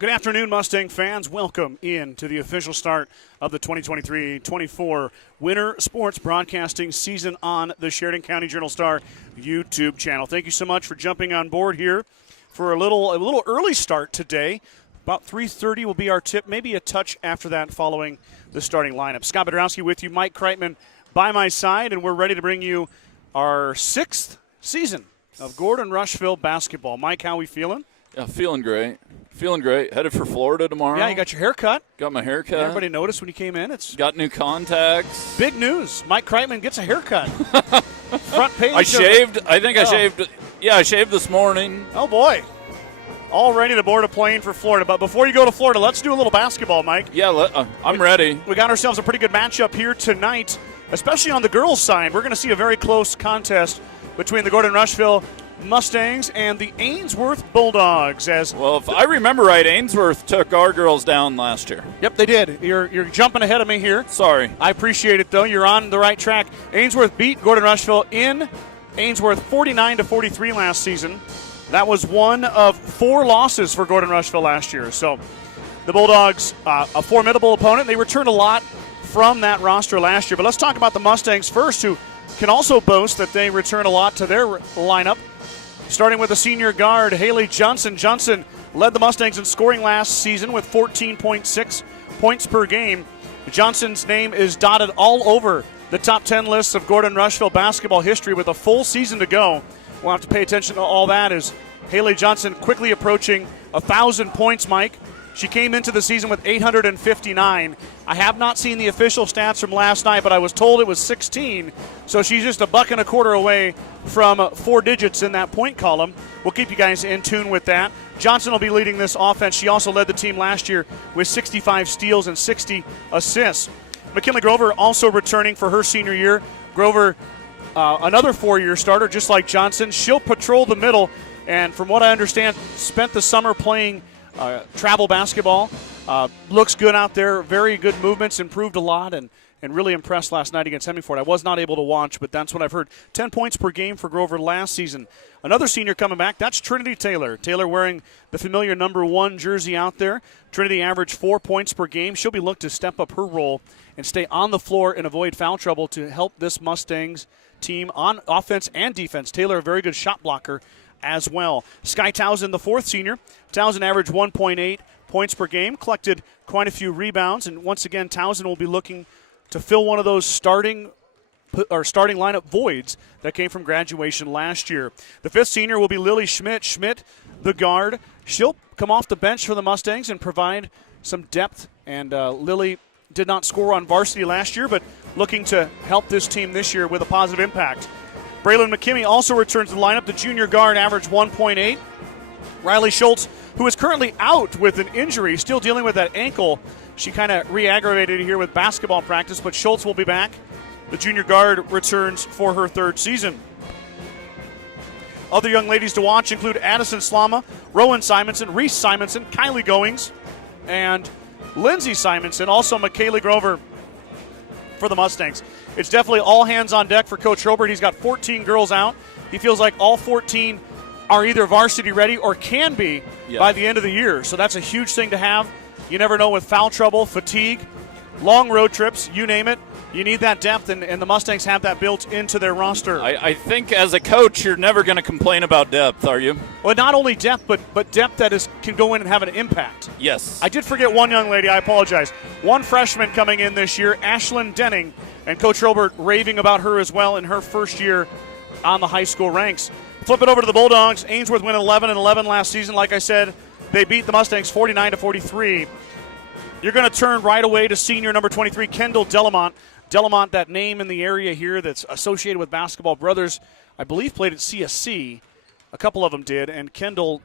Good afternoon, Mustang fans. Welcome in to the official start of the 2023-24 Winter Sports Broadcasting season on the Sheridan County Journal-Star YouTube channel. Thank you so much for jumping on board here for a little early start today. About 3:30 will be our tip, maybe a touch after that following the starting lineup. Scott Bedrowski with you, Mike Kreitman by my side, and we're ready to bring you our 6th season of Gordon-Rushville basketball. Mike, how we feeling? Yeah, feeling great. Feeling great. Headed for Florida tomorrow. Yeah, you got your hair cut. Got my hair cut. Everybody noticed when you came in. It's got new contacts. Big news. Mike Kreitman gets a haircut. Front page. I shaved. I think I shaved. Yeah, I shaved this morning. Oh, boy. All ready to board a plane for Florida. But before you go to Florida, let's do a little basketball, Mike. Yeah, I'm ready. We got ourselves a pretty good matchup here tonight, especially on the girls' side. We're going to see a very close contest between the Gordon-Rushville Mustangs and the Ainsworth Bulldogs. Well, if I remember right, Ainsworth took our girls down last year. Yep, they did. You're jumping ahead of me here. Sorry. I appreciate it, though. You're on the right track. Ainsworth beat Gordon-Rushville in Ainsworth 49-43 last season. That was one of 4 losses for Gordon-Rushville last year. So the Bulldogs, a formidable opponent. They returned a lot from that roster last year. But let's talk about the Mustangs first, who can also boast that they return a lot to their lineup. Starting with the senior guard, Haley Johnson. Johnson led the Mustangs in scoring last season with 14.6 points per game. Johnson's name is dotted all over the top 10 lists of Gordon-Rushville basketball history with a full season to go. We'll have to pay attention to all that as Haley Johnson quickly approaching 1,000 points, Mike. She came into the season with 859. I have not seen the official stats from last night, but I was told it was 16. So she's just a buck and a quarter away from 4 digits in that point column. We'll keep you guys in tune with that. Johnson will be leading this offense. She also led the team last year with 65 steals and 60 assists. McKinley Grover also returning for her senior year. Grover, another 4-year starter, just like Johnson. She'll patrol the middle, and from what I understand, spent the summer playing travel basketball. Looks good out there. Very good movements. Improved a lot and really impressed last night against Hemingford. I was not able to watch, but that's what I've heard. 10 points per game for Grover last season. Another senior coming back, that's Trinity Taylor. Taylor wearing the familiar number 1 jersey out there. Trinity averaged 4 points per game. She'll be looked to step up her role and stay on the floor and avoid foul trouble to help this Mustangs team on offense and defense. Taylor, a very good shot blocker as well. Sky Townsend, the 4th senior. Townsend averaged 1.8 points per game, collected quite a few rebounds, and once again, Townsend will be looking to fill one of those starting lineup voids that came from graduation last year. The 5th senior will be Lily Schmidt. Schmidt, the guard. She'll come off the bench for the Mustangs and provide some depth, and Lily did not score on varsity last year, but looking to help this team this year with a positive impact. Braylon McKimmey also returns to the lineup. The junior guard averaged 1.8. Riley Schultz, who is currently out with an injury, still dealing with that ankle. She kind of re-aggravated here with basketball practice, but Schultz will be back. The junior guard returns for her 3rd season. Other young ladies to watch include Addison Slama, Rowan Simonson, Reese Simonson, Kylie Goings, and Lindsay Simonson, also McKaylee Grover for the Mustangs. It's definitely all hands on deck for Coach Robert. He's got 14 girls out. He feels like all 14 are either varsity ready or can be by the end of the year. So that's a huge thing to have. You never know with foul trouble, fatigue, long road trips, you name it. You need that depth, and the Mustangs have that built into their roster. I think as a coach, you're never going to complain about depth, are you? Well, not only depth, but depth that can go in and have an impact. Yes. I did forget one young lady. I apologize. One freshman coming in this year, Ashlyn Denning, and Coach Robert raving about her as well in her first year on the high school ranks. Flip it over to the Bulldogs. Ainsworth went 11-11 last season. Like I said, they beat the Mustangs 49-43. You're going to turn right away to senior number 23, Kendall Delamont. Delamont, that name in the area here that's associated with basketball. Brothers, I believe, played at CSC. A couple of them did. And Kendall,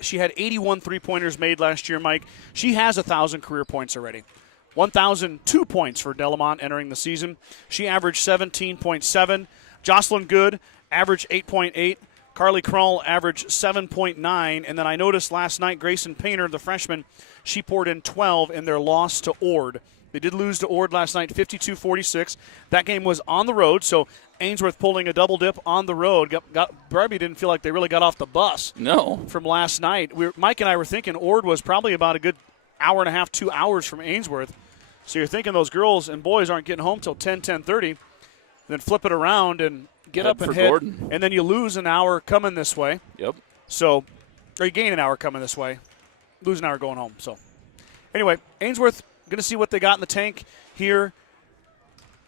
she had 81 three-pointers made last year, Mike. She has 1,000 career points already. 1,002 points for Delamont entering the season. She averaged 17.7. Jocelyn Good averaged 8.8. Carly Krull averaged 7.9. And then I noticed last night Grayson Painter, the freshman, she poured in 12 in their loss to Ord. They did lose to Ord last night, 52-46. That game was on the road, so Ainsworth pulling a double dip on the road. Barbie didn't feel like they really got off the bus. No. From last night. Mike and I were thinking Ord was probably about a good hour and a half, 2 hours from Ainsworth. So you're thinking those girls and boys aren't getting home till 10:30. Then flip it around and get up and head. Gordon. And then you lose an hour coming this way. Yep. So, or you gain an hour coming this way. Lose an hour going home. So, anyway, Ainsworth going to see what they got in the tank here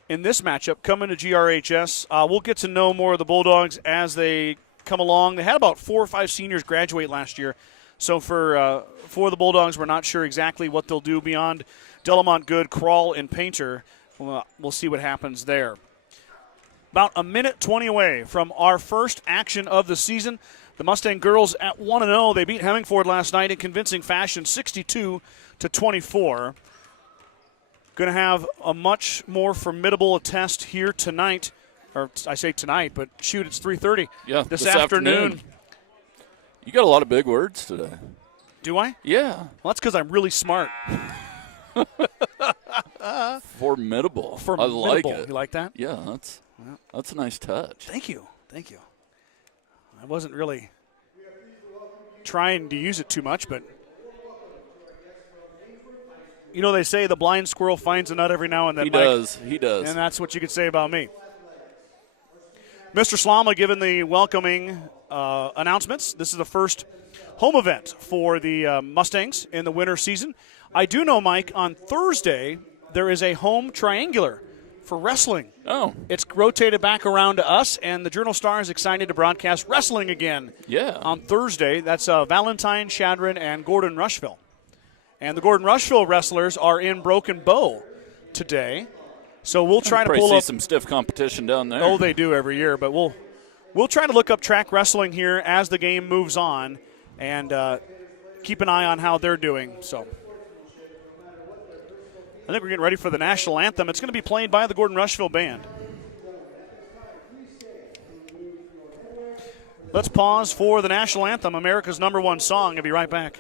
in this matchup coming to GRHS. We'll get to know more of the Bulldogs as they come along. They had about 4 or 5 seniors graduate last year. So for the Bulldogs, we're not sure exactly what they'll do beyond Delamont Good, Crawl, and Painter. We'll see what happens there. About a minute 20 away from our first action of the season. The Mustang girls at 1-0. They beat Hemmingford last night in convincing fashion, 62-24. Going to have a much more formidable test here tonight. Or I say tonight, but shoot, it's 3:30 this afternoon. You got a lot of big words today. Do I? Yeah. Well, that's because I'm really smart. Formidable. I like it. You like that? Yeah, that's a nice touch. Thank you. I wasn't really trying to use it too much, but you know they say the blind squirrel finds a nut every now and then. He does. And that's what you could say about me. Mr. Slama given the welcoming announcements. This is the first home event for the Mustangs in the winter season. I do know, Mike, on Thursday there is a home triangular for wrestling. Oh. It's rotated back around to us, and the Journal-Star is excited to broadcast wrestling again. Yeah. On Thursday. That's Valentine, Shadron, and Gordon-Rushville. And the Gordon-Rushville wrestlers are in Broken Bow today. So we'll try to pull up some stiff competition down there. Oh, they do every year, but we'll try to look up track wrestling here as the game moves on and keep an eye on how they're doing. So I think we're getting ready for the national anthem. It's going to be played by the Gordon-Rushville Band. Let's pause for the national anthem, America's #1 song. I'll be right back.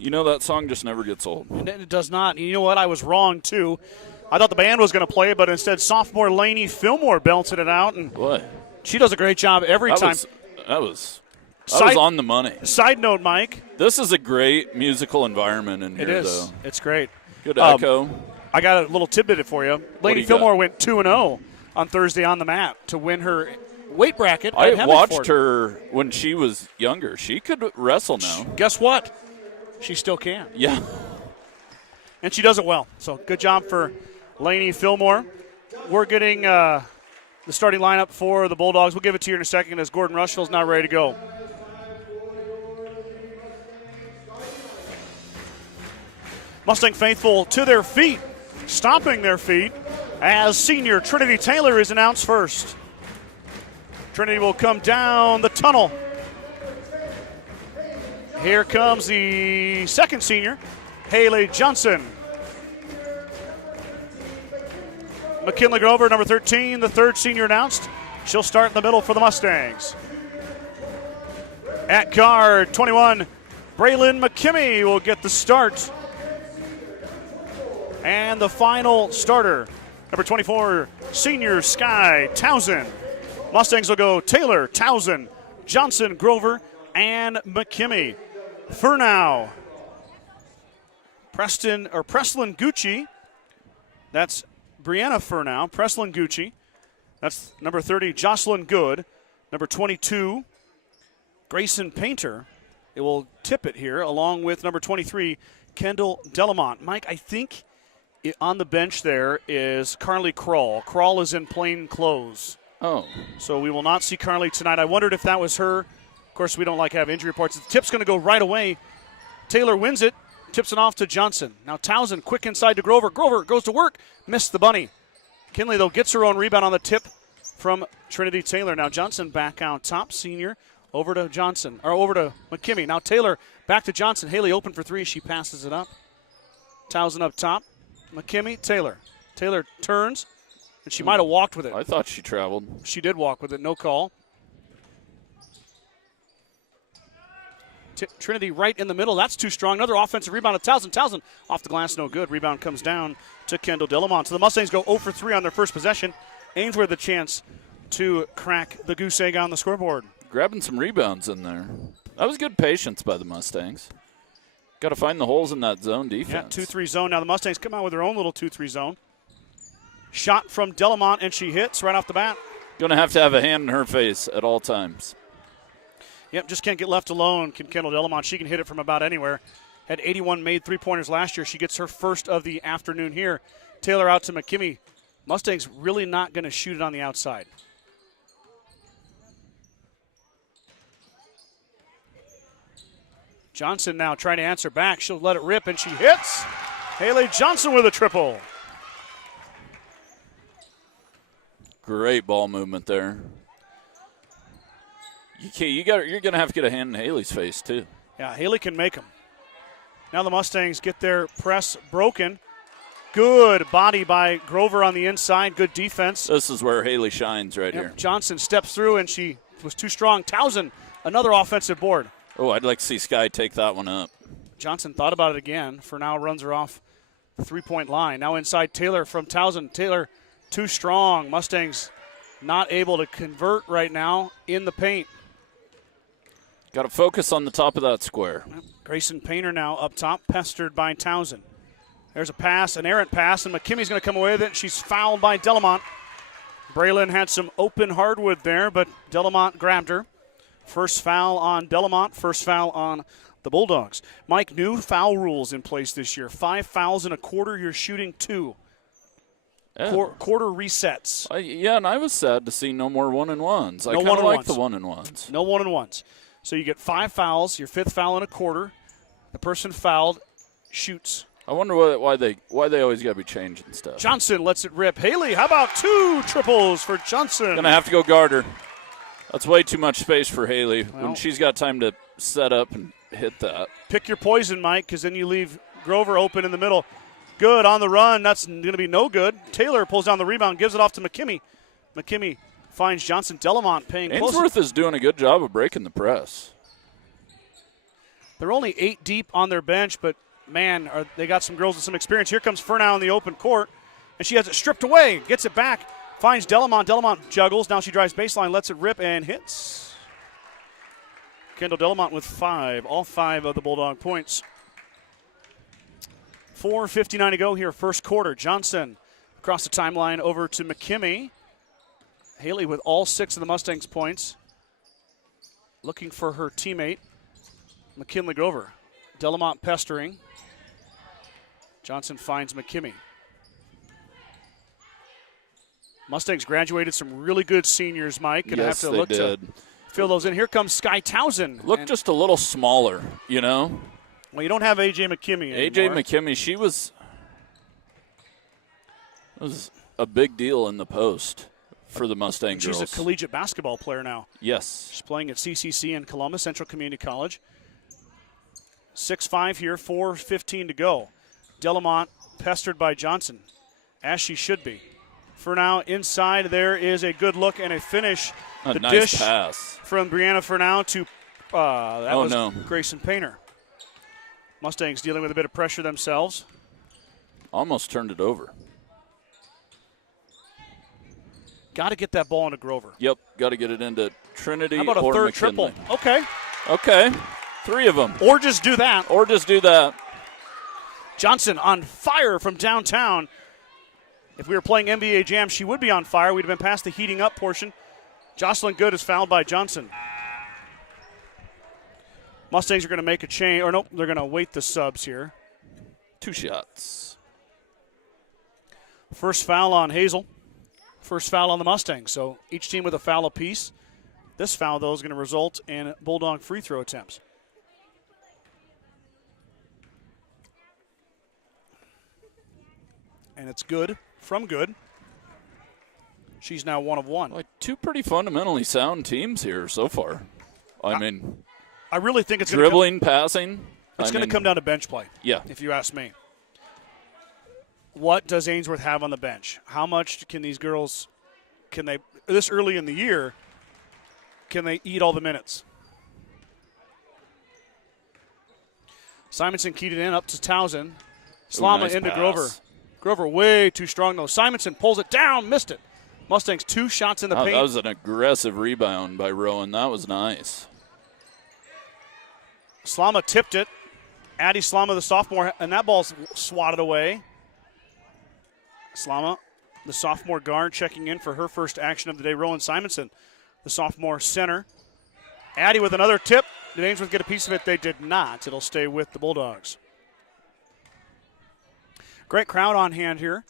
You know that song just never gets old. And it does not. You know what? I was wrong, too. I thought the band was going to play it, but instead sophomore Lainey Fillmore belted it out. And boy, she does a great job every time. That was on the money. Side note, Mike. This is a great musical environment in here, It is. though. It's great. Good echo. I got a little tidbit for you. Lainey Fillmore went 2-0 on Thursday on the mat to win her weight bracket. I watched her when she was younger. She could wrestle now. Guess what? She still can. Yeah. And she does it well. So good job for Lainey Fillmore. We're getting the starting lineup for the Bulldogs. We'll give it to you in a second as Gordon-Rushville's now ready to go. Mustang faithful to their feet, stomping their feet as senior Trinity Taylor is announced first. Trinity will come down the tunnel. Here comes the second senior, Haley Johnson. McKinley Grover, number 13, the third senior announced. She'll start in the middle for the Mustangs. At guard, 21, Braylon McKimmey will get the start. And the final starter, number 24, senior Sky Townsend. Mustangs will go Taylor, Townsend, Johnson, Grover, and McKimmey. Furnow, Preslin Gucci. That's Brianna Furnow. Preslin Gucci. That's number 30, Jocelyn Good. Number 22, Grayson Painter. It will tip it here, along with number 23, Kendall Delamont. Mike, I think on the bench there is Carly Kroll. Kroll is in plain clothes. Oh. So we will not see Carly tonight. I wondered if that was her. Of course, we don't like to have injury reports. The tip's going to go right away. Taylor wins it, tips it off to Johnson. Now Townsend, quick inside to Grover. Grover goes to work, missed the bunny. Kinley, though, gets her own rebound on the tip from Trinity Taylor. Now Johnson back out top, senior, over to Johnson, or over to McKimmey. Now Taylor back to Johnson. Haley open for three. She passes it up. Townsend up top. McKimmey, Taylor. Taylor turns, and she might have walked with it. I thought she traveled. She did walk with it, no call. Trinity right in the middle. That's too strong. Another offensive rebound of Townsend. Townsend off the glass, no good. Rebound comes down to Kendall Delamont. So the Mustangs go 0 for 3 on their first possession. Ainsworth the chance to crack the goose egg on the scoreboard. Grabbing some rebounds in there. That was good patience by the Mustangs. Got to find the holes in that zone defense. Yeah, 2-3 zone. Now the Mustangs come out with their own little 2-3 zone. Shot from Delamont, and she hits right off the bat. Going to have a hand in her face at all times. Yep, just can't get left alone. Kendall Delamont, she can hit it from about anywhere. Had 81 made three-pointers last year. She gets her first of the afternoon here. Taylor out to McKimmey. Mustangs really not going to shoot it on the outside. Johnson now trying to answer back. She'll let it rip, and she hits. Haley Johnson with a triple. Great ball movement there. You're going to have to get a hand in Haley's face, too. Yeah, Haley can make them. Now the Mustangs get their press broken. Good body by Grover on the inside. Good defense. This is where Haley shines right here. Johnson steps through, and she was too strong. Townsend, another offensive board. Oh, I'd like to see Sky take that one up. Johnson thought about it again. For now, runs her off the three-point line. Now inside Taylor from Townsend. Taylor too strong. Mustangs not able to convert right now in the paint. Got to focus on the top of that square. Grayson Painter now up top, pestered by Townsend. There's a pass, an errant pass, and McKimmey's going to come away with it. She's fouled by Delamont. Braylon had some open hardwood there, but Delamont grabbed her. First foul on Delamont, first foul on the Bulldogs. Mike, new foul rules in place this year. 5 fouls in a quarter, you're shooting 2. Yeah. Quarter resets. Yeah, and I was sad to see no more 1-and-1s. I No kind of like 1-and-1s. the 1-and-1s. No 1-and-1s. So you get 5 fouls, your 5th foul in a quarter. The person fouled shoots. I wonder why they always got to be changing stuff. Johnson lets it rip. Haley, how about 2 triples for Johnson? Gonna have to go guard her. That's way too much space for Haley Well, when she's got time to set up and hit that. Pick your poison, Mike, because then you leave Grover open in the middle. Good on the run. That's going to be no good. Taylor pulls down the rebound, gives it off to McKimmey. McKimmey finds Johnson. Delamont paying close. Ainsworth is doing a good job of breaking the press. They're only 8 deep on their bench, but, man, they got some girls with some experience. Here comes Furnow in the open court, and she has it stripped away. Gets it back. Finds Delamont. Delamont juggles. Now she drives baseline, lets it rip, and hits. Kendall Delamont with 5. All 5 of the Bulldog points. 4:59 to go here, first quarter. Johnson across the timeline over to McKimmey. Haley with all 6 of the Mustangs' points. Looking for her teammate, McKinley Grover. Delamont pestering. Johnson finds McKimmey. Mustangs graduated some really good seniors, Mike. And yes, have to they look did. to fill those in. Here comes Sky Townsend. Look just a little smaller, you know? Well, you don't have A.J. McKimmey anymore. A.J. McKimmey, she was a big deal in the post for the Mustang girls. She's a collegiate basketball player now. Yes. She's playing at CCC in Columbus, Central Community College. 6-5 here, 4:15 to go. Delamont pestered by Johnson, as she should be. For now, inside there is a good look and a finish. A the nice dish pass from Brianna for now to that was no. Grayson Painter. Mustangs dealing with a bit of pressure themselves. Almost turned it over. Got to get that ball into Grover. Yep, got to get it into Trinity How about a or third McKinley. triple? Okay. Okay, 3 of them. Or just do that. Or just do that. Johnson on fire from downtown. If we were playing NBA Jam, she would be on fire. We'd have been past the heating up portion. Jocelyn Good is fouled by Johnson. Mustangs are going to make a change. Or nope, they're going to wait the subs here. 2 shots. First foul on Hazel. First foul on the Mustangs. So each team with a foul apiece. This foul, though, is going to result in Bulldog free throw attempts. And it's Good from Good. She's now 1 of 1. Like 2 pretty fundamentally sound teams here so far. I mean, I really think it's dribbling, passing. It's going to come down to bench play. Yeah. If you ask me. What does Ainsworth have on the bench? How much can these girls, this early in the year, can they eat all the minutes? Simonson keyed it in up to Townsend. Slama nice into pass. Grover. Grover way too strong, though. Simonson pulls it down, missed it. Mustangs 2 shots in the paint. That was an aggressive rebound by Rowan. That was nice. Slama tipped it. Addie Slama, the sophomore, and that ball's swatted away. Slama, the sophomore guard, checking in for her first action of the day. Rowan Simonson, the sophomore center. Addie with another tip. Did Ainsworth get a piece of it? They did not. It'll stay with the Bulldogs. Great crowd on hand here.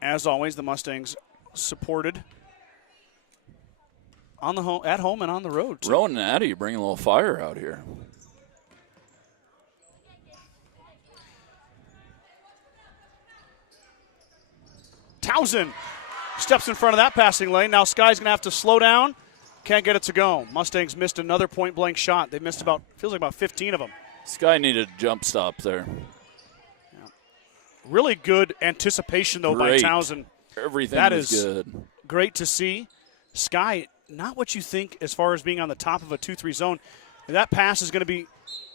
As always, the Mustangs supported at home and on the road, too. Rowan and Addie bringing a little fire out here. Townsend steps in front of that passing lane. Now Sky's going to have to slow down. Can't get it to go. Mustangs missed another point-blank shot. They missed feels like about 15 of them. Sky needed a jump stop there. Yeah. Really good anticipation, though, by Townsend. Everything that is is good. Great to see. Sky, not what you think as far as being on the top of a 2-3 zone. That pass is going to be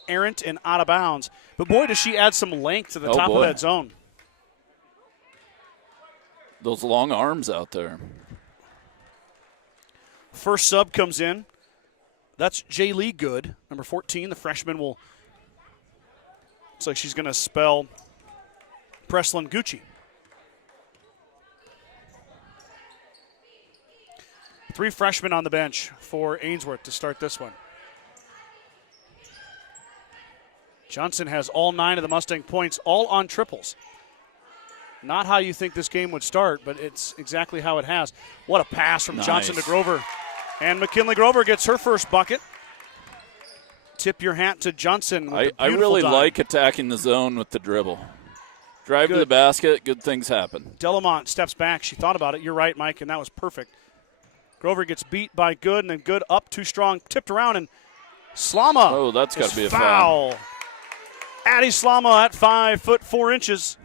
errant and out of bounds. But, boy, does she add some length to the top of that zone. Those long arms out there. First sub comes in. That's Jay Lee Good, number 14. The freshman will. Looks like she's going to spell Preslin Gucci. 3 freshmen on the bench for Ainsworth to start this one. Johnson has all 9 of the Mustang points, all on triples. Not how you think this game would start, but it's exactly how it has. What a pass from Johnson to Grover. And McKinley Grover gets her first bucket. Tip your hat to Johnson. With I really like attacking the zone with the dribble. Drive to the basket, good things happen. Delamont steps back. She thought about it. You're right, Mike, and that was perfect. Grover gets beat by Good, and then Good up too strong, tipped around, and Slama. Oh, that's got to be a foul. Addie Slama at 5 foot 4 inches.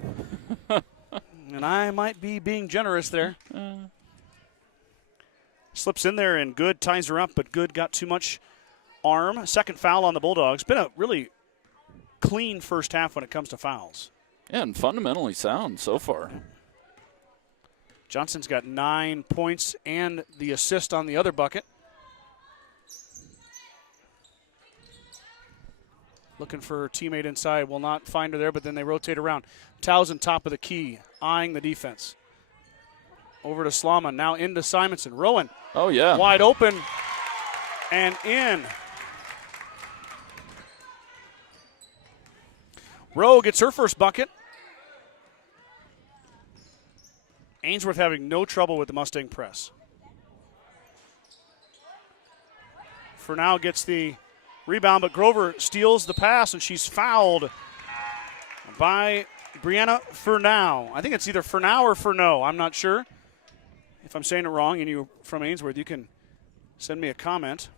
And I might be being generous there. Slips in there, and Good ties her up, but Good got too much arm. Second foul on the Bulldogs. Been a really clean first half when it comes to fouls. Yeah, and fundamentally sound so far. Johnson's got 9 points and the assist on the other bucket. Looking for her teammate inside. Will not find her there, but then they rotate around. Townsend top of the key, eyeing the defense. Over to Slama, now into Simonson. Rowan. Oh, yeah. Wide open and in. Rowe gets her first bucket. Ainsworth having no trouble with the Mustang press. For now gets the rebound, but Grover steals the pass, and she's fouled by Brianna Furnow. I think it's either Furnow or Furno. I'm not sure. If I'm saying it wrong and you're from Ainsworth, you can send me a comment.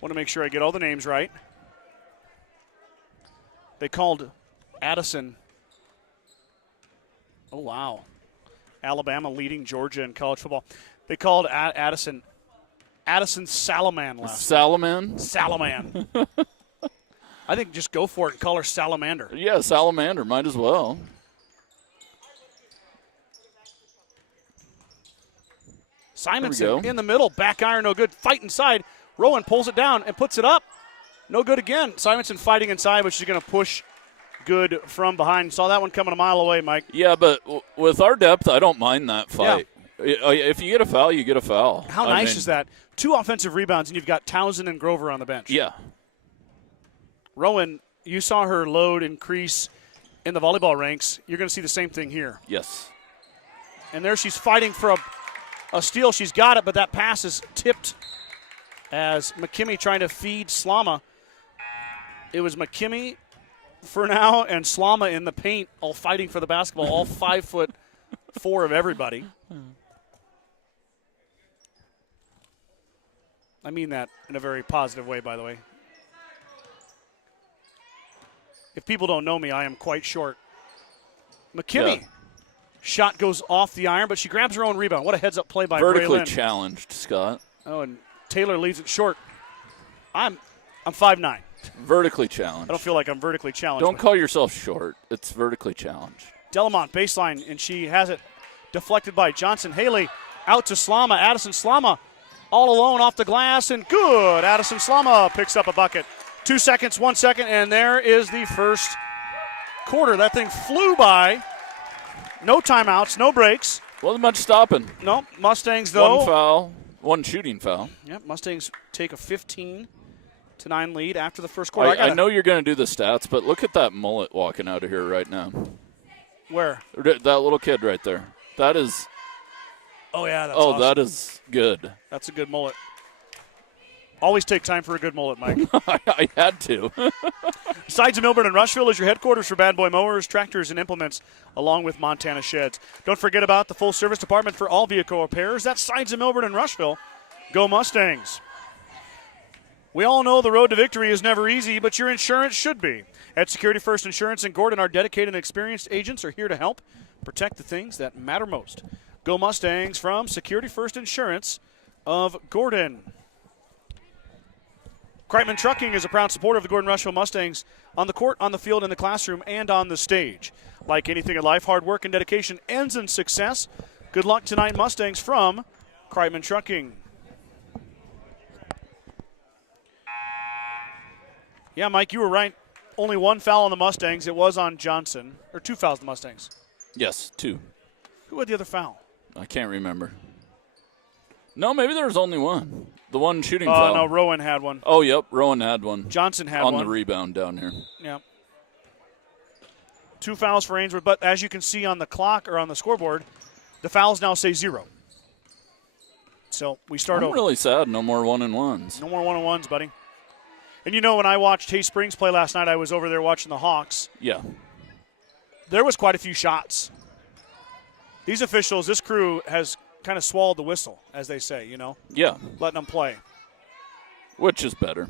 Want to make sure I get all the names right. They called Addison. Oh, wow. Alabama leading Georgia in college football. They called Addison Salaman last Salaman? Salaman. I think just go for it and call her Salamander. Yeah, Salamander. Might as well. Simonson in the middle. Back iron, no good. Fight inside. Rowan pulls it down and puts it up. No good again. Simonson fighting inside, but she's going to push good from behind. Saw that one coming a mile away, Mike. Yeah, but with our depth, I don't mind that fight. Yeah. If you get a foul, you get a foul. How nice is that? 2 offensive rebounds, and you've got Townsend and Grover on the bench. Yeah. Rowan, you saw her load increase in the volleyball ranks. You're going to see the same thing here. Yes. And there she's fighting for a steal. She's got it, but that pass is tipped as McKimmey trying to feed Slama. It was McKimmey for now and Slama in the paint, all fighting for the basketball, all 5'4" of everybody. I mean that in a very positive way, by the way. If people don't know me, I am quite short. McKimmey. Yeah. Shot goes off the iron, but she grabs her own rebound. What a heads-up play by Vertically Braylon. challenged, Scott. Oh, and Taylor leaves it short. I'm 5'9". Vertically challenged. I don't feel like I'm vertically challenged. Don't call yourself short. It's vertically challenged. Delamont baseline, and she has it deflected by Johnson. Haley out to Slama. Addison Slama all alone off the glass, and good. Addison Slama picks up a bucket. 2 seconds, 1 second, and there is the first quarter. That thing flew by. No timeouts, no breaks. Wasn't much stopping. No, Mustangs, though. One foul, one shooting foul. Yep, Mustangs take a 15-9 lead after the first quarter. I know you're going to do the stats, but look at that mullet walking out of here right now. Where? That little kid right there. That is. Oh, yeah, that's awesome. That is good. That's a good mullet. Always take time for a good mullet, Mike. I had to. Sides of Milburn and Rushville is your headquarters for Bad Boy Mowers, Tractors, and Implements, along with Montana Sheds. Don't forget about the full-service department for all vehicle repairs. That's Sides of Milburn and Rushville. Go Mustangs. We all know the road to victory is never easy, but your insurance should be. At Security First Insurance in Gordon, our dedicated and experienced agents are here to help protect the things that matter most. Go Mustangs from Security First Insurance of Gordon. Kreitman Trucking is a proud supporter of the Gordon-Rushville Mustangs on the court, on the field, in the classroom, and on the stage. Like anything in life, hard work and dedication ends in success. Good luck tonight, Mustangs, from Kreitman Trucking. Yeah, Mike, you were right. Only 1 foul on the Mustangs. It was on Johnson. Or 2 fouls on the Mustangs. Yes, 2. Who had the other foul? I can't remember. No, maybe there was only one. The one shooting foul. No, Rowan had one. Oh, yep, Rowan had one. Johnson had one. On the rebound down here. Yeah. 2 fouls for Ainsworth, but as you can see on the clock or on the scoreboard, the fouls now say 0. So we start over. I'm really sad. No more 1-and-1s. No more 1-on-1s, buddy. And you know, when I watched Hay Springs play last night, I was over there watching the Hawks. Yeah. There was quite a few shots. These officials, this crew has kind of swallowed the whistle, as they say, you know? Yeah. Letting them play. Which is better.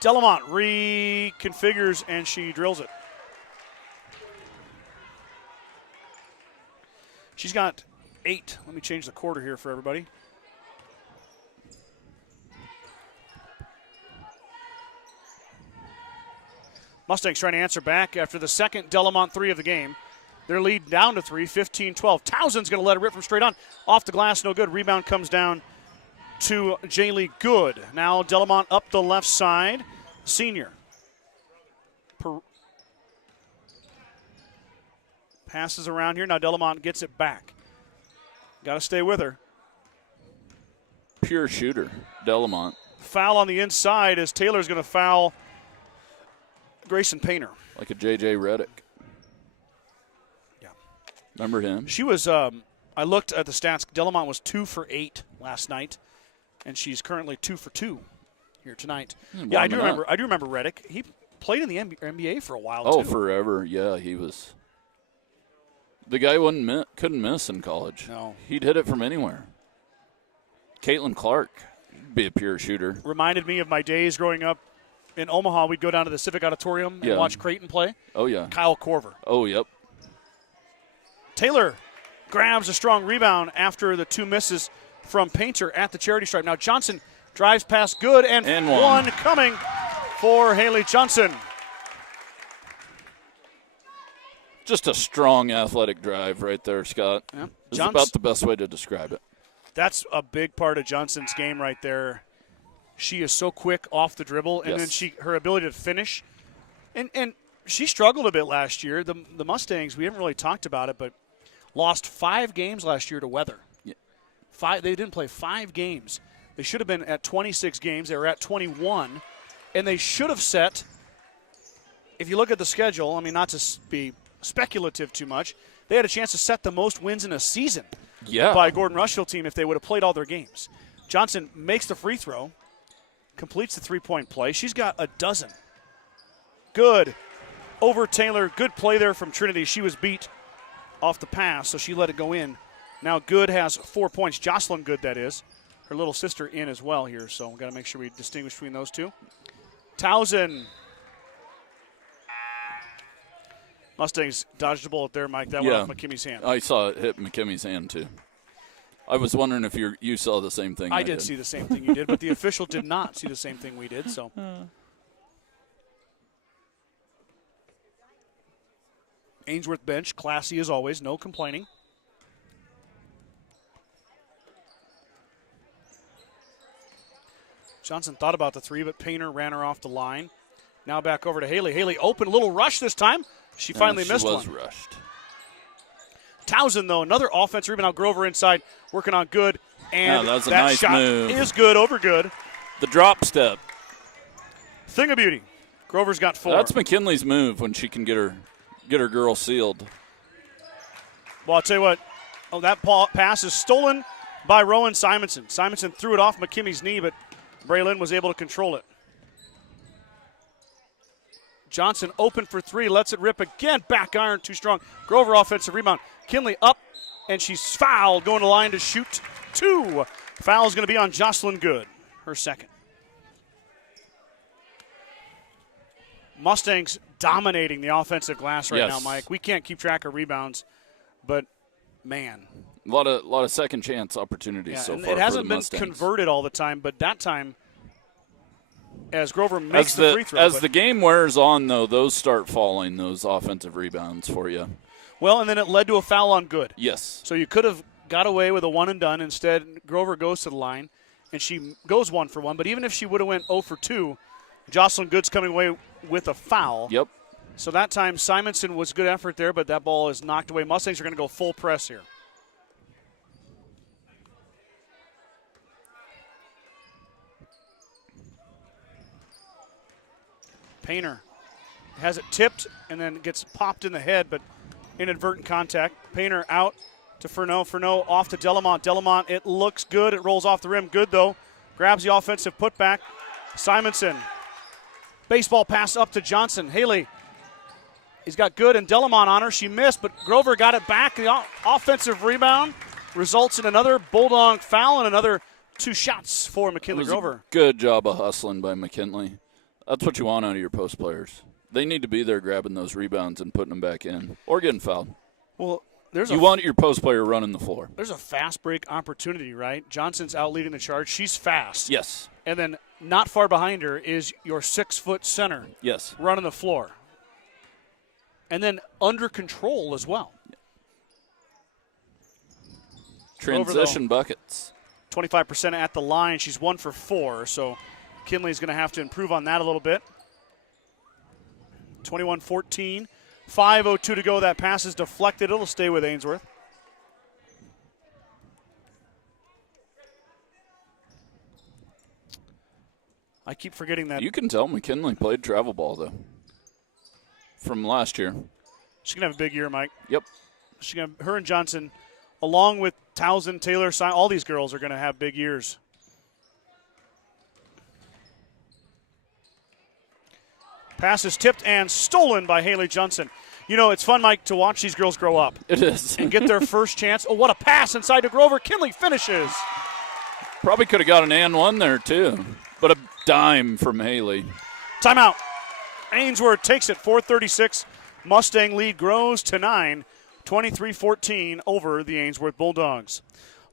Delamont reconfigures, and she drills it. She's got 8. Let me change the quarter here for everybody. Mustangs trying to answer back after the second Delamont 3 of the game. Their lead down to 3, 15-12. Townsend's going to let it rip from straight on. Off the glass, no good. Rebound comes down to Jaylee Good. Now Delamont up the left side. Senior. Passes around here. Now Delamont gets it back. Got to stay with her. Pure shooter, Delamont. Foul on the inside as Taylor's going to foul Grayson Painter. Like a J.J. Redick. Yeah. Remember him? She was, I looked at the stats. Delamont was 2 for 8 last night, and she's currently 2 for 2 here tonight. Yeah, I do remember Redick. He played in the NBA for a while, too. Oh, forever. Yeah, he was. The guy couldn't miss in college. No. He'd hit it from anywhere. Caitlin Clark, be a pure shooter. Reminded me of my days growing up in Omaha. We'd go down to the Civic Auditorium and watch Creighton play. Oh, yeah. Kyle Korver. Oh, yep. Taylor grabs a strong rebound after the 2 misses from Painter at the charity stripe. Now Johnson drives past Good, and one coming for Haley Johnson. Just a strong athletic drive right there, Scott. Yeah. This is about the best way to describe it. That's a big part of Johnson's game right there. She is so quick off the dribble, and then her ability to finish. And she struggled a bit last year. The Mustangs, we haven't really talked about it, but lost 5 games last year to weather. Yeah. They didn't play 5 games. They should have been at 26 games. They were at 21. And they should have set, if you look at the schedule, I mean, not to be speculative too much, they had a chance to set the most wins in a season by Gordon-Rushville team if they would have played all their games. Johnson makes the free throw, completes the 3-point play. She's got a dozen. Good over Taylor. Good play there from Trinity. She was beat off the pass, so she let it go in. Now Good has 4 points. Jocelyn Good, that is. Her little sister in as well here, so we've got to make sure we distinguish between those two. Towson. Mustangs dodged a bullet there, Mike. That went off McKimmy's hand. I saw it hit McKimmy's hand, too. I was wondering if you saw the same thing I did. See the same thing you did, but the official did not see the same thing we did. So, Ainsworth bench, classy as always, no complaining. Johnson thought about the 3, but Painter ran her off the line. Now back over to Haley. Haley open, a little rush this time. She finally missed one. She was rushed. Towson, though, another offensive rebound. Now Grover inside, working on Good. And that was a that nice shot move. Is good, over Good. The drop step. Thing of beauty. Grover's got 4. That's McKinley's move when she can get her girl sealed. Well, I'll tell you what. Oh, that pass is stolen by Rowan Simonson. Simonson threw it off McKimmy's knee, but Braylon was able to control it. Johnson open for 3, lets it rip again. Back iron, too strong. Grover offensive rebound. Kinley up, and she's fouled, going to line to shoot 2. Foul's going to be on Jocelyn Good, her second. Mustangs dominating the offensive glass right now, Mike. We can't keep track of rebounds, but man. A lot of second chance opportunities so far. It hasn't been converted all the time, but that time, as Grover makes the free throw. As the game wears on, though, those start falling, those offensive rebounds for you. Well, and then it led to a foul on Good. Yes. So you could have got away with a one and done. Instead, Grover goes to the line, and she goes 1 for 1. But even if she would have went 0 for 2, Jocelyn Good's coming away with a foul. Yep. So that time, Simonson was good effort there, but that ball is knocked away. Mustangs are going to go full press here. Painter has it tipped and then gets popped in the head, but inadvertent contact. Painter out to Furneaux. Furneaux off to Delamont. Delamont, it looks good. It rolls off the rim. Good, though. Grabs the offensive putback. Simonson. Baseball pass up to Johnson. Haley. He's got Good and Delamont on her. She missed, but Grover got it back. The offensive rebound results in another Bulldog foul and another 2 shots for McKinley Grover. Good job of hustling by McKinley. That's what you want out of your post players. They need to be there grabbing those rebounds and putting them back in or getting fouled. Well, you want your post player running the floor. There's a fast break opportunity, right? Johnson's out leading the charge. She's fast. Yes. And then not far behind her is your 6-foot center. Yes. Running the floor. And then under control as well. Transition buckets. 25% at the line. She's 1 for 4, so Kinley's going to have to improve on that a little bit. 21-14. 5:02 to go. That pass is deflected. It'll stay with Ainsworth. I keep forgetting that. You can tell McKinley played travel ball, though, from last year. She's going to have a big year, Mike. Yep. Her and Johnson, along with Towson, Taylor, all these girls are going to have big years. Pass is tipped and stolen by Haley Johnson. You know, it's fun, Mike, to watch these girls grow up. It is. And get their first chance. Oh, what a pass inside to Grover. Kinley finishes. Probably could have got an and one there, too. But a dime from Haley. Timeout. Ainsworth takes it. 4:36. Mustang lead grows to 9. 23-14 over the Ainsworth Bulldogs.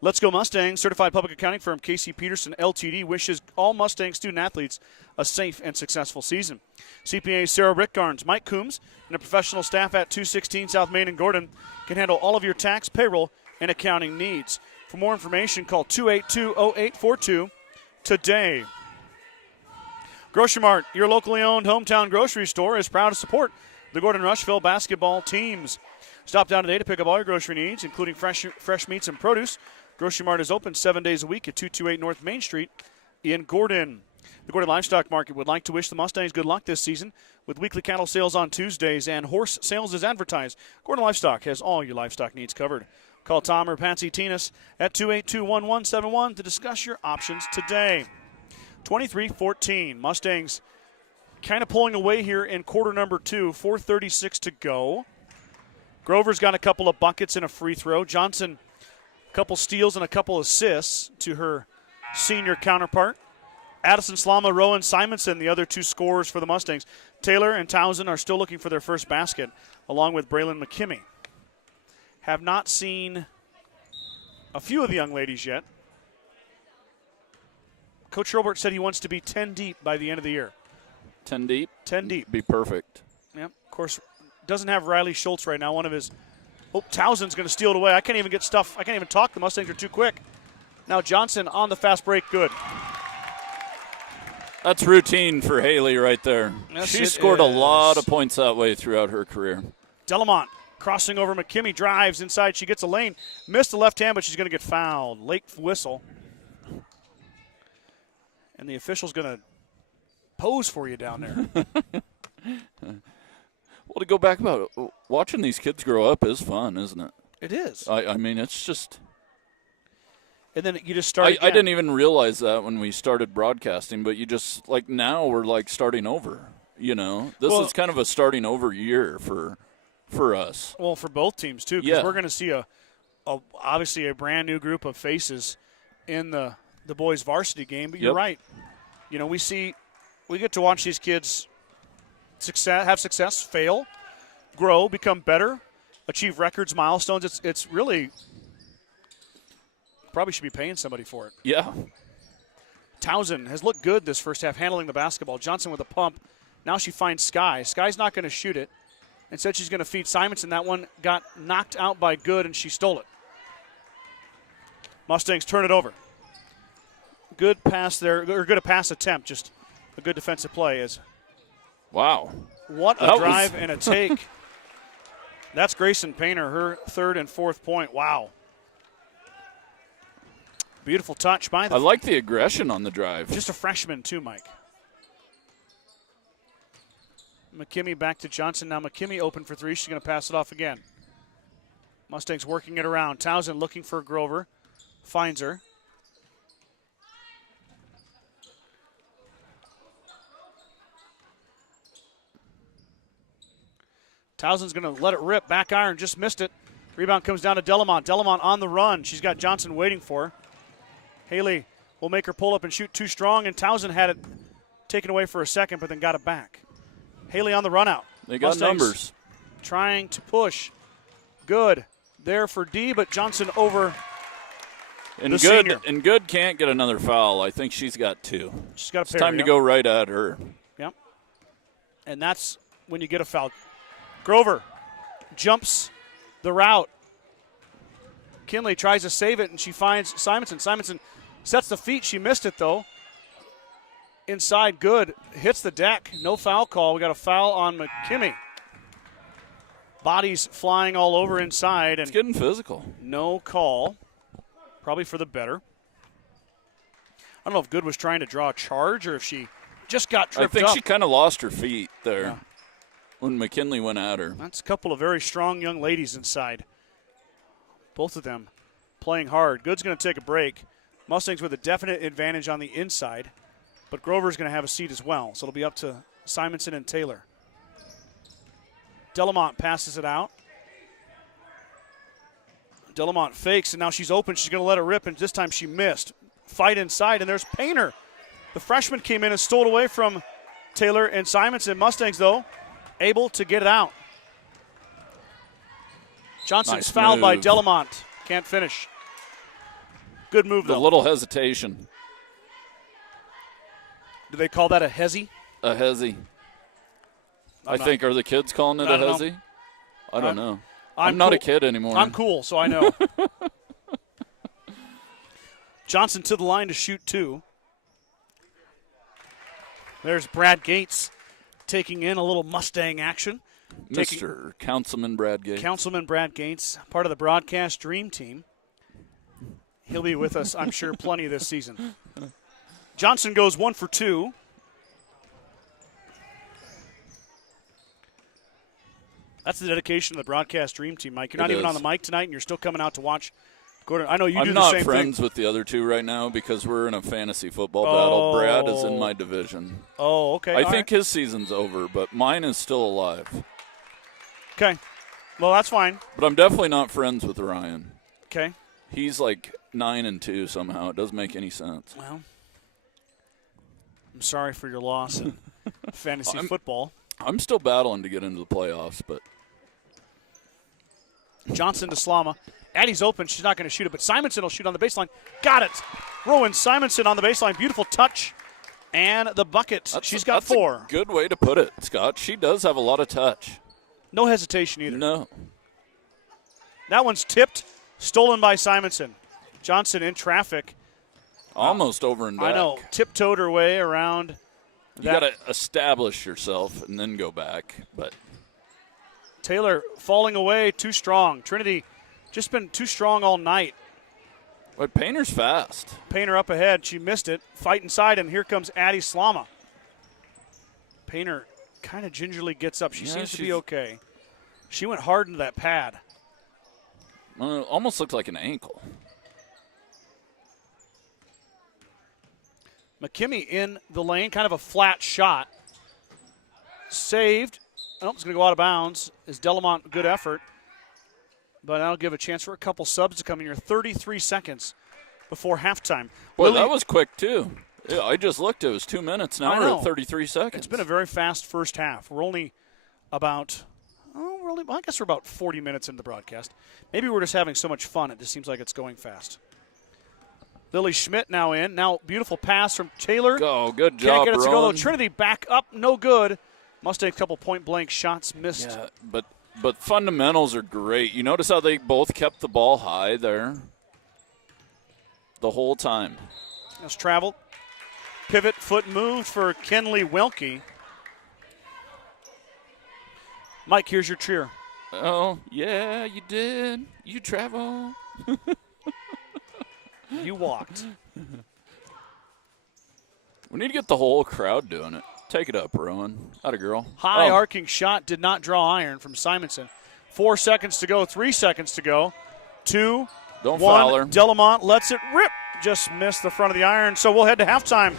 Let's Go Mustangs. Certified public accounting firm Casey Peterson LTD wishes all Mustang student athletes a safe and successful season. CPA Sarah Rickgarns, Mike Coombs, and a professional staff at 216 South Main in Gordon can handle all of your tax, payroll, and accounting needs. For more information, call 282-0842 today. Grocery Mart, your locally owned hometown grocery store, is proud to support the Gordon-Rushville basketball teams. Stop down today to pick up all your grocery needs, including fresh meats and produce. Grocery Mart is open 7 days a week at 228 North Main Street in Gordon. The Gordon Livestock Market would like to wish the Mustangs good luck this season with weekly cattle sales on Tuesdays and horse sales as advertised. Gordon Livestock has all your livestock needs covered. Call Tom or Patsy Tinas at 282-1171 to discuss your options today. 23-14. Mustangs kind of pulling away here in quarter number 2. 4:36 to go. Grover's got a couple of buckets and a free throw. Johnson, a couple steals and a couple assists to her senior counterpart. Addison Slama, Rowan Simonson, the other two scorers for the Mustangs. Taylor and Townsend are still looking for their first basket, along with Braylon McKimmey. Have not seen a few of the young ladies yet. Coach Robert said he wants to be 10 deep by the end of the year. 10 deep? 10 deep. Be perfect. Yep. Of course, doesn't have Riley Schultz right now. One of his. Oh, Townsend's going to steal it away. I can't even get stuff. I can't even talk. The Mustangs are too quick. Now Johnson on the fast break. Good. That's routine for Haley right there. Yes, she scored a lot of points that way throughout her career. Delamont crossing over McKimmey, drives inside. She gets a lane. Missed the left hand, but she's going to get fouled. Late whistle. And the official's going to pose for you down there. Well, to go back about it, watching these kids grow up is fun, isn't it? It is. I mean, it's just. And then you just start. I didn't even realize that when we started broadcasting, but you just, like, now we're, like, starting over. You know? This is kind of a starting over year for us. Well, for both teams, too, because we're going to see obviously a brand new group of faces in the boys' varsity game. But you're right. You know, we get to watch these kids have success, fail, grow, become better, achieve records, milestones. It's really probably should be paying somebody for it. Yeah. Townsend has looked good this first half handling the basketball. Johnson with a pump. Now she finds Sky. Sky's not going to shoot it. Instead, she's going to feed Simonson. That one got knocked out by Good, and she stole it. Mustangs turn it over. Good pass there, or good pass attempt. Just a good defensive play. Wow. What a drive and a take. That's Grayson Painter, her third and fourth point. Wow. Beautiful touch by I like the aggression on the drive. Just a freshman, too, Mike. McKimmey back to Johnson. Now McKimmey open for three. She's going to pass it off again. Mustangs working it around. Townsend looking for Grover. Finds her. Townsend's going to let it rip. Back iron, just missed it. Rebound comes down to Delamont. Delamont on the run. She's got Johnson waiting for her. Haley will make her pull up and shoot too strong, and Townsend had it taken away for a second, but then got it back. Haley on the run out. They got Mustangs numbers. Trying to push. Good there for D, but Johnson over the senior. And Good can't get another foul. I think she's got two. She's got a pair. It's time to go right at her. Yep. And that's when you get a foul. Grover jumps the route. Kinley tries to save it, and she finds Simonson. Simonson sets the feet. She missed it, though. Inside, Good. Hits the deck. No foul call. We got a foul on McKimmey. Bodies flying all over inside. And it's getting physical. No call. Probably for the better. I don't know if Good was trying to draw a charge or if she just got tripped up. I think she kind of lost her feet there when McKinley went at her. That's a couple of very strong young ladies inside. Both of them playing hard. Good's going to take a break. Mustangs with a definite advantage on the inside, but Grover's going to have a seat as well, so it'll be up to Simonson and Taylor. Delamont passes it out. Delamont fakes, and now she's open. She's going to let it rip, and this time she missed. Fight inside, and there's Painter. The freshman came in and stole it away from Taylor and Simonson. Mustangs, though, able to get it out. Johnson's Nice fouled by move. Delamont. Can't finish. Good move, A though. little hesitation. Do they call that a hezzy? A hezzy. I think, are the kids calling it a hezzy? I don't know. I'm not a kid anymore. I'm cool, so I know. Johnson to the line to shoot 2. There's Brad Gates taking in a little Mustang action. Mr. Councilman Brad Gates. Councilman Brad Gates, part of the broadcast dream team. He'll be with us, I'm sure, plenty this season. Johnson goes 1 for 2. That's the dedication of the broadcast dream team, Mike. You're not even on the mic tonight, and you're still coming out to watch Gordon. I know you do the same thing. I'm not friends with the other two right now because we're in a fantasy football battle. Brad is in my division. Oh, okay. I think his season's over, but mine is still alive. Okay. Well, that's fine. But I'm definitely not friends with Ryan. Okay. He's like 9-2 somehow. It doesn't make any sense. Well, I'm sorry for your loss in fantasy football. I'm still battling to get into the playoffs, but Johnson to Slama. Addie's open. She's not going to shoot it, but Simonson will shoot on the baseline. Got it. Rowan Simonson on the baseline. Beautiful touch. And the bucket. She's got 4. A good way to put it, Scott. She does have a lot of touch. No hesitation either. No. That one's tipped. Stolen by Simonson. Johnson in traffic. Almost over and back. I know. Tiptoed her way around. You got to establish yourself and then go back. But Taylor falling away too strong. Trinity just been too strong all night. But Painter's fast. Painter up ahead. She missed it. Fight inside, and here comes Addie Slama. Painter kind of gingerly gets up. She seems to be okay. She went hard into that pad. Almost looked like an ankle. McKimmey in the lane, kind of a flat shot. Saved. Oh, it's going to go out of bounds. Is Delamont good effort? But that'll give a chance for a couple subs to come in here. 33 seconds before halftime. Well, that was quick, too. Yeah, I just looked. It was 2 minutes. Now we're at 33 seconds. It's been a very fast first half. We're only about, I guess we're about 40 minutes into the broadcast. Maybe we're just having so much fun. It just seems like it's going fast. Lily Schmidt now in. Now beautiful pass from Taylor. Oh, good job, Can't get it to go, though. Rowan. Trinity back up, no good. Mustang couple point-blank shots missed. Yeah, but fundamentals are great. You notice how they both kept the ball high there the whole time. That's traveled. Pivot foot moved for Kenley Welke. Mike, here's your cheer. Oh, yeah, you did. You travel. You walked. We need to get the whole crowd doing it. Take it up, Rowan. Atta girl. High arcing shot did not draw iron from Simonson. 4 seconds to go, 3 seconds to go. 2, Don't 1. foul her. Delamont lets it rip. Just missed the front of the iron. So we'll head to halftime.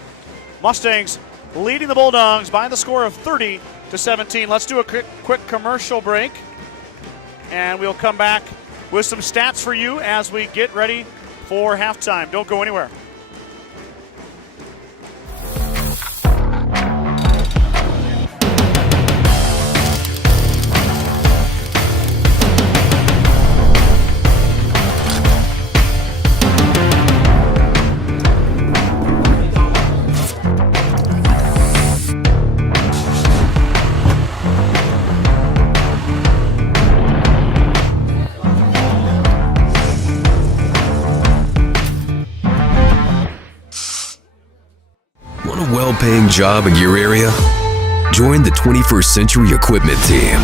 Mustangs leading the Bulldogs by the score of 30-17. Let's do a quick commercial break. And we'll come back with some stats for you as we get ready for halftime. Don't go anywhere. Well-paying job in your area? Join the 21st Century Equipment team.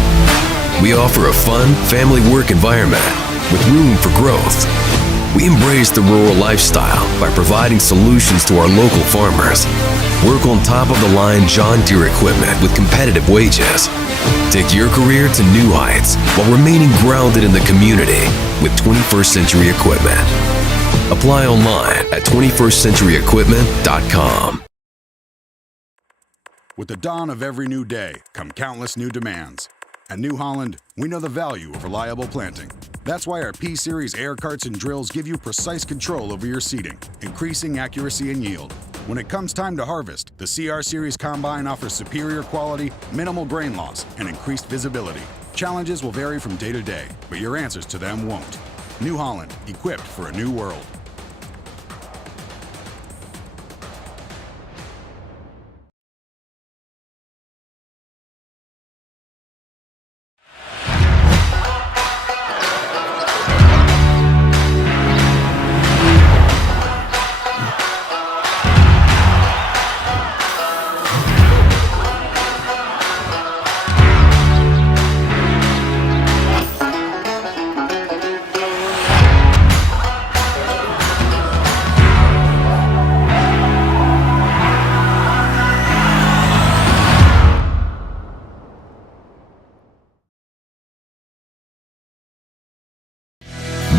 We offer a fun, family work environment with room for growth. We embrace the rural lifestyle by providing solutions to our local farmers. Work on top-of-the-line John Deere equipment with competitive wages. Take your career to new heights while remaining grounded in the community with 21st Century Equipment. Apply online at 21stcenturyequipment.com. With the dawn of every new day come countless new demands. At New Holland, we know the value of reliable planting. That's why our P-Series air carts and drills give you precise control over your seeding, increasing accuracy and yield. When it comes time to harvest, the CR Series Combine offers superior quality, minimal grain loss, and increased visibility. Challenges will vary from day to day, but your answers to them won't. New Holland, equipped for a new world.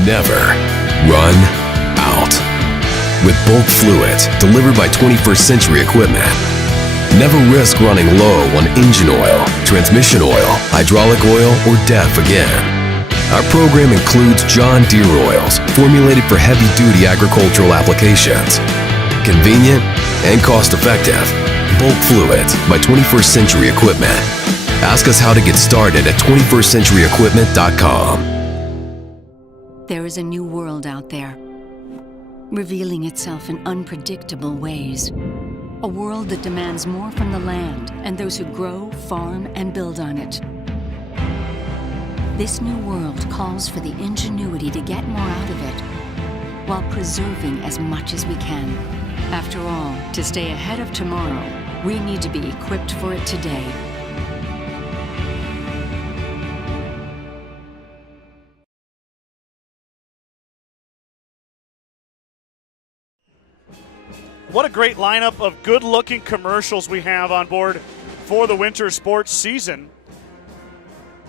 Never run out. With bulk fluids delivered by 21st Century Equipment. Never risk running low on engine oil, transmission oil, hydraulic oil, or DEF again. Our program includes John Deere oils formulated for heavy-duty agricultural applications. Convenient and cost-effective. Bulk fluids by 21st Century Equipment. Ask us how to get started at 21stcenturyequipment.com. There is a new world out there, revealing itself in unpredictable ways. A world that demands more from the land and those who grow, farm, and build on it. This new world calls for the ingenuity to get more out of it, while preserving as much as we can. After all, to stay ahead of tomorrow, we need to be equipped for it today. What a great lineup of good-looking commercials we have on board for the winter sports season.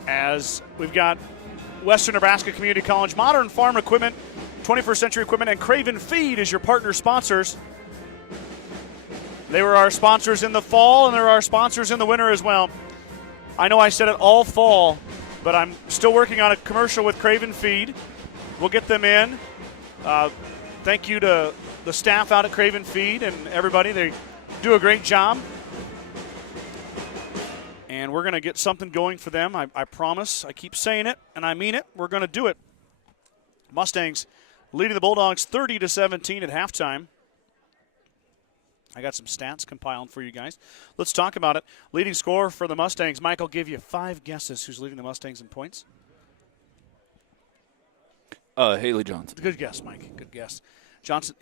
As we've got Western Nebraska Community College, Modern Farm Equipment, 21st Century Equipment, and Craven Feed as your partner sponsors. They were our sponsors in the fall, and they're our sponsors in the winter as well. I know I said it all fall, but I'm still working on a commercial with Craven Feed. We'll get them in. Thank you to the staff out at Craven Feed and everybody. They do a great job. And we're going to get something going for them. I promise. I keep saying it, and I mean it. We're going to do it. Mustangs leading the Bulldogs 30-17 at halftime. I got some stats compiled for you guys. Let's talk about it. Leading scorer for the Mustangs. Mike, I'll give you 5 guesses who's leading the Mustangs in points. Haley Johnson. Good guess, Mike. Good guess. Johnson.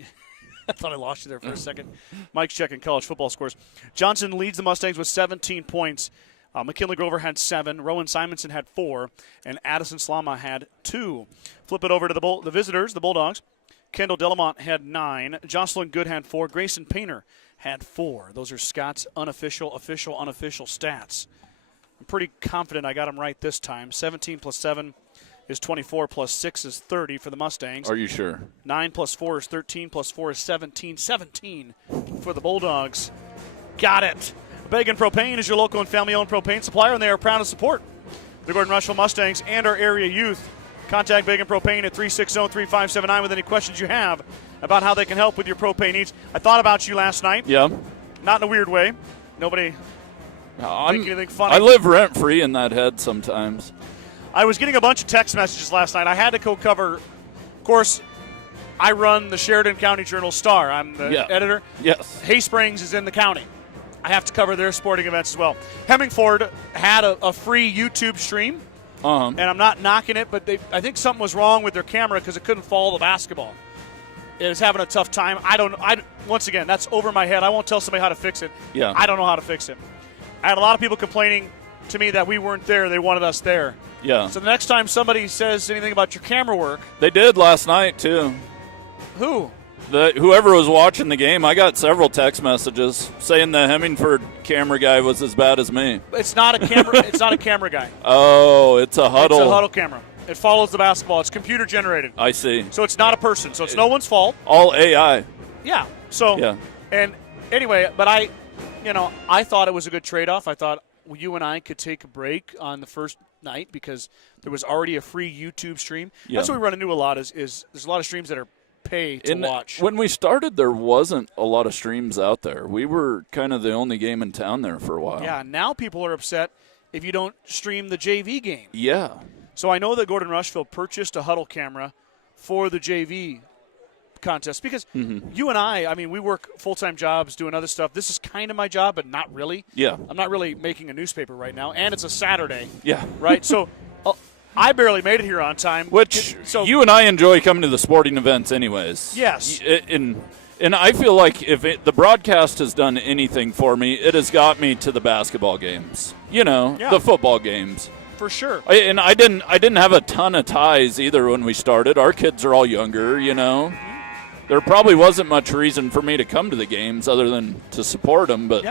I thought I lost you there for a second. Mike's checking college football scores. Johnson leads the Mustangs with 17 points. McKinley Grover had 7. Rowan Simonson had 4. And Addison Slama had 2. Flip it over to the visitors, the Bulldogs. Kendall Delamont had 9. Jocelyn Good had 4. Grayson Painter had 4. Those are Scott's unofficial stats. I'm pretty confident I got them right this time. 17 plus 7 is 24, plus 6 is 30 for the Mustangs. Are you sure? 9 plus 4 is 13, plus 4 is 17. 17 for the Bulldogs. Got it. Began Propane is your local and family-owned propane supplier, and they are proud to support the Gordon-Rushville Mustangs and our area youth. Contact Began Propane at 360-3579 with any questions you have about how they can help with your propane needs. I thought about you last night. Yeah. Not in a weird way. Nobody think anything funny. I live rent-free in that head sometimes. I was getting a bunch of text messages last night. I had to go cover, of course, I run the Sheridan County Journal-Star. I'm the editor. Yes. Hay Springs is in the county. I have to cover their sporting events as well. Hemmingford had a free YouTube stream, and I'm not knocking it, but I think something was wrong with their camera because it couldn't follow the basketball. It was having a tough time. Once again, that's over my head. I won't tell somebody how to fix it. Yeah. I don't know how to fix it. I had a lot of people complaining to me that we weren't there. They wanted us there. Yeah. So the next time somebody says anything about your camera work. They did last night, too. Who? Whoever was watching the game, I got several text messages saying the Hemmingford camera guy was as bad as me. It's not a camera. It's not a camera guy. Oh, it's a huddle. It's a huddle camera. It follows the basketball. It's computer generated. I see. So it's not a person. So it's no one's fault. All AI. Yeah. So. Yeah. And anyway, but I thought it was a good trade-off. I thought you and I could take a break on the first night because there was already a free YouTube stream. Yeah. That's what we run into a lot. Is there's a lot of streams that are pay to watch. When we started, there wasn't a lot of streams out there. We were kind of the only game in town there for a while. Yeah, now people are upset if you don't stream the JV game. Yeah. So I know that Gordon-Rushville purchased a huddle camera for the JV contest because you and I mean, we work full-time jobs doing other stuff. This is kind of my job, but not really. Yeah. I'm not really making a newspaper right now, and it's a Saturday. Yeah. Right? So I barely made it here on time. Which you and I enjoy coming to the sporting events anyways. Yes. And I feel like if the broadcast has done anything for me, it has got me to the basketball games. The football games. For sure. And I didn't have a ton of ties either when we started. Our kids are all younger, There probably wasn't much reason for me to come to the games other than to support them, but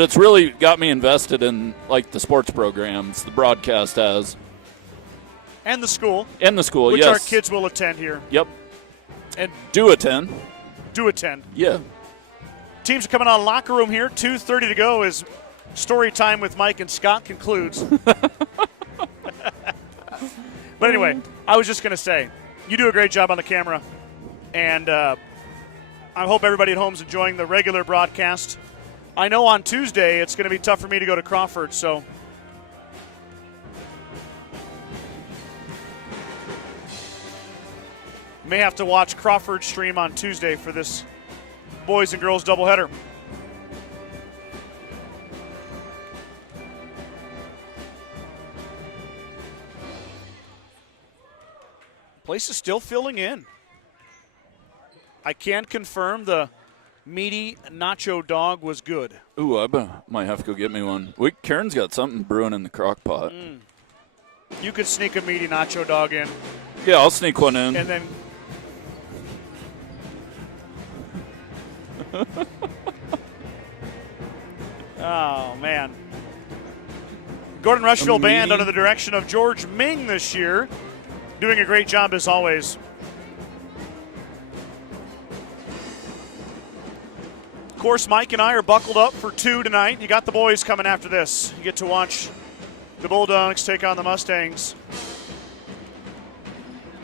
it's really got me invested in like the sports programs the broadcast has. And the school. Which yes. Our kids will attend here. Yep. And do attend. Yeah. Teams are coming out of the locker room here. 2:30 to go as story time with Mike and Scott concludes. But anyway, I was just going to say, you do a great job on the camera. And I hope everybody at home is enjoying the regular broadcast. I know on Tuesday it's going to be tough for me to go to Crawford, so may have to watch Crawford stream on Tuesday for this boys and girls doubleheader. Place is still filling in. I can confirm the meaty nacho dog was good. Ooh, I might have to go get me one. Karen's got something brewing in the crock pot. You could sneak a meaty nacho dog in. Yeah, I'll sneak one in. And then oh, man. Gordon-Rushville Band under the direction of George Ming this year. Doing a great job as always. Of course, Mike and I are buckled up for 2 tonight. You got the boys coming after this. You get to watch the Bulldogs take on the Mustangs.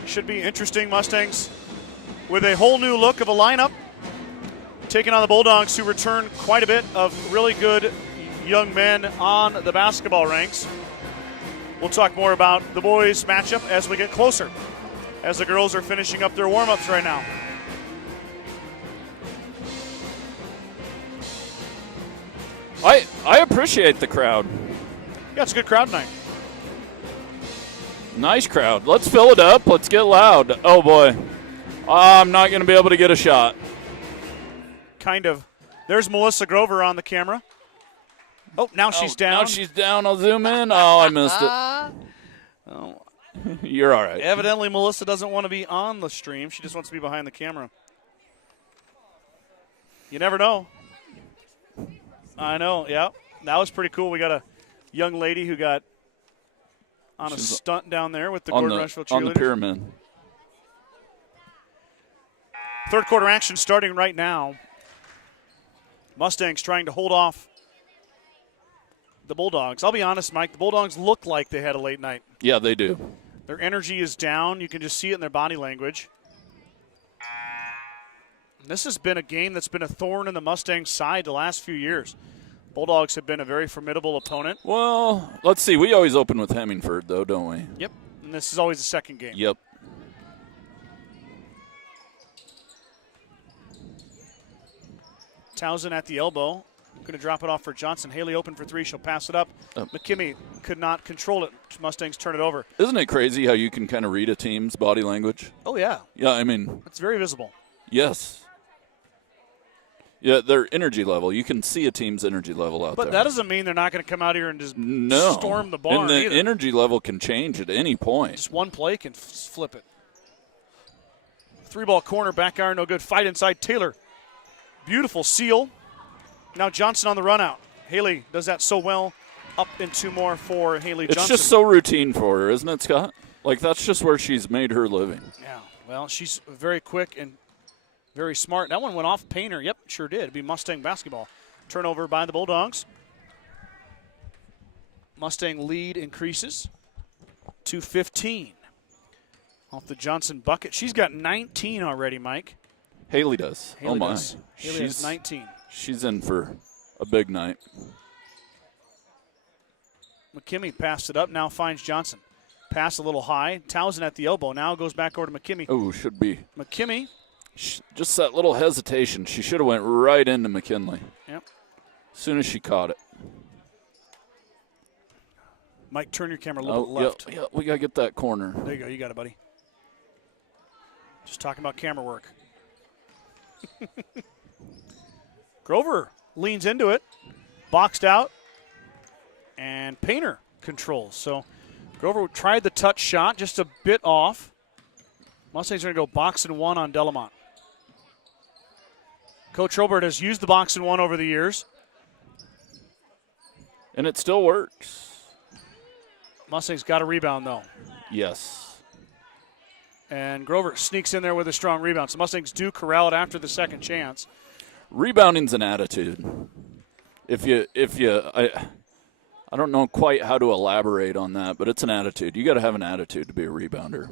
Should be interesting. Mustangs with a whole new look of a lineup. Taking on the Bulldogs, who return quite a bit of really good young men on the basketball ranks. We'll talk more about the boys' matchup as we get closer, as the girls are finishing up their warm-ups right now. I appreciate the crowd. Yeah, it's a good crowd tonight. Nice crowd. Let's fill it up. Let's get loud. Oh, boy. I'm not going to be able to get a shot. Kind of. There's Melissa Grover on the camera. Oh, now she's down. Now she's down. I'll zoom in. Oh, I missed it. Oh. You're all right. Evidently, Melissa doesn't want to be on the stream. She just wants to be behind the camera. You never know. I know, yeah. That was pretty cool. We got a young lady who got on a stunt down there with the Gordon-Rushville cheerleaders. On the pyramid. Third quarter action starting right now. Mustangs trying to hold off the Bulldogs. I'll be honest, Mike, the Bulldogs look like they had a late night. Yeah, they do. Their energy is down. You can just see it in their body language. This has been a game that's been a thorn in the Mustangs' side the last few years. Bulldogs have been a very formidable opponent. Well, let's see. We always open with Hemingford, though, don't we? Yep, and this is always the second game. Yep. Townsend at the elbow. Going to drop it off for Johnson. Haley open for 3. She'll pass it up. McKimmey could not control it. Mustangs turn it over. Isn't it crazy how you can kind of read a team's body language? Oh, yeah. Yeah, I mean. It's very visible. Yes. Yeah, their energy level. You can see a team's energy level out there. But that doesn't mean they're not going to come out here and just storm the barn. And the either. energy level can change at any point. Just one play can flip it. 3-ball corner, back iron, no good. Fight inside Taylor. Beautiful seal. Now Johnson on the run out. Haley does that so well. Up and 2 more for Haley Johnson. It's just so routine for her, isn't it, Scott? Like, that's just where she's made her living. Yeah, well, she's very quick and very smart. That one went off Painter. Yep, sure did. It'd be Mustang basketball. Turnover by the Bulldogs. Mustang lead increases to 15. Off the Johnson bucket. She's got 19 already, Mike. Haley does. Haley my. Does. Haley has 19. She's in for a big night. McKimmey passed it up, now finds Johnson. Pass a little high. Townsend at the elbow. Now goes back over to McKimmey. Oh, should be. McKimmey. Just that little hesitation. She should have went right into McKinley. Yep. As soon as she caught it. Mike, turn your camera a little bit left. Yeah, we got to get that corner. There you go. You got it, buddy. Just talking about camera work. Grover leans into it. Boxed out. And Painter controls. So Grover tried the touch shot, just a bit off. Mustangs are going to go box and one on Delamont. Coach Robert has used the box and one over the years. And it still works. Mustangs got a rebound, though. Yes. And Grover sneaks in there with a strong rebound. So Mustangs do corral it after the second chance. Rebounding's an attitude. I don't know quite how to elaborate on that, but it's an attitude. You got to have an attitude to be a rebounder.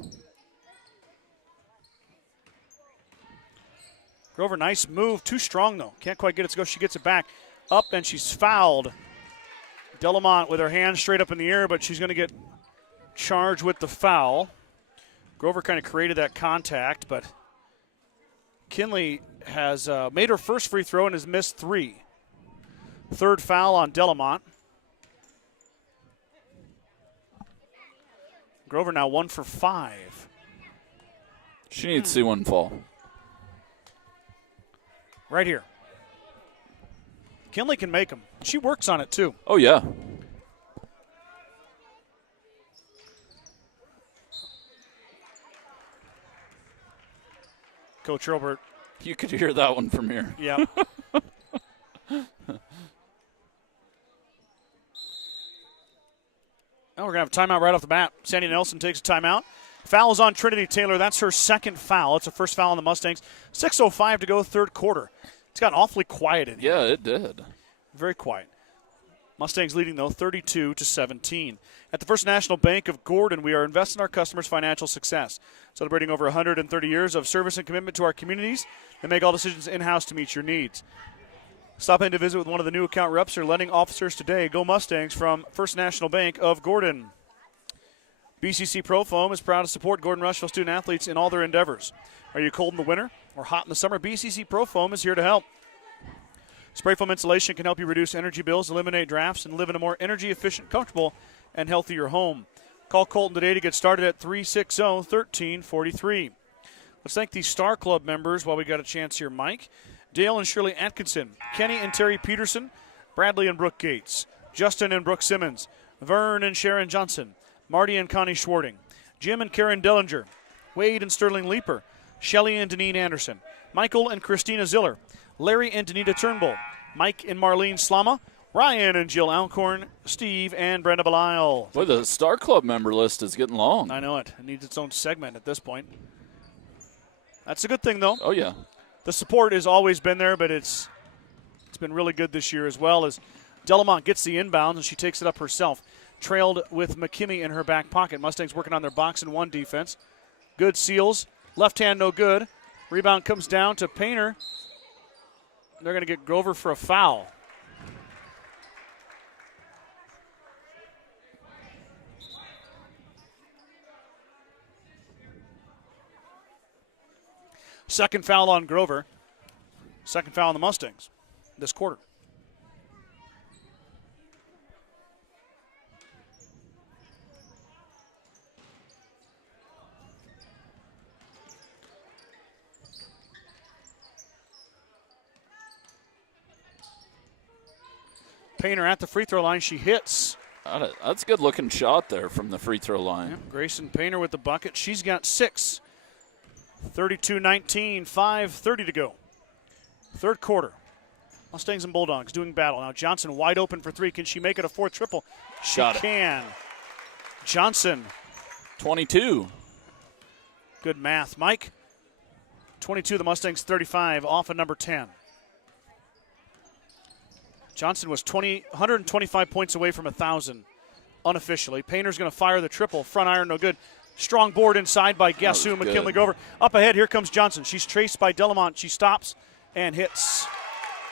Grover, nice move. Too strong, though. Can't quite get it to go. She gets it back up, and she's fouled. Delamont with her hand straight up in the air, but she's going to get charged with the foul. Grover kind of created that contact, but Kinley has made her first free throw and has missed 3. Third foul on Delamont. Grover now 1 for 5. She needs to see one fall. Right here. Kinley can make them. She works on it, too. Oh, yeah. Coach Robert. You could hear that one from here. Yeah. Now we're going to have a timeout right off the bat. Sandy Nelson takes a timeout. Fouls on Trinity Taylor. That's her second foul. It's her first foul on the Mustangs. 6:05 to go, third quarter. It's gotten awfully quiet in here. Yeah, it did. Very quiet. Mustangs leading, though, 32-17. At the First National Bank of Gordon, we are investing in our customers' financial success, celebrating over 130 years of service and commitment to our communities, and make all decisions in-house to meet your needs. Stop in to visit with one of the new account reps or lending officers today. Go Mustangs from First National Bank of Gordon. BCC Pro Foam is proud to support Gordon-Rushville student-athletes in all their endeavors. Are you cold in the winter or hot in the summer? BCC Pro Foam is here to help. Spray foam insulation can help you reduce energy bills, eliminate drafts, and live in a more energy-efficient, comfortable, and healthier home. Call Colton today to get started at 360-1343. Let's thank these Star Club members while we got a chance here, Mike. Dale and Shirley Atkinson, Kenny and Terry Peterson, Bradley and Brooke Gates, Justin and Brooke Simmons, Vern and Sharon Johnson, Marty and Connie Schwarting, Jim and Karen Dellinger, Wade and Sterling Leeper, Shelley and Deneen Anderson, Michael and Christina Ziller, Larry and Danita Turnbull, Mike and Marlene Slama, Ryan and Jill Alcorn, Steve and Brenda Belisle. Boy, the Star Club member list is getting long. I know it. It needs its own segment at this point. That's a good thing, though. Oh, yeah. The support has always been there, but it's been really good this year as well, as Delamont gets the inbound and she takes it up herself. Trailed with McKimmey in her back pocket. Mustangs working on their box and one defense. Good seals. Left hand no good. Rebound comes down to Painter. They're going to get Grover for a foul. Second foul on Grover. Second foul on the Mustangs this quarter. Painter at the free throw line. She hits. That's a good-looking shot there from the free throw line. Yep, Grayson Painter with the bucket. She's got 6. 32-19, 5:30 to go. Third quarter. Mustangs and Bulldogs doing battle. Now Johnson wide open for 3. Can she make it a fourth triple? She can. Johnson. 22. Good math. Mike. 22, the Mustangs 35, off of number 10. Johnson was 125 points away from 1,000 unofficially. Painter's going to fire the triple. Front iron, no good. Strong board inside by guess who? McKinley Grover. Up ahead, here comes Johnson. She's traced by Delamont. She stops and hits.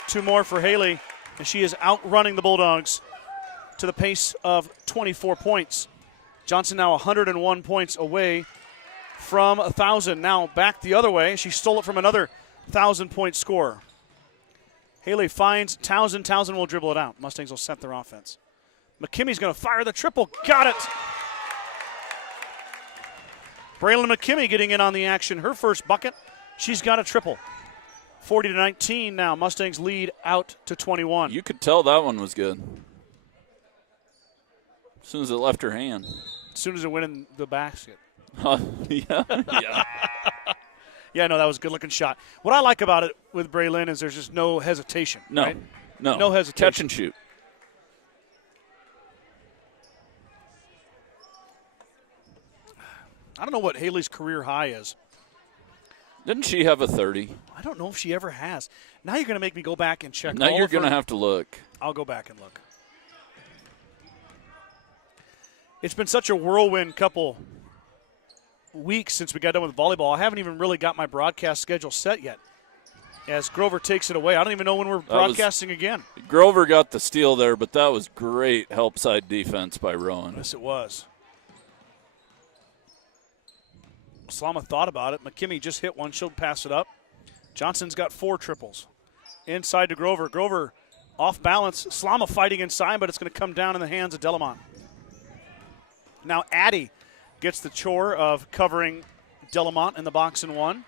2 more for Haley, and she is outrunning the Bulldogs to the pace of 24 points. Johnson now 101 points away from 1,000. Now back the other way. She stole it from another 1,000-point scorer. Haley finds Townsend. Townsend will dribble it out. Mustangs will set their offense. McKimmy's going to fire the triple. Got it. Braylon McKimmy getting in on the action. Her first bucket. She's got a triple. 40-19 now. Mustangs lead out to 21. You could tell that one was good. As soon as it left her hand. As soon as it went in the basket. Yeah. Yeah, no, that was a good-looking shot. What I like about it with Braylon is there's just no hesitation. No, right? no. No hesitation. Catch and shoot. I don't know what Haley's career high is. Didn't she have a 30? I don't know if she ever has. Now you're going to make me go back and check. Now you're going to have to look. I'll go back and look. It's been such a whirlwind couple weeks since we got done with volleyball. I haven't even really got my broadcast schedule set yet. As Grover takes it away, I don't even know when we're broadcasting again. Grover got the steal there, but that was great help side defense by Rowan. Yes, it was. Slama thought about it. McKimmey just hit one. She'll pass it up. Johnson's got 4 triples. Inside to Grover. Grover off balance. Slama fighting inside, but it's going to come down in the hands of Delamont. Now Addie gets the chore of covering Delamont in the box and one.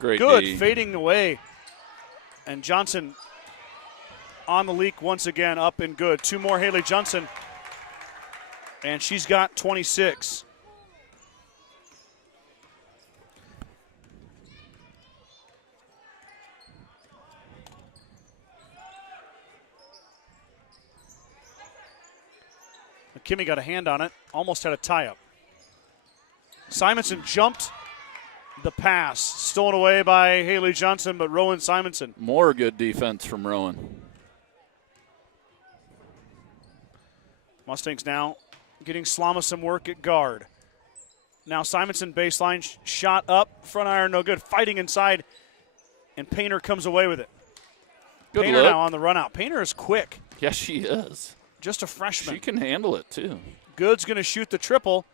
Great Good, D. fading away. And Johnson on the leak once again, up and good. 2 more, Haley Johnson. And she's got 26. McKimmey got a hand on it, almost had a tie-up. Simonson jumped the pass, stolen away by Haley Johnson, but Rowan Simonson. More good defense from Rowan. Mustangs now getting Slama some work at guard. Now Simonson baseline, shot up, front iron no good, fighting inside, and Painter comes away with it. Good Painter look. now on the run out. Painter is quick. Yes, she is. Just a freshman. She can handle it, too. Good's going to shoot the triple.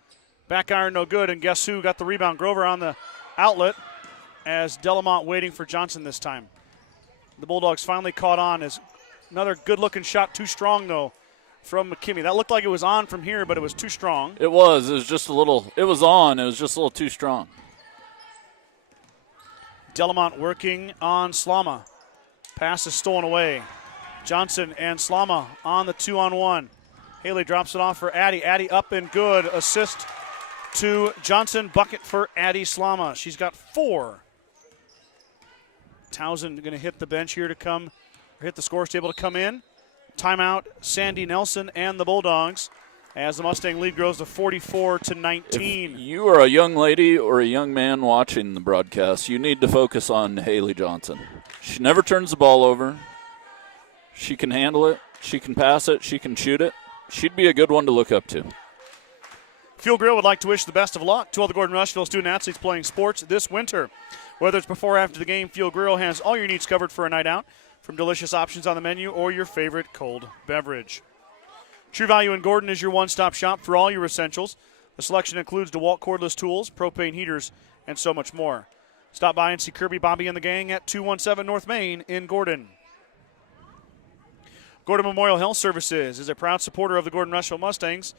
Back iron no good, and guess who got the rebound? Grover on the outlet as Delamont waiting for Johnson this time. The Bulldogs finally caught on as another good-looking shot, too strong, though, from McKimmey. That looked like it was on from here, but it was too strong. It was. It was just a little – it was on. It was just a little too strong. Delamont working on Slama. Pass is stolen away. Johnson and Slama on the 2-on-1. Haley drops it off for Addie. Addie up and good. Assist to Johnson. Bucket for Addie Slama. She's got 4. Townsend going to hit the bench here to come, or hit the scores table to come in. Timeout, Sandy Nelson and the Bulldogs as the Mustang lead grows to 44-19. If you are a young lady or a young man watching the broadcast, you need to focus on Haley Johnson. She never turns the ball over. She can handle it. She can pass it. She can shoot it. She'd be a good one to look up to. Fuel Grill would like to wish the best of luck to all the Gordon-Rushville student-athletes playing sports this winter. Whether it's before or after the game, Fuel Grill has all your needs covered for a night out, from delicious options on the menu or your favorite cold beverage. True Value in Gordon is your one-stop shop for all your essentials. The selection includes DeWalt cordless tools, propane heaters, and so much more. Stop by and see Kirby, Bobby, and the gang at 217 North Main in Gordon. Gordon Memorial Health Services is a proud supporter of the Gordon-Rushville Mustangs.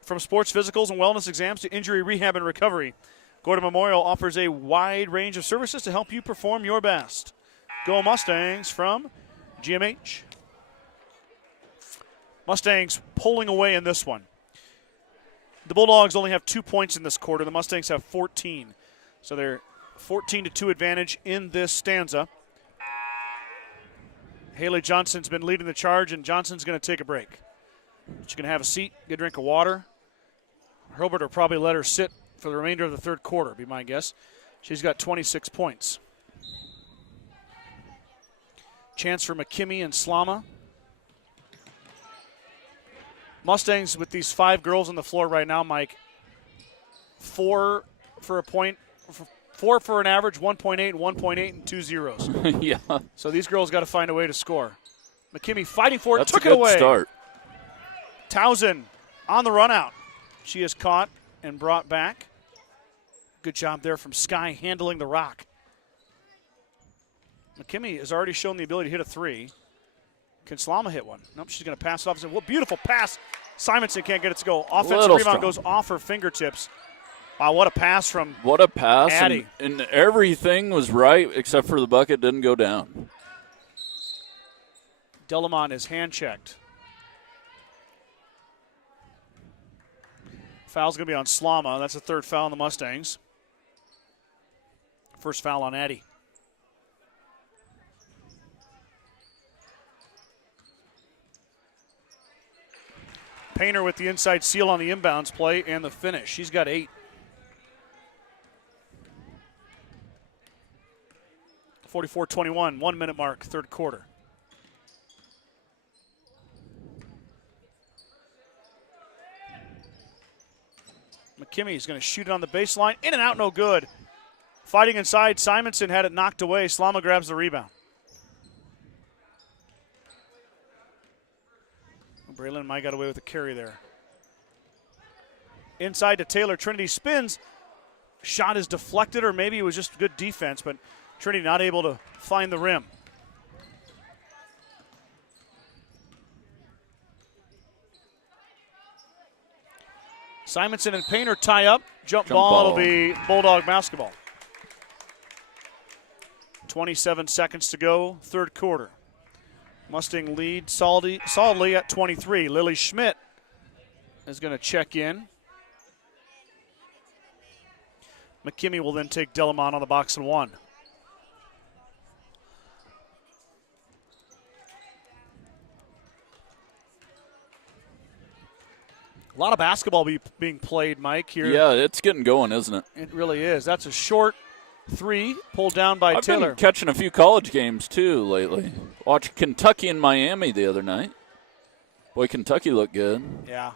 From sports physicals and wellness exams to injury rehab and recovery, Gordon Memorial offers a wide range of services to help you perform your best. Go Mustangs from GMH. Mustangs pulling away in this one. The Bulldogs only have 2 points in this quarter. The Mustangs have 14. So they're 14-2 advantage in this stanza. Haley Johnson's been leading the charge, and Johnson's going to take a break. She's going to have a seat, get a drink of water. Herbert will probably let her sit for the remainder of the third quarter, be my guess. She's got 26 points. Chance for McKimmey and Slama. Mustangs with these 5 girls on the floor right now, Mike. 4 for a point, 4 for an average, 1.8, 1.8, and 2 zeros. Yeah. So these girls got to find a way to score. McKimmey fighting for it, That's took a it good away. Start. Townsend on the run out. She is caught and brought back. Good job there from Sky handling the rock. McKimmey has already shown the ability to hit a three. Can Slama hit one? Nope, she's going to pass it off. Well, beautiful pass. Simonson can't get it to go. Offensive rebound goes off her fingertips. Wow, what a pass from Addie. And everything was right except for the bucket didn't go down. Delamont is hand-checked. Foul's going to be on Slama. That's the third foul on the Mustangs. First foul on Addie. Painter with the inside seal on the inbounds play and the finish. She's got 8. 44-21, 1 minute mark, third quarter. McKimmey is going to shoot it on the baseline. In and out, no good. Fighting inside, Simonson had it knocked away. Slama grabs the rebound. Braylon Mai got away with the carry there. Inside to Taylor. Trinity spins. Shot is deflected, or maybe it was just good defense, but Trinity not able to find the rim. Simonson and Painter tie up. Jump ball. It'll be Bulldog basketball. 27 seconds to go, third quarter. Mustang lead solidly at 23. Lily Schmidt is going to check in. McKimmey will then take Delamont on the box and 1. A lot of basketball being played, Mike, here. Yeah, it's getting going, isn't it? It really is. That's a short 3 pulled down by Taylor. I've been catching a few college games, too, lately. Watched Kentucky and Miami the other night. Boy, Kentucky looked good. Yeah.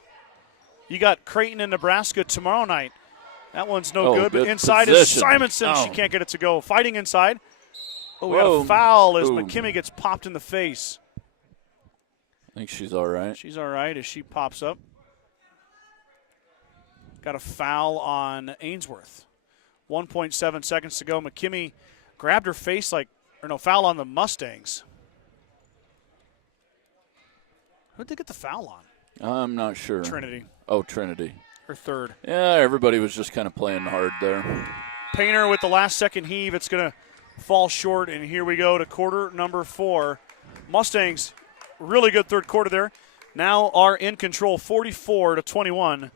You got Creighton and Nebraska tomorrow night. That one's no good, but inside position. Is Simonson. Oh. She can't get it to go. Fighting inside. Oh, we got Whoa. a foul as Ooh. McKimmey gets popped in the face. I think she's all right. She's all right as she pops up. Got a foul on Ainsworth. 1.7 seconds to go. McKimmey grabbed her face foul on the Mustangs. Who'd they get the foul on? I'm not sure. Trinity. Oh, Trinity. Her third. Yeah, everybody was just kind of playing hard there. Painter with the last second heave. It's going to fall short, and here we go to quarter number 4. Mustangs, really good third quarter there. Now are in control 44-21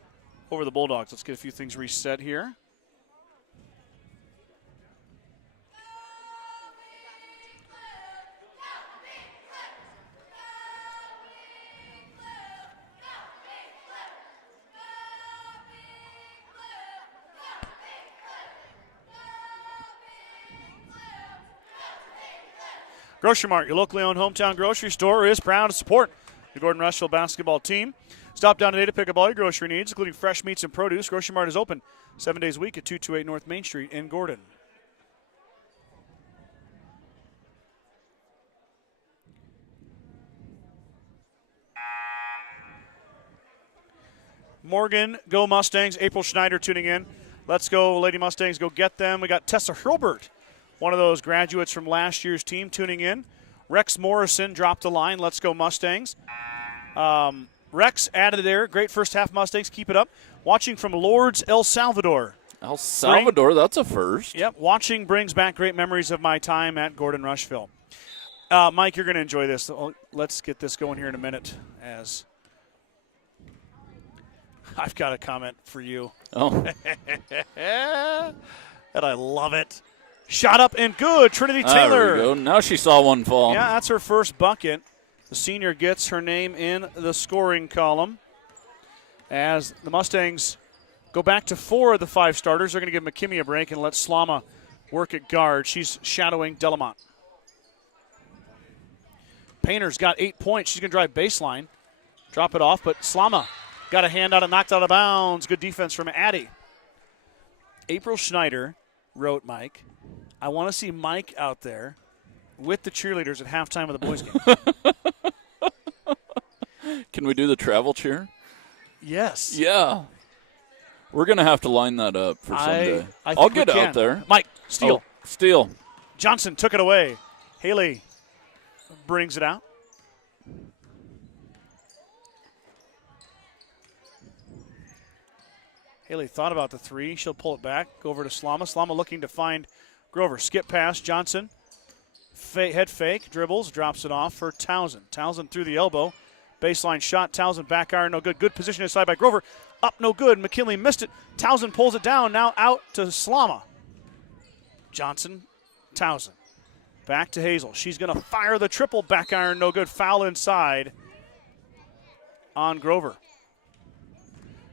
over the Bulldogs. Let's get a few things reset here. Grocery Mart, your locally owned hometown grocery store, is proud to support the Gordon-Rushville basketball team. Stop down today to pick up all your grocery needs, including fresh meats and produce. Grocery Mart is open 7 days a week at 228 North Main Street in Gordon. Morgan, go Mustangs. April Schneider tuning in. Let's go, Lady Mustangs, go get them. We got Tessa Hurlbert, one of those graduates from last year's team, tuning in. Rex Morrison dropped a line. Let's go Mustangs. Rex added there. Great first half, Mustangs. Keep it up. Watching from Lourdes, El Salvador. El Salvador, that's a first. Yep, watching brings back great memories of my time at Gordon-Rushville. Mike, you're going to enjoy this. Let's get this going here in a minute, as I've got a comment for you. Oh. And I love it. Shot up and good. Trinity Taylor. There we go. Now she saw one fall. Yeah, that's her first bucket. The senior gets her name in the scoring column. As the Mustangs go back to 4 of the 5 starters, they're going to give McKimmey a break and let Slama work at guard. She's shadowing Delamont. Painter's got 8 points. She's going to drive baseline. Drop it off, but Slama got a hand out and knocked out of bounds. Good defense from Addie. April Schneider wrote Mike, I want to see Mike out there with the cheerleaders at halftime of the boys' game. Can we do the travel cheer? Yes. Yeah. We're going to have to line that up for someday. I'll get out there. Mike, steal. Oh, steal. Johnson took it away. Haley brings it out. Haley thought about the three. She'll pull it back. Go over to Slama. Slama looking to find Grover. Skip pass. Johnson. Head fake. Dribbles. Drops it off for Townsend. Townsend through the elbow. Baseline shot. Townsend back iron. No good. Good position inside by Grover. Up no good. McKinley missed it. Townsend pulls it down. Now out to Slama. Johnson. Townsend. Back to Hazel. She's going to fire the triple. Back iron. No good. Foul inside on Grover.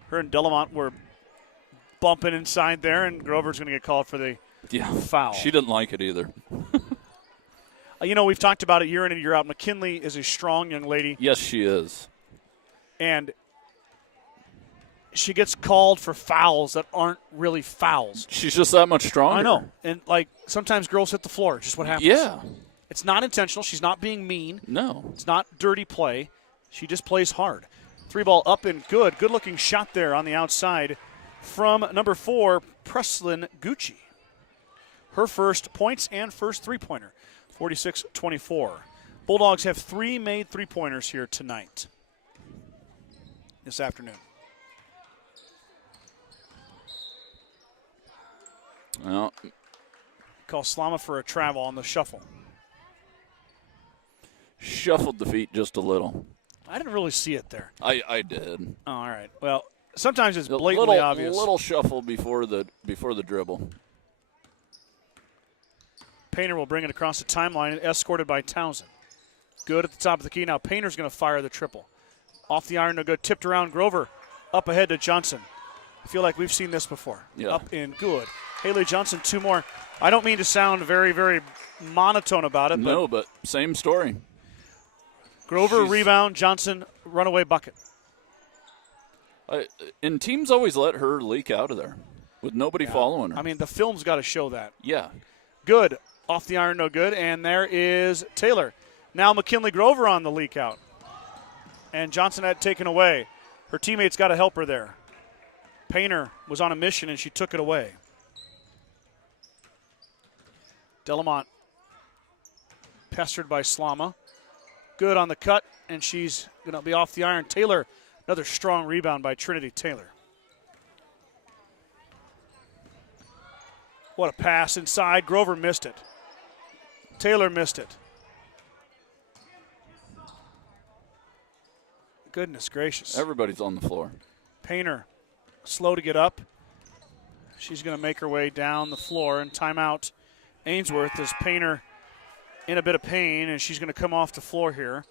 Her and Delamont were bumping inside there, and Grover's going to get called for the foul. She didn't like it either. You know, we've talked about it year in and year out. McKinley is a strong young lady. Yes, she is. And she gets called for fouls that aren't really fouls. She's just that much stronger. I know. And, like, sometimes girls hit the floor. Just what happens. Yeah. It's not intentional. She's not being mean. No. It's not dirty play. She just plays hard. 3-ball up and good. Good-looking shot there on the outside from number 4, Preslin Gucci. Her first points and first three-pointer, 46-24. Bulldogs have 3 made three-pointers here tonight, this afternoon. Well, Call Slama for a travel on the shuffle. Shuffled the feet just a little. I didn't really see it there. I did. Oh, all right. Well, sometimes it's blatantly obvious. A little shuffle before the dribble. Painter will bring it across the timeline, escorted by Townsend. Good at the top of the key. Now Painter's going to fire the triple. Off the iron, no good. Tipped around Grover. Up ahead to Johnson. I feel like we've seen this before. Yeah. Up and good. Haley Johnson, 2 more. I don't mean to sound very, very monotone about it. No, but same story. Grover, rebound. Johnson, runaway bucket. And teams always let her leak out of there with nobody following her. I mean, the film's got to show that. Yeah. Good. Off the iron, no good. And there is Taylor. Now McKinley Grover on the leak out. And Johnson had taken away. Her teammates got to help her there. Painter was on a mission, and she took it away. Delamont pestered by Slama. Good on the cut, and she's going to be off the iron. Taylor, another strong rebound by Trinity Taylor. What a pass inside. Grover missed it. Taylor missed it. Goodness gracious. Everybody's on the floor. Painter, slow to get up. She's going to make her way down the floor, and timeout Ainsworth as Painter in a bit of pain, and she's going to come off the floor here.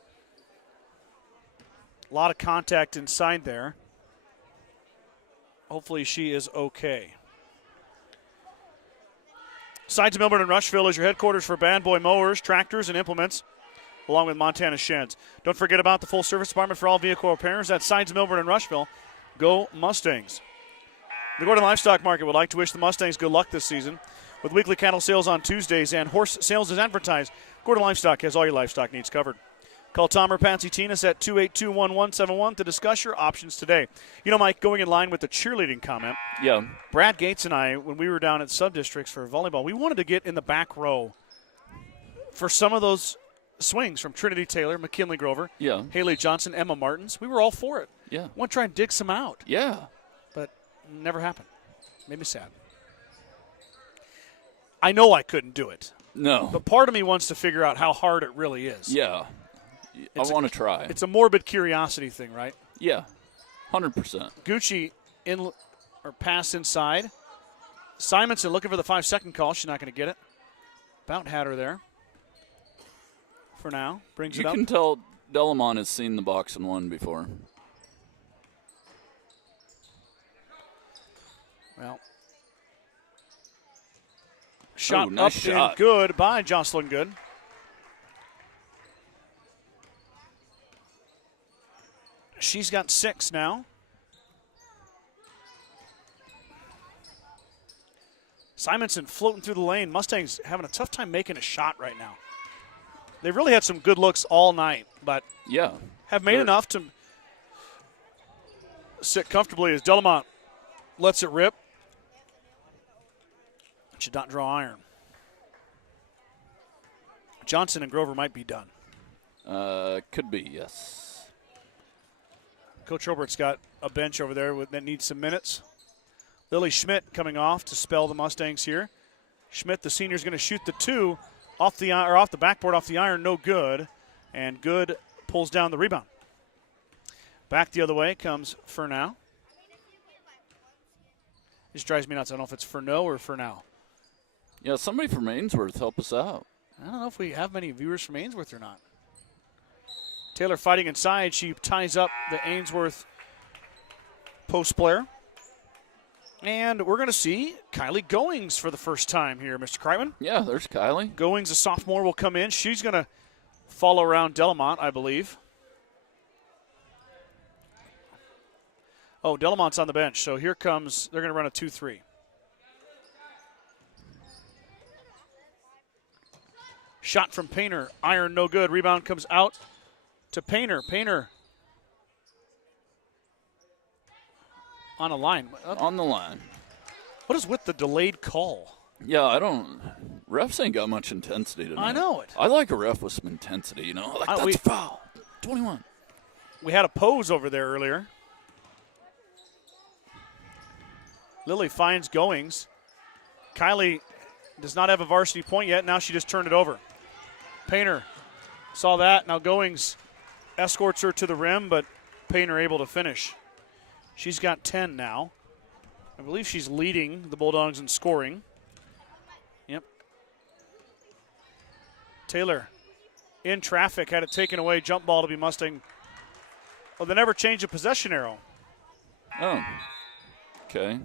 A lot of contact inside there. Hopefully she is okay. Sides of Milburn and Rushville is your headquarters for Bad Boy Mowers, Tractors, and Implements, along with Montana Sheds. Don't forget about the full service department for all vehicle repairs. That's Sides of Milburn and Rushville. Go Mustangs. The Gordon Livestock Market would like to wish the Mustangs good luck this season. With weekly cattle sales on Tuesdays and horse sales as advertised, Gordon Livestock has all your livestock needs covered. Call Tom or Patsy Tinas at 282-1171 to discuss your options today. You know, Mike, going in line with the cheerleading comment, Yeah. Brad Gates and I, when we were down at sub-districts for volleyball, we wanted to get in the back row for some of those swings from Trinity Taylor, McKinley Grover, Yeah. Haley Johnson, Emma Martins. We were all for it. Yeah. Want to try and dig some out, Yeah. but never happened. Made me sad. I know I couldn't do it, No. but part of me wants to figure out how hard it really is. Yeah. I want to try. It's a morbid curiosity thing, right? Yeah. 100%. Gucci or pass inside. Simonson looking for the 5-second call. She's not going to get it. About had her there. For now, brings You it up. can tell Delamont has seen the box and one before. Well, shot nice up shot. and good by Jocelyn Good. She's got 6 now. Simonson floating through the lane. Mustangs having a tough time making a shot right now. They've really had some good looks all night, but have made enough to sit comfortably as Delamont lets it rip. Should not draw iron. Johnson and Grover might be done. Could be, yes. Coach Robert's got a bench over there that needs some minutes. Lily Schmidt coming off to spell the Mustangs here. Schmidt, the senior, is going to shoot the 2 off the backboard, off the iron, no good. And Good pulls down the rebound. Back the other way comes Furnow. This drives me nuts. I don't know if it's Furnow or Furnow. Yeah, somebody from Ainsworth help us out. I don't know if we have many viewers from Ainsworth or not. Taylor fighting inside. She ties up the Ainsworth post player. And we're going to see Kylie Goings for the first time here, Mr. Kreitman. Yeah, there's Kylie. Goings, a sophomore, will come in. She's going to follow around Delamont, I believe. Oh, Delamont's on the bench. So here comes, they're going to run a 2-3. Shot from Painter. Iron, no good. Rebound comes out to Painter. Painter on a line. On the line. What is with the delayed call? Yeah, I don't. Refs ain't got much intensity tonight. I know it. I like a ref with some intensity, you know? Like, that's a foul. 21. We had a pose over there earlier. Lily finds Goings. Kylie does not have a varsity point yet. Now she just turned it over. Painter saw that. Now Goings escorts her to the rim, but Painter able to finish. She's got 10 now. I believe she's leading the Bulldogs in scoring. Yep. Taylor in traffic, had it taken away. Jump ball to be Mustang. Oh, they never changed the possession arrow. Oh. Okay.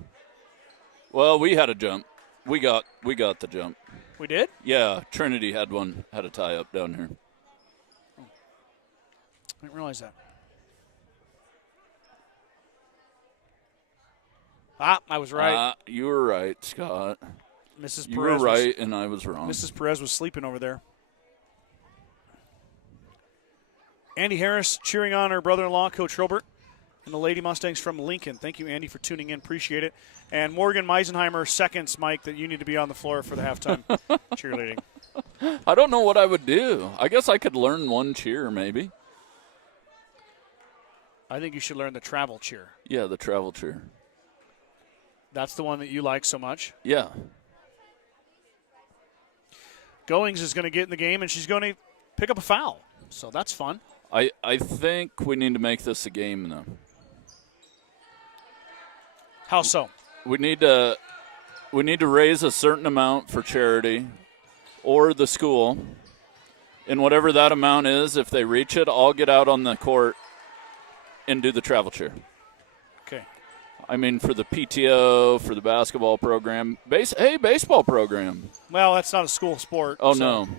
Well, we had a jump. We got the jump. We did? Yeah, Trinity had a tie up down here. Oh. I didn't realize that. I was right. You were right, Scott. Mrs. Perez. You were right, and I was wrong. Mrs. Perez was sleeping over there. Andy Harris cheering on her brother-in-law, Coach Robert, and the Lady Mustangs from Lincoln. Thank you, Andy, for tuning in. Appreciate it. And Morgan Meisenheimer seconds, Mike, that you need to be on the floor for the halftime cheerleading. I don't know what I would do. I guess I could learn one cheer, maybe. I think you should learn the travel cheer. Yeah, the travel cheer. That's the one that you like so much? Yeah. Goings is going to get in the game, and she's going to pick up a foul. So that's fun. I think we need to make this a game, though. How so? We need to raise a certain amount for charity or the school. And whatever that amount is, if they reach it, I'll get out on the court and do the travel cheer. Okay. I mean, for the PTO, for the basketball program. Baseball program. Well, that's not a school sport. Oh, no.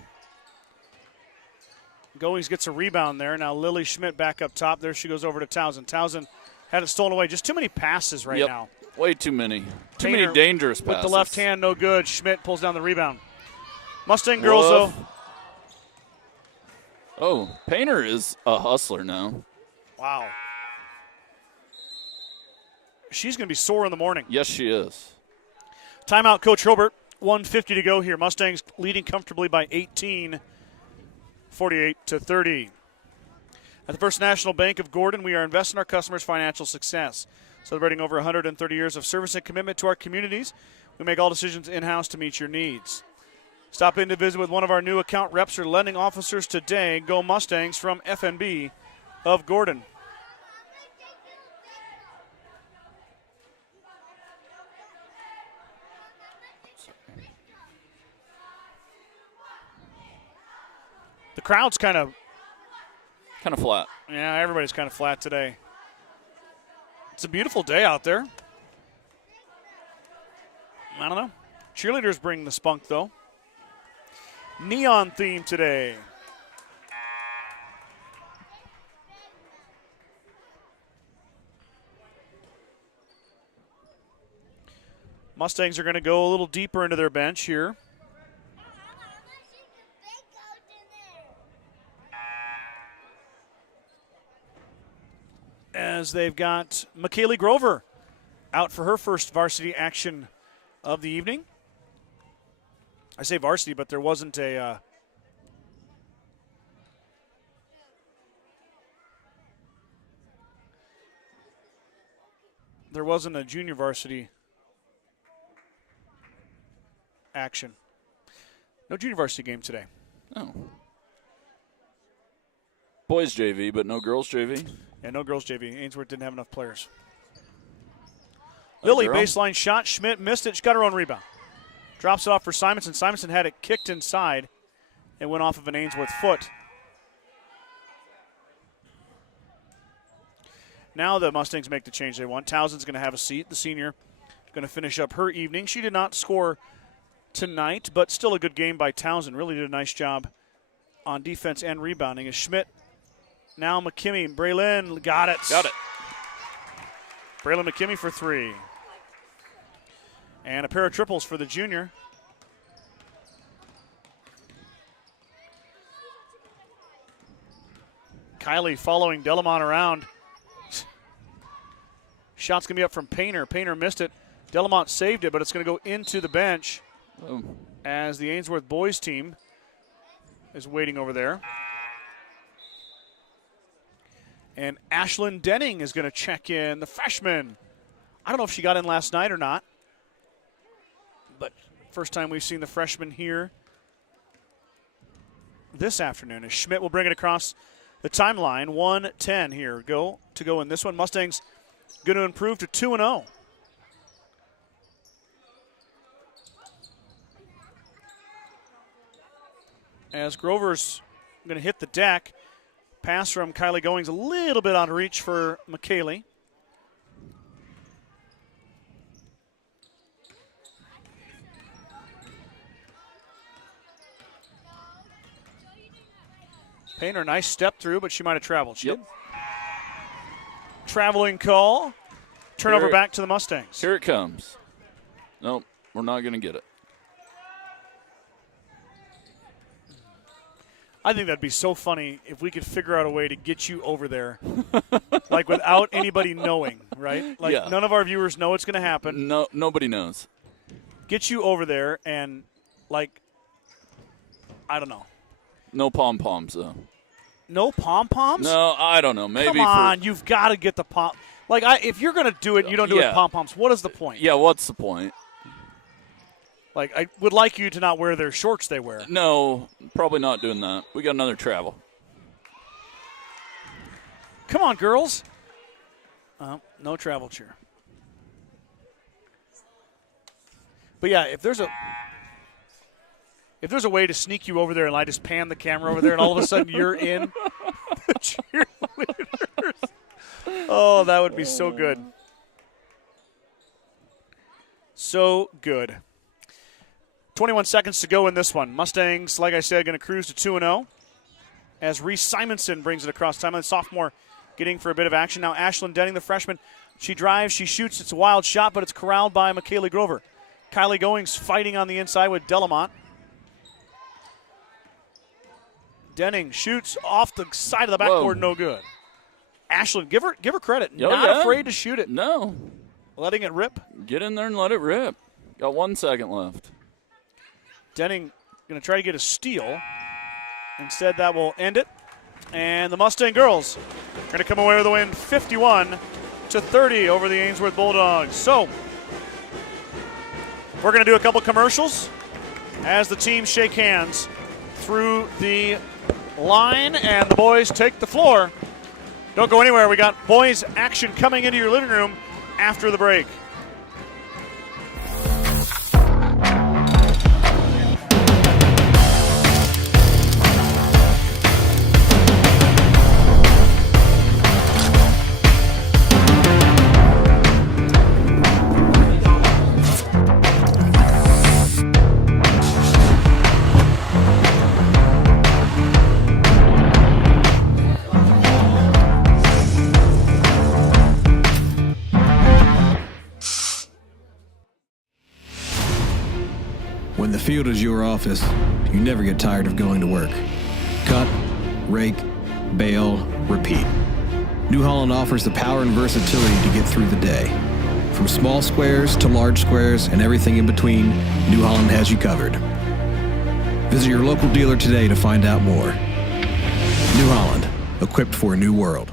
Goings gets a rebound there. Now Lily Schmidt back up top. There she goes over to Townsend. Townsend had it stolen away. Just too many passes right now. Way too many. Too Painter many dangerous passes. With the left hand, no good. Schmidt pulls down the rebound. Mustang girls, though. Oh, Painter is a hustler now. Wow. She's going to be sore in the morning. Yes, she is. Timeout, Coach Robert. 1:50 to go here. Mustangs leading comfortably by 18, 48-30. At the First National Bank of Gordon, we are investing in our customers' financial success. Celebrating over 130 years of service and commitment to our communities, we make all decisions in-house to meet your needs. Stop in to visit with one of our new account reps or lending officers today. Go Mustangs from FNB of Gordon. The crowd's kind of flat. Yeah, everybody's kind of flat today. It's a beautiful day out there. I don't know. Cheerleaders bring the spunk, though. Neon theme today. Mustangs are going to go a little deeper into their bench here. As they've got McKaylee Grover out for her first varsity action of the evening. I say varsity, but there wasn't a junior varsity action. No junior varsity game today. Oh. Boys JV, but no girls JV? Yeah, no girls JV. Ainsworth didn't have enough players. Lily, baseline shot. Schmidt missed it. She got her own rebound. Drops it off for Simonson. Simonson had it kicked inside. It went off of an Ainsworth foot. Now the Mustangs make the change they want. Townsend's going to have a seat. The senior going to finish up her evening. She did not score tonight, but still a good game by Townsend. Really did a nice job on defense and rebounding. As Schmidt, now McKimmey, Braylon got it. Got it. Braylon McKimmey for three. And a pair of triples for the junior. Kylie following Delamont around. Shot's going to be up from Painter. Painter missed it. Delamont saved it, but it's going to go into the bench as the Ainsworth boys team is waiting over there. And Ashlyn Denning is going to check in, the freshman. I don't know if she got in last night or not, but first time we've seen the freshman here this afternoon. As Schmidt will bring it across the timeline. 1:10 here to go in this one. Mustangs going to improve to 2-0. As Grover's going to hit the deck. Pass from Kylie Goings a little bit out of reach for McKaylee. Painter, nice step through, but she might have traveled. She did. Traveling call. Turnover back to the Mustangs. Here it comes. Nope, we're not going to get it. I think that'd be so funny if we could figure out a way to get you over there, like without anybody knowing, right? Like none of our viewers know it's going to happen. No, nobody knows. Get you over there and, like, I don't know. No pom-poms, though. No pom-poms? No, I don't know. Maybe. Come on, you've got to get the pom. Like, if you're going to do it, you don't do it with pom-poms. What is the point? Yeah, what's the point? Like, I would like you to not wear their shorts they wear. No, probably not doing that. We got another travel. Come on, girls. No travel cheer. But, yeah, if there's a way to sneak you over there and I just pan the camera over there and all of a sudden you're in the cheerleaders. Oh, that would be so good. So good. 21 seconds to go in this one. Mustangs, like I said, going to cruise to 2-0 as Reese Simonson brings it across timeline. Sophomore getting for a bit of action. Now Ashlyn Denning, the freshman, she drives, she shoots. It's a wild shot, but it's corralled by McKaylee Grover. Kylie Goings fighting on the inside with Delamont. Denning shoots off the side of the backboard, no good. Ashlyn, give her credit. Not afraid to shoot it. No. Letting it rip. Get in there and let it rip. Got 1 second left. Denning going to try to get a steal. Instead, that will end it. And the Mustang girls are going to come away with a win 51-30 over the Ainsworth Bulldogs. So, we're going to do a couple commercials as the teams shake hands through the line and the boys take the floor. Don't go anywhere. We got boys action coming into your living room after the break. field is your office, you never get tired of going to work. Cut, rake, bale, repeat. New Holland offers the power and versatility to get through the day. From small squares to large squares and everything in between, New Holland has you covered. Visit your local dealer today to find out more. New Holland, equipped for a new world.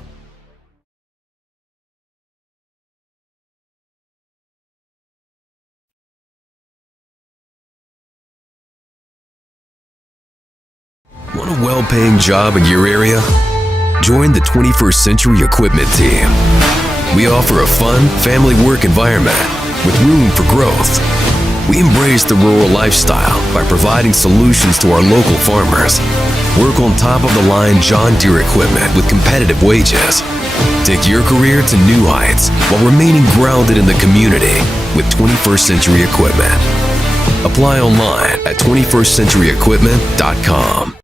Want a well-paying job in your area? Join the 21st Century Equipment Team. We offer a fun, family work environment with room for growth. We embrace the rural lifestyle by providing solutions to our local farmers. Work on top-of-the-line John Deere equipment with competitive wages. Take your career to new heights while remaining grounded in the community with 21st Century Equipment. Apply online at 21stcenturyequipment.com.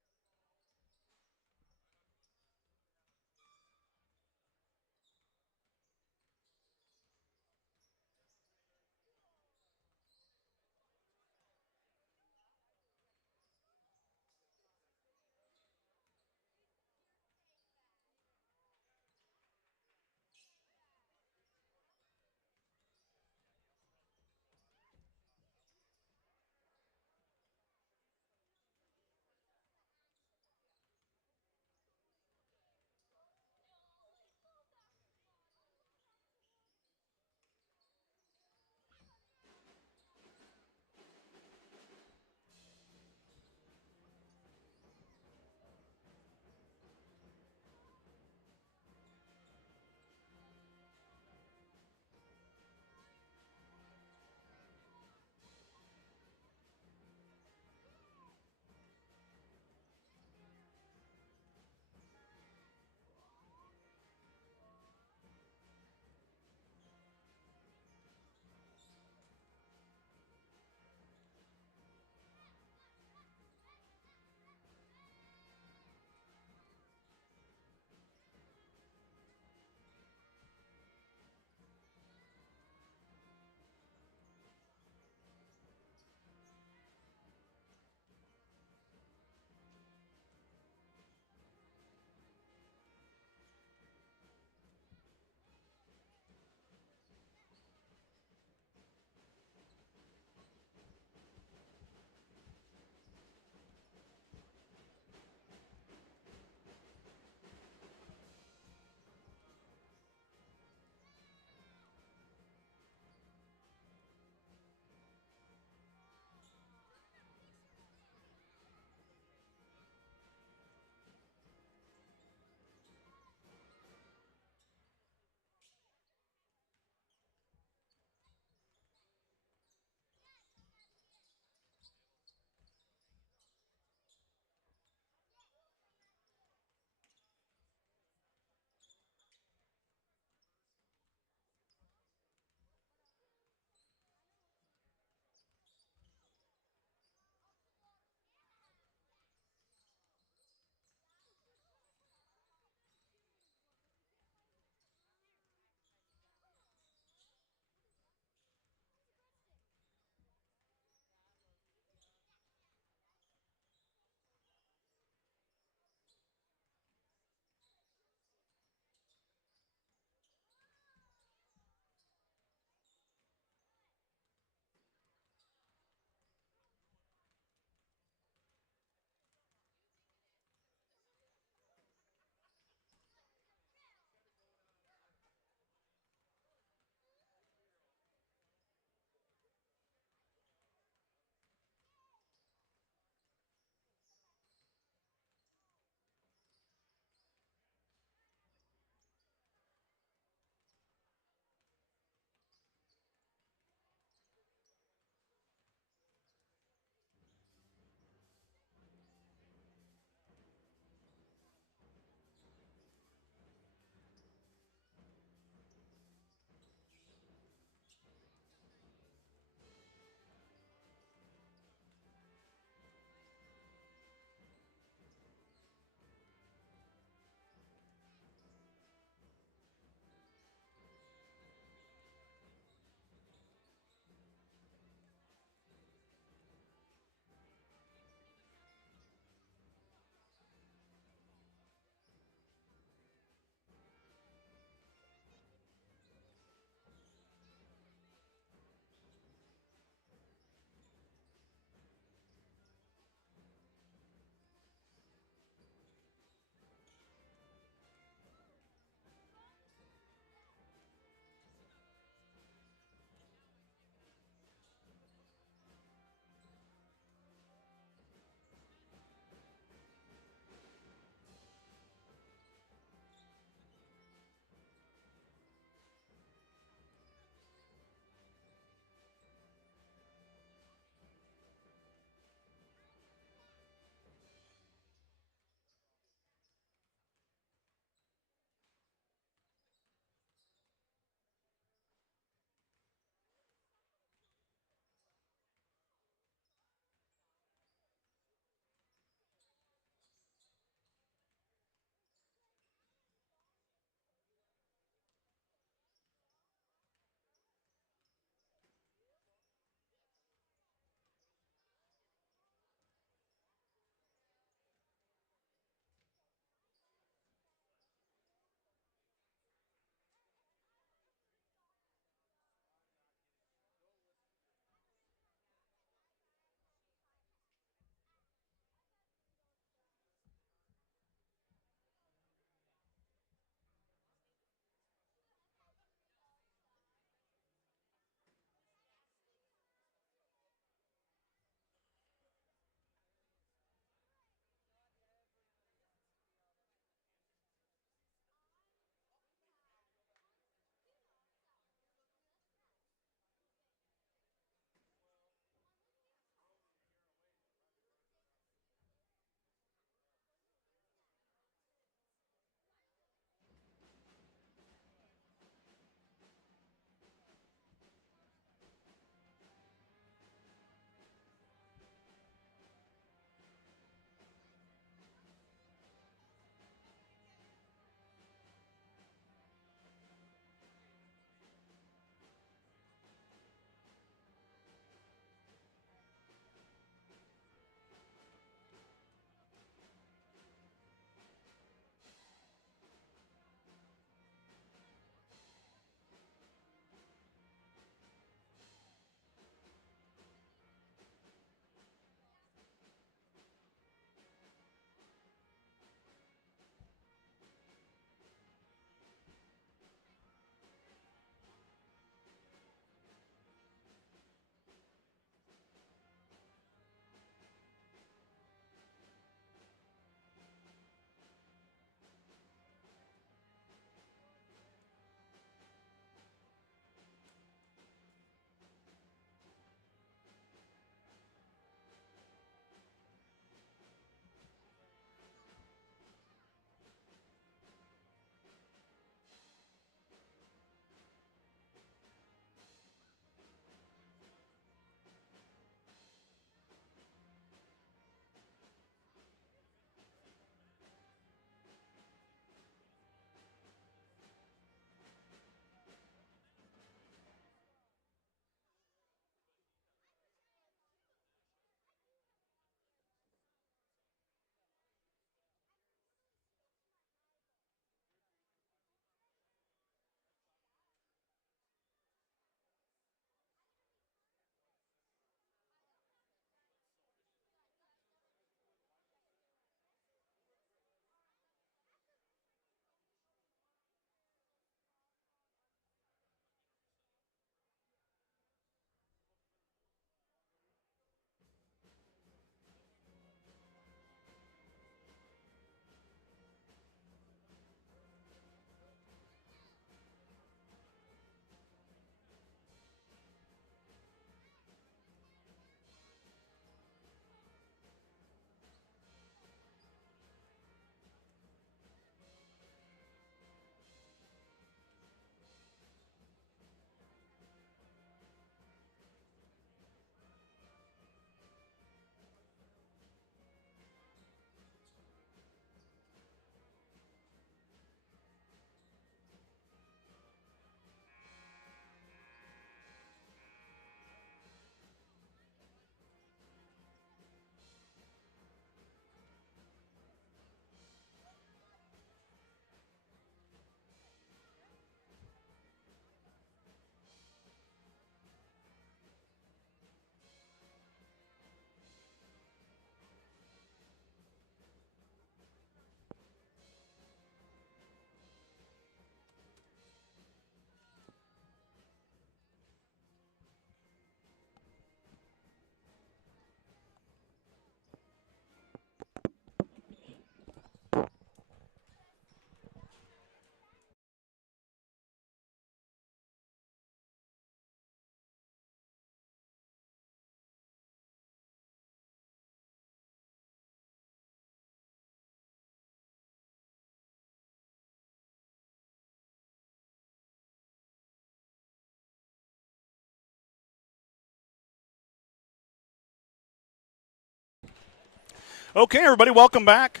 Okay, everybody, welcome back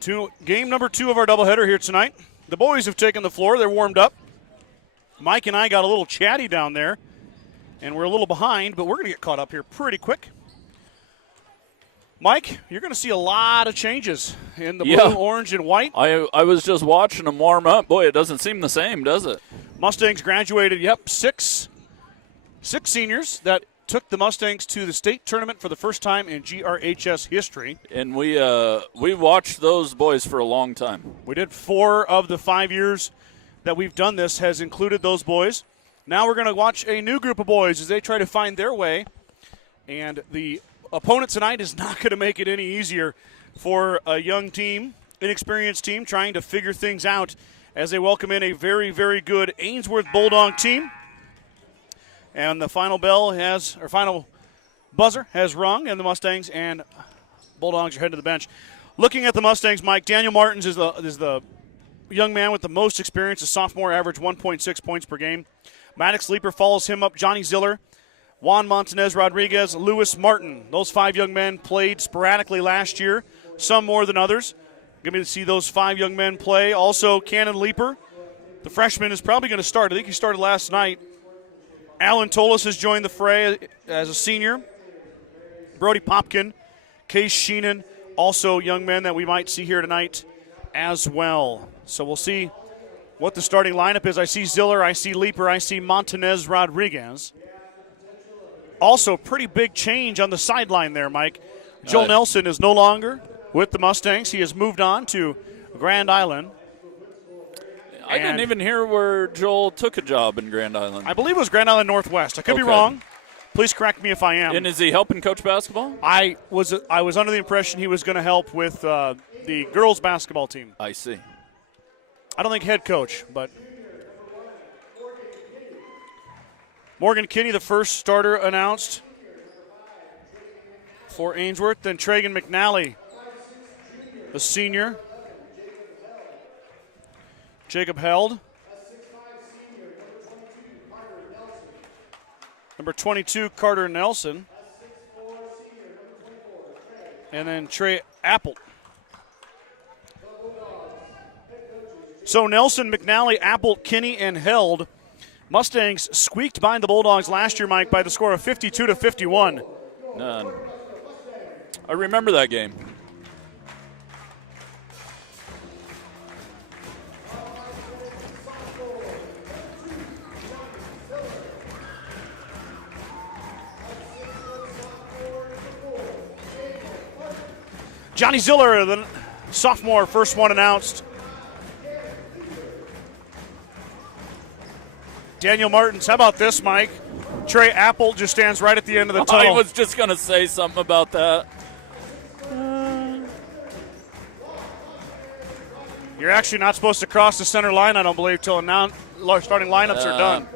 to game number 2 of our doubleheader here tonight. The boys have taken the floor. They're warmed up. Mike and I got a little chatty down there, and we're a little behind, but we're going to get caught up here pretty quick. Mike, you're going to see a lot of changes in the blue, orange, and white. I was just watching them warm up. Boy, it doesn't seem the same, does it? Mustangs graduated, six seniors that took the Mustangs to the state tournament for the first time in GRHS history. And we watched those boys for a long time. We did 4 of the 5 years that we've done this has included those boys. Now we're going to watch a new group of boys as they try to find their way. And the opponent tonight is not going to make it any easier for a young team, inexperienced team, trying to figure things out as they welcome in a very, very good Ainsworth Bulldog team. And the final final buzzer has rung, and the Mustangs and Bulldogs are heading to the bench. Looking at the Mustangs, Mike, Daniel Martins is the young man with the most experience, a sophomore, average 1.6 points per game. Maddox Leeper follows him up, Johnny Ziller, Juan Montanez Rodriguez, Lewis Martin. Those 5 young men played sporadically last year, some more than others. Going to see those 5 young men play. Also, Cannon Leeper, the freshman, is probably going to start. I think he started last night. Alan Tolis has joined the fray as a senior. Brody Popkin, Case Sheenan, also young men that we might see here tonight as well. So we'll see what the starting lineup is. I see Ziller, I see Leeper, I see Montanez Rodriguez. Also, pretty big change on the sideline there, Mike. Joel Nelson is no longer with the Mustangs. He has moved on to Grand Island. I didn't even hear where Joel took a job in Grand Island. I believe it was Grand Island Northwest. I could be wrong. Please correct me if I am. And is he helping coach basketball? I was under the impression he was going to help with the girls basketball team. I see. I don't think head coach, but Morgan Kinney, the first starter announced for Ainsworth. Then Tragan McNally, a senior. Jacob Held. Number 22, Carter Nelson. And then Trey Apple. So Nelson, McNally, Apple, Kinney, and Held. Mustangs squeaked behind the Bulldogs last year, Mike, by the score of 52-51. I remember that game. Johnny Ziller, the sophomore, first one announced. Daniel Martins, how about this, Mike? Trey Apple just stands right at the end of the tunnel. I was just going to say something about that. You're actually not supposed to cross the center line, I don't believe, till starting lineups are done.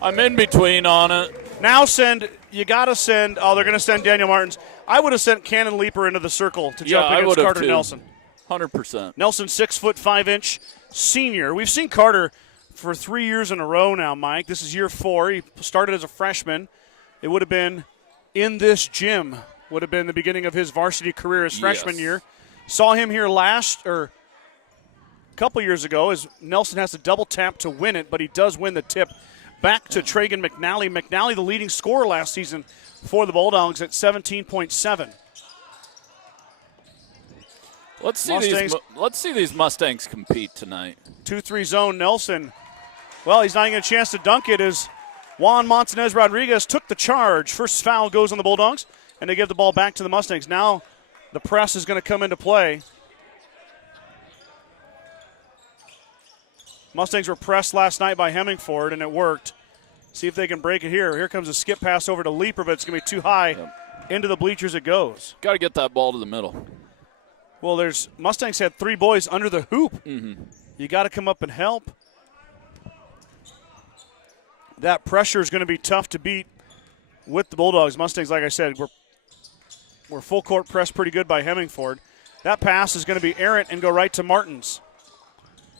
I'm in between on it. Now you got to send, they're going to send Daniel Martins. I would have sent Cannon Leeper into the circle to jump against Carter Nelson. 100%. Nelson, 6'5" senior. We've seen Carter for 3 years in a row now, Mike. This is year 4. He started as a freshman. It would have been in this gym, would have been the beginning of his varsity career as freshman year. Saw him here a couple years ago as Nelson has to double tap to win it, but he does win the tip. Back to Tragan McNally. McNally, the leading scorer last season for the Bulldogs at 17.7. Let's see these Mustangs compete tonight. 2-3 zone. Nelson. Well, he's not getting a chance to dunk it as Juan Montanez Rodriguez took the charge. First foul goes on the Bulldogs, and they give the ball back to the Mustangs. Now the press is going to come into play. Mustangs were pressed last night by Hemingford, and it worked. See if they can break it here. Here comes a skip pass over to Leeper, but it's going to be too high. Into the bleachers it goes. Got to get that ball to the middle. Well, Mustangs had 3 boys under the hoop. Mm-hmm. You got to come up and help. That pressure is going to be tough to beat with the Bulldogs. Mustangs, like I said, were full court pressed pretty good by Hemingford. That pass is going to be errant and go right to Martins.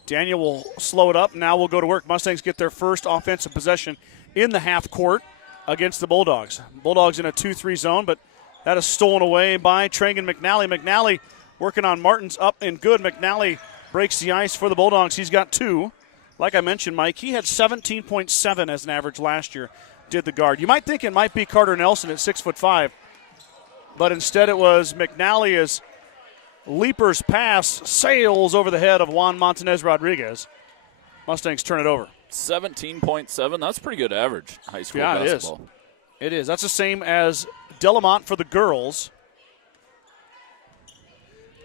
Daniel will slow it up. Now we'll go to work. Mustangs get their first offensive possession in the half court against the Bulldogs. Bulldogs in a 2-3 zone, but That is stolen away by Tragan McNally. McNally working on Martins, up and good. McNally breaks the ice for the Bulldogs. He's got 2. Like I mentioned, Mike, he had 17.7 as an average last year, did the guard. You might think it might be Carter Nelson at 6'5", but instead it was McNally as Leaper's pass sails over the head of Juan Montanez Rodriguez. Mustangs turn it over. 17.7, that's pretty good average high school basketball. It is. That's the same as Delamont for the girls.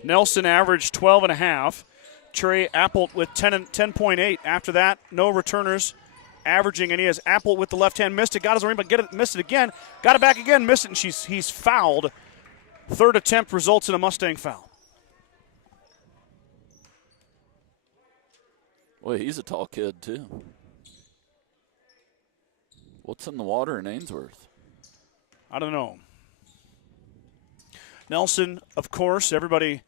Nelson averaged 12.5. Trey Appelt with 10.8. After that, no returners averaging, and he has Appelt with the left hand. Missed it, got his ring, but missed it again. Got it back again, missed it, and he's fouled. Third attempt results in a Mustang foul. Boy, he's a tall kid, too. What's in the water in Ainsworth? I don't know. Nelson, of course, everybody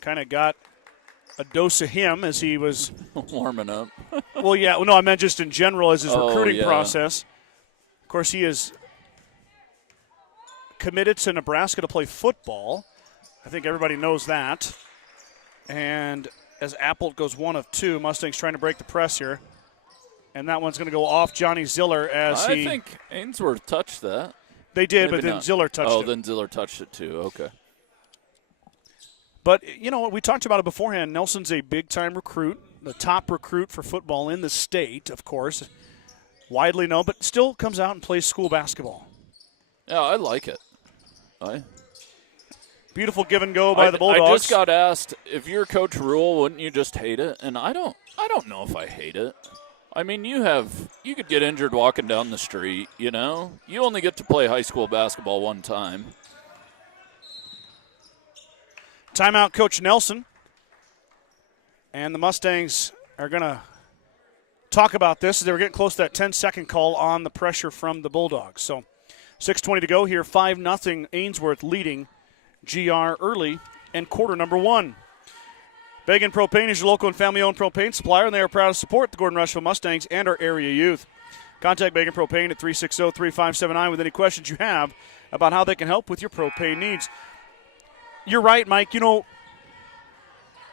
kind of got a dose of him as he was warming up. Well, yeah. No, I meant just in general as his recruiting process. Of course, he is committed to Nebraska to play football. I think everybody knows that. And as Appelt goes 1 of 2, Mustangs trying to break the press here. And that one's going to go off Johnny Ziller as I think Ainsworth touched that. They did, Maybe but then not. Ziller touched it. Oh, then Ziller touched it too. Okay. But, you know, we talked about it beforehand. Nelson's a big-time recruit, the top recruit for football in the state, of course. Widely known, but still comes out and plays school basketball. Yeah, I like it. Beautiful give and go by the Bulldogs. I just got asked, if you're Coach Rule, wouldn't you just hate it? And I don't know if I hate it. I mean, you could get injured walking down the street, you know? You only get to play high school basketball one time. Timeout, Coach Nelson. And the Mustangs are going to talk about this as they were getting close to that 10-second call on the pressure from the Bulldogs. So 6:20 to go here, 5-0 Ainsworth leading GR early and quarter number 1. Began Propane is your local and family-owned propane supplier, and they are proud to support the Gordon-Rushville Mustangs and our area youth. Contact Began Propane at 360-3579 with any questions you have about how they can help with your propane needs. You're right, Mike. You know,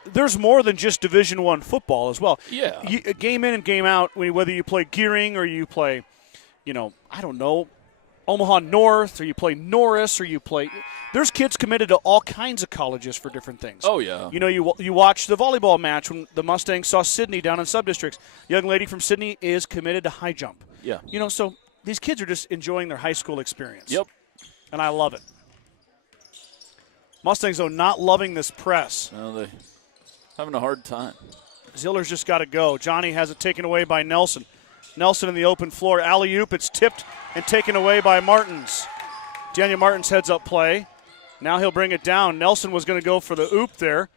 there's more than just Division I football as well. Yeah. Game in and game out, whether you play Gearing or you play, I don't know, Omaha North, or you play Norris, or you play – there's kids committed to all kinds of colleges for different things. Oh, yeah. You know, you watch the volleyball match when the Mustangs saw Sydney down in sub-districts. Young lady from Sydney is committed to high jump. Yeah. You know, so these kids are just enjoying their high school experience. Yep. And I love it. Mustangs, though, not loving this press. No, they're having a hard time. Ziller's just got to go. Johnny has it taken away by Nelson. Nelson in the open floor. Alley-oop, it's tipped and taken away by Martins. Daniel Martins heads up play. Now he'll bring it down. Nelson was going to go for the oop there.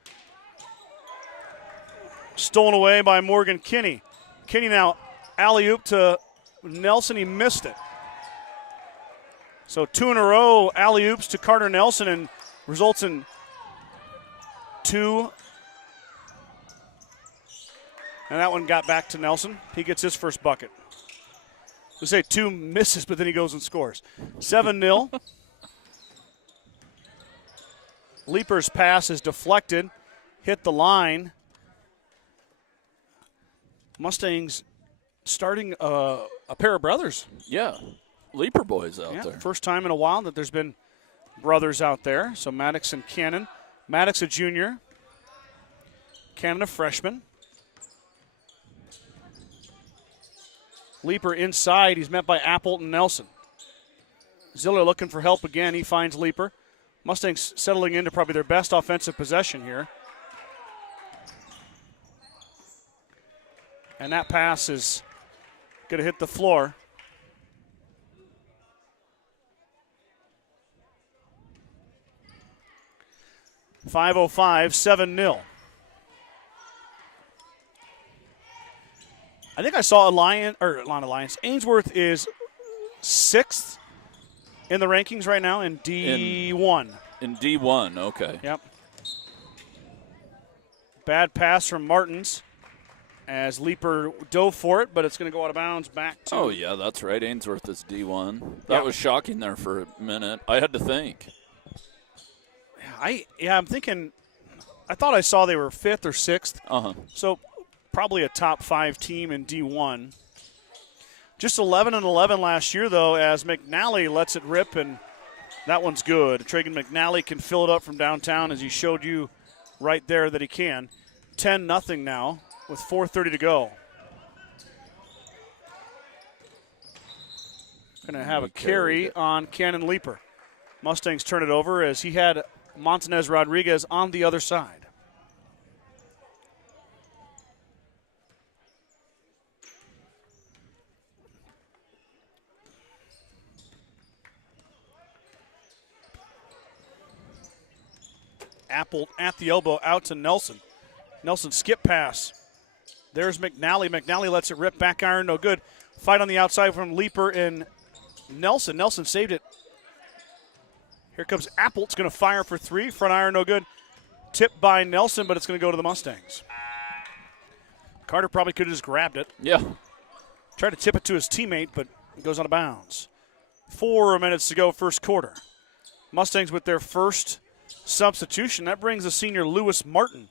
Stolen away by Morgan Kinney. Kinney now alley-oop to Nelson. He missed it. So 2 in a row alley-oops to Carter Nelson and results in 2. And that one got back to Nelson. He gets his first bucket. We say 2 misses, but then he goes and scores. 7-0. Leaper's pass is deflected, hit the line. Mustangs starting a pair of brothers. Yeah, Leaper boys out there. First time in a while that there's been brothers out there. So Maddox and Cannon. Maddox a junior. Cannon a freshman. Leaper inside. He's met by Appelt and Nelson. Ziller looking for help again. He finds Leaper. Mustangs settling into probably their best offensive possession here. And that pass is going to hit the floor. .505, 7-0. I think I saw Ainsworth is 6th in the rankings right now in D1. In D1, okay. Yep. Bad pass from Martins. as Leaper dove for it, but it's going to go out of bounds back to. Oh, yeah, that's right. Ainsworth is D1. That was shocking there for a minute. I had to think. I'm thinking. I thought I saw they were 5th or 6th. So probably a top 5 team in D1. Just 11-11 last year, though, as McNally lets it rip, and that one's good. Tragan McNally can fill it up from downtown, as he showed you right there that he can. 10-0 now with 4:30 to go. Going to have a carry on Cannon Leaper. Mustangs turn it over as he had Montanez Rodriguez on the other side. Apple at the elbow out to Nelson. Nelson skip pass. There's McNally. McNally lets it rip. Back iron, no good. Fight on the outside from Leaper and Nelson. Nelson saved it. Here comes Apple. It's going to fire for 3. Front iron, no good. Tipped by Nelson, but it's going to go to the Mustangs. Carter probably could have just grabbed it. Yeah. Tried to tip it to his teammate, but it goes out of bounds. 4 minutes to go, first quarter. Mustangs with their first substitution. That brings the senior Lewis Martin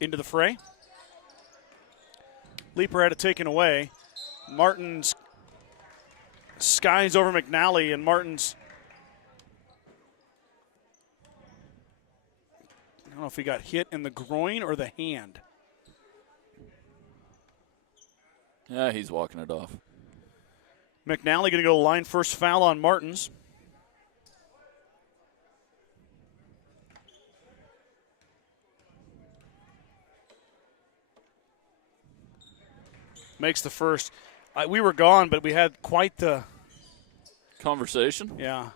into the fray. Leaper had it taken away. Martin's skies over McNally, and Martin's, I don't know if he got hit in the groin or the hand. Yeah, he's walking it off. McNally going to go line, first foul on Martins. Makes the first. We were gone, but we had quite the conversation. Yeah.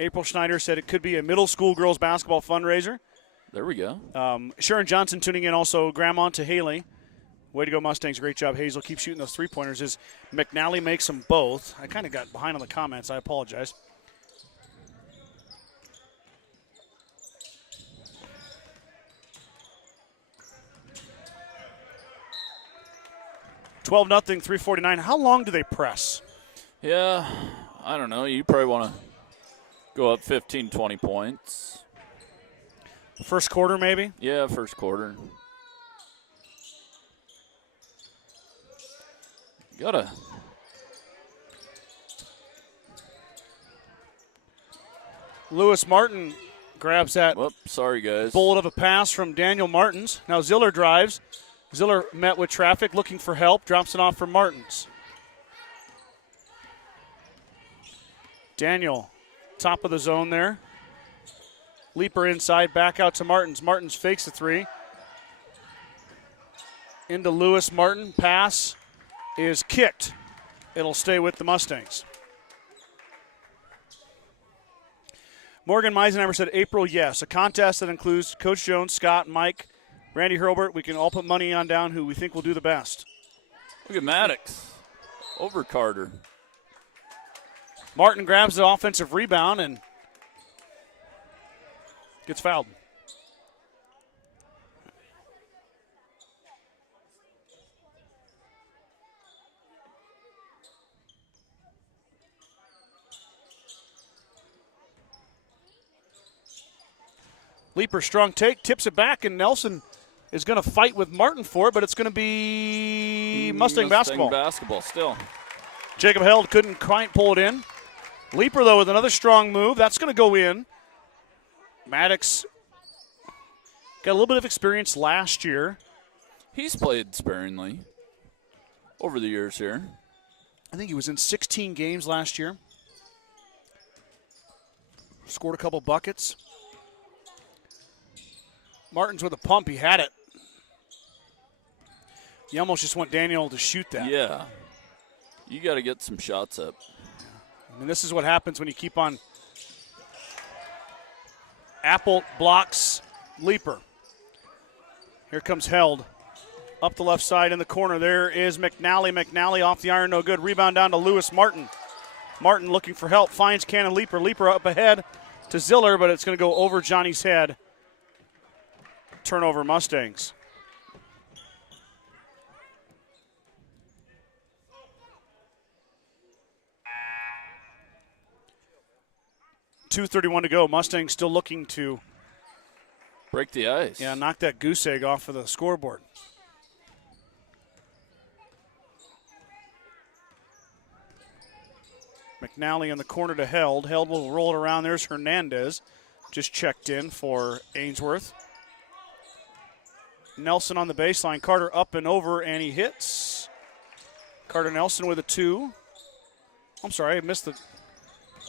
April Schneider said it could be a middle school girls basketball fundraiser. There we go. Sharon Johnson tuning in also. Grandma to Haley. Way to go, Mustangs. Great job, Hazel. Keep shooting those three-pointers. As McNally makes them both. I kind of got behind on the comments. I apologize. $12-0, 3:49. How long do they press? Yeah, I don't know. You probably want to go up 15, 20 points. First quarter, maybe? Yeah, first quarter. Gotta. Lewis Martin grabs that. Whoop, sorry, guys. Bullet of a pass from Daniel Martins. Now Ziller drives. Ziller met with traffic, looking for help. Drops it off for Martins. Daniel, top of the zone there. Leaper inside, back out to Martins. Martins fakes the three. Into Lewis Martin. Pass is kicked. It'll stay with the Mustangs. Morgan Meisenheimer said April, yes. A contest that includes Coach Jones, Scott, Mike, Randy Hurlbert. We can all put money on down who we think will do the best. Look at Maddox. Over Carter. Martin grabs the offensive rebound and gets fouled. Leaper strong take, tips it back, and Nelson is going to fight with Martin for it, but it's going to be Mustang basketball. Basketball still. Jacob Held couldn't quite pull it in. Leaper, though, with another strong move. That's going to go in. Maddox got a little bit of experience last year. He's played sparingly over the years here. I think he was in 16 games last year. Scored a couple buckets. Martins with a pump. He had it. You almost just want Daniel to shoot that. Yeah. You got to get some shots up. I mean, this is what happens when you keep on. Apple blocks Leaper. Here comes Held. Up the left side in the corner. There is McNally. McNally off the iron, no good. Rebound down to Lewis Martin. Martin looking for help. Finds Cannon Leaper. Leaper up ahead to Ziller, but it's going to go over Johnny's head. Turnover Mustangs. 2:31 to go. Mustangs still looking to break the ice. Yeah, knock that goose egg off of the scoreboard. McNally in the corner to Held. Held will roll it around. There's Hernandez. Just checked in for Ainsworth. Nelson on the baseline. Carter up and over, and he hits. Carter Nelson with a 2. I'm sorry, I missed the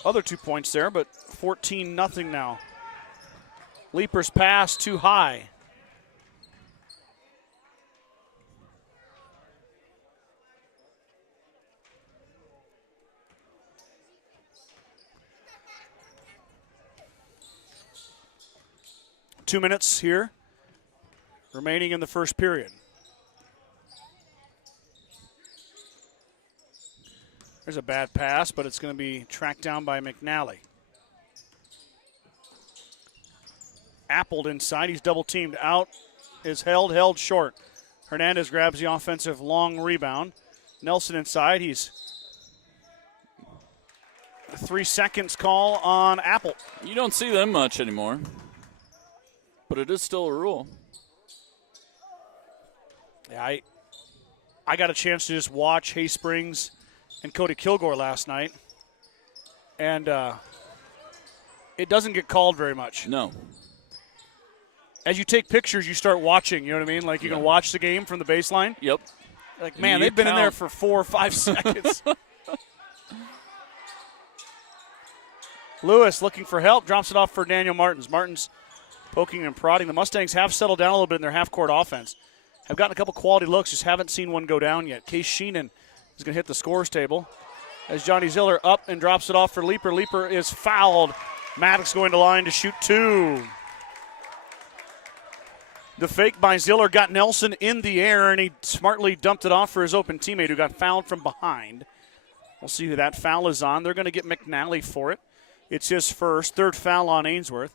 other 2 points there, but 14-0 now. Leaper's pass too high. Two minutes here remaining in the first period. There's a bad pass, but it's going to be tracked down by McNally. Appled inside. He's double teamed. Out is held short. Hernandez grabs the offensive long rebound. Nelson inside. He's 3 seconds call on Apple. You don't see them much anymore, but it is still a rule. Yeah, I got a chance to just watch Hay Springs and Cody Kilgore last night, and it doesn't get called very much. No. As you take pictures, you start watching, you know what I mean? Like you can watch the game from the baseline. Yep. Like, man, they've been in there for 4 or 5 seconds. Lewis looking for help, drops it off for Daniel Martins. Martins poking and prodding. The Mustangs have settled down a little bit in their half-court offense. Have gotten a couple quality looks, just haven't seen one go down yet. Case Sheenan is going to hit the scores table as Johnny Ziller up and drops it off for Leaper. Leaper is fouled. Maddox going to line to shoot 2. The fake by Ziller got Nelson in the air, and he smartly dumped it off for his open teammate who got fouled from behind. We'll see who that foul is on. They're going to get McNally for it. It's his first, 3rd foul on Ainsworth.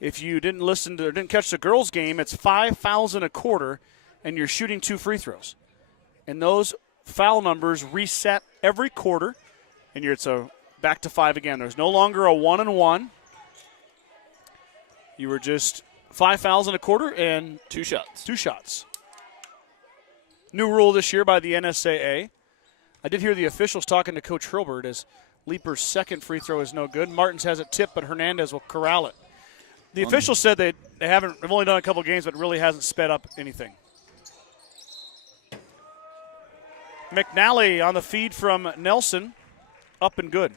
If you didn't catch the girls' game, it's 5 fouls in a quarter, and you're shooting 2 free throws. And those foul numbers reset every quarter, and it's a back to 5 again. There's no longer a 1-and-1. You were just 5 fouls in a quarter and 2 shots. 2 shots. New rule this year by the NSAA. I did hear the officials talking to Coach Hurlburt as Leaper's second free throw is no good. Martins has it tipped, but Hernandez will corral it. The officials said they've only done a couple games, but it really hasn't sped up anything. McNally on the feed from Nelson, up and good.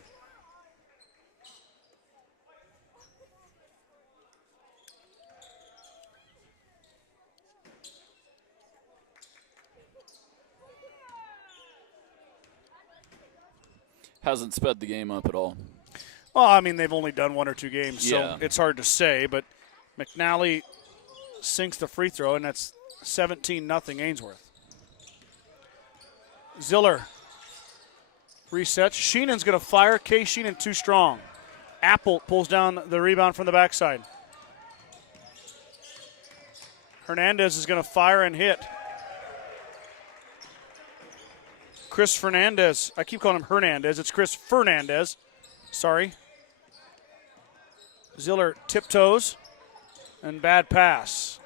Hasn't sped the game up at all. Well, I mean, they've only done 1 or 2 games, so Yeah. it's hard to say. But McNally sinks the free throw, and that's 17-0 Ainsworth. Ziller resets. Sheenan's going to fire. Case Sheenan too strong. Apple pulls down the rebound from the backside. Hernandez is going to fire and hit. Chris Fernandez. I keep calling him Hernandez. It's Chris Fernandez. Sorry. Ziller tiptoes and bad pass.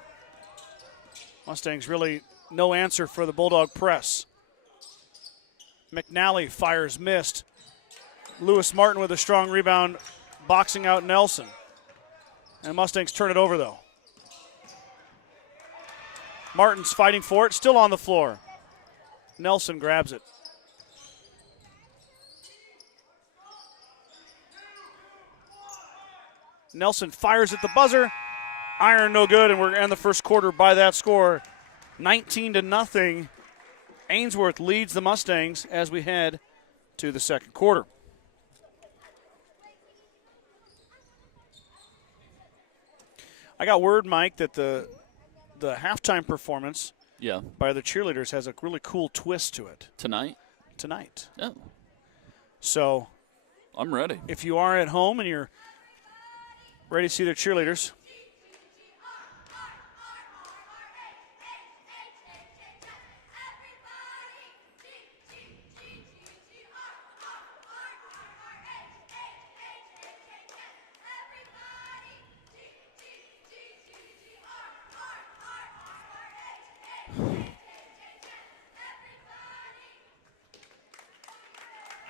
Mustangs really no answer for the Bulldog press. McNally fires, missed. Lewis Martin with a strong rebound, boxing out Nelson. And Mustangs turn it over, though. Martin's fighting for it, still on the floor. Nelson grabs it. Nelson fires at the buzzer. Iron no good, and we're in the first quarter by that score. 19-0. Ainsworth leads the Mustangs as we head to the second quarter. I got word, Mike, that the halftime performance by the cheerleaders has a really cool twist to it. Tonight? Oh. So I'm ready. If you are at home and you're ready to see their cheerleaders,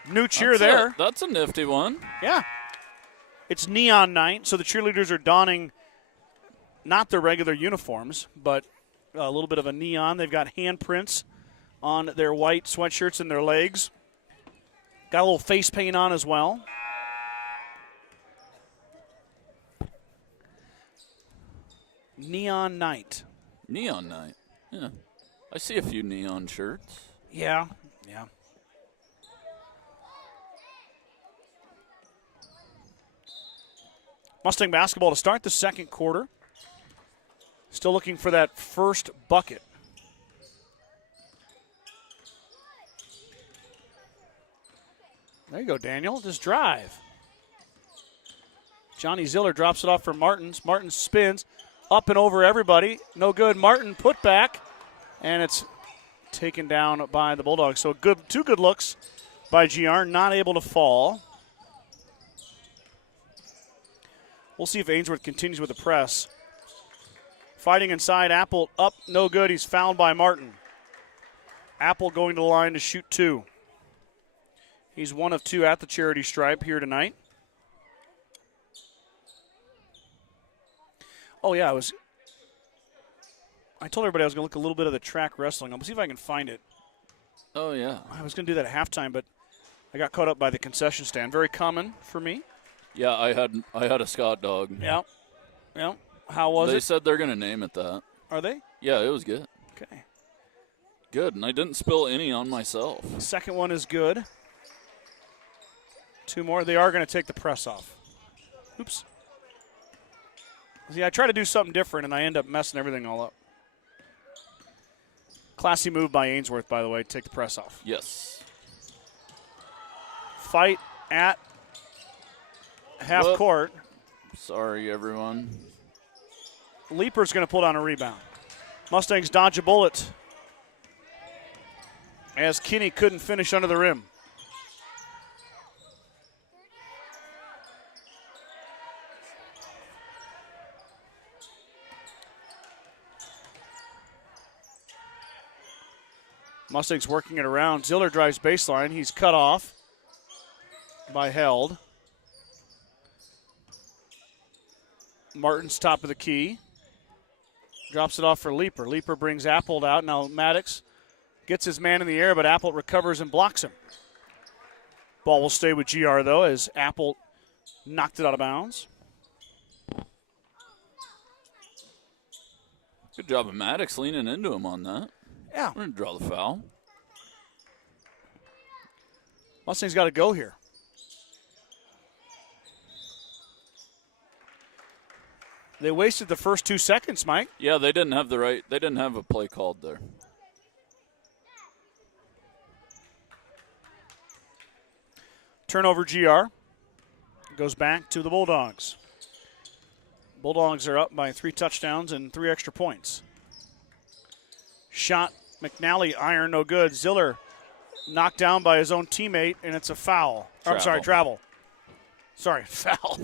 New cheer there. That's a nifty one. Yeah. It's neon night, so the cheerleaders are donning not their regular uniforms, but a little bit of a neon. They've got handprints on their white sweatshirts and their legs. Got a little face paint on as well. Neon night. Neon night. Yeah. I see a few neon shirts. Yeah. Mustang basketball to start the second quarter. Still looking for that first bucket. There you go, Daniel. Just drive. Johnny Ziller drops it off for Martins. Martins spins up and over everybody. No good. Martin put back, and it's taken down by the Bulldogs. So two good looks by GR, not able to fall. We'll see if Ainsworth continues with the press. Fighting inside, Apple up, no good. He's fouled by Martin. Apple going to the line to shoot 2. He's 1 of 2 at the charity stripe here tonight. Oh, yeah, I told everybody I was going to look a little bit of the track wrestling. I'll see if I can find it. Oh, yeah. I was going to do that at halftime, but I got caught up by the concession stand. Very common for me. Yeah, I had a Scott dog. Yeah. How was it? They said they're going to name it that. Are they? Yeah, it was good. Okay. Good, and I didn't spill any on myself. The second one is good. 2 more. They are going to take the press off. Oops. See, I try to do something different, and I end up messing everything all up. Classy move by Ainsworth, by the way, to take the press off. Yes. Fight at half court. Sorry, everyone. Leaper's going to pull down a rebound. Mustangs dodge a bullet as Kinney couldn't finish under the rim. Mustangs working it around. Ziller drives baseline. He's cut off by Held. Martin's top of the key. Drops it off for Leaper. Leaper brings Apple out. Now Maddox gets his man in the air, but Apple recovers and blocks him. Ball will stay with GR, though, as Apple knocked it out of bounds. Good job of Maddox leaning into him on that. Yeah. We're going to draw the foul. Mustang's got to go here. They wasted the first 2 seconds, Mike. Yeah, they didn't have a play called there. Turnover GR. Goes back to the Bulldogs. Bulldogs are up by 3 touchdowns and 3 extra points. Shot, McNally, iron, no good. Ziller knocked down by his own teammate, and it's a foul. Travel. Sorry, foul.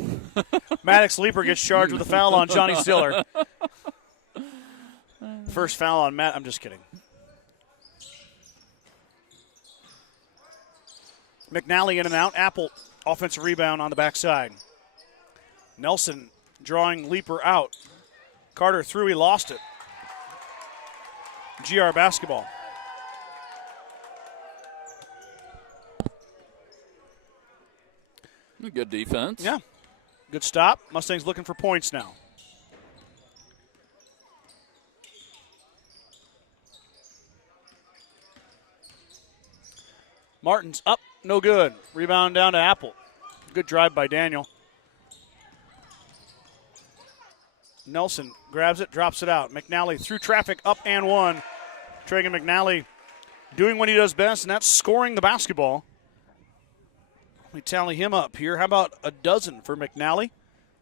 Maddox Leaper gets charged with a foul on Johnny Ziller. First foul on Matt. I'm just kidding. McNally in and out. Apple, offensive rebound on the backside. Nelson drawing Leaper out. Carter threw, he lost it. GR basketball. Good defense. Yeah. Good stop. Mustangs looking for points now. Martin's up, no good. Rebound down to Apple. Good drive by Daniel. Nelson grabs it, drops it out. McNally through traffic, up and one. Tragan McNally doing what he does best, and that's scoring the basketball. We tally him up here. How about a dozen for McNally?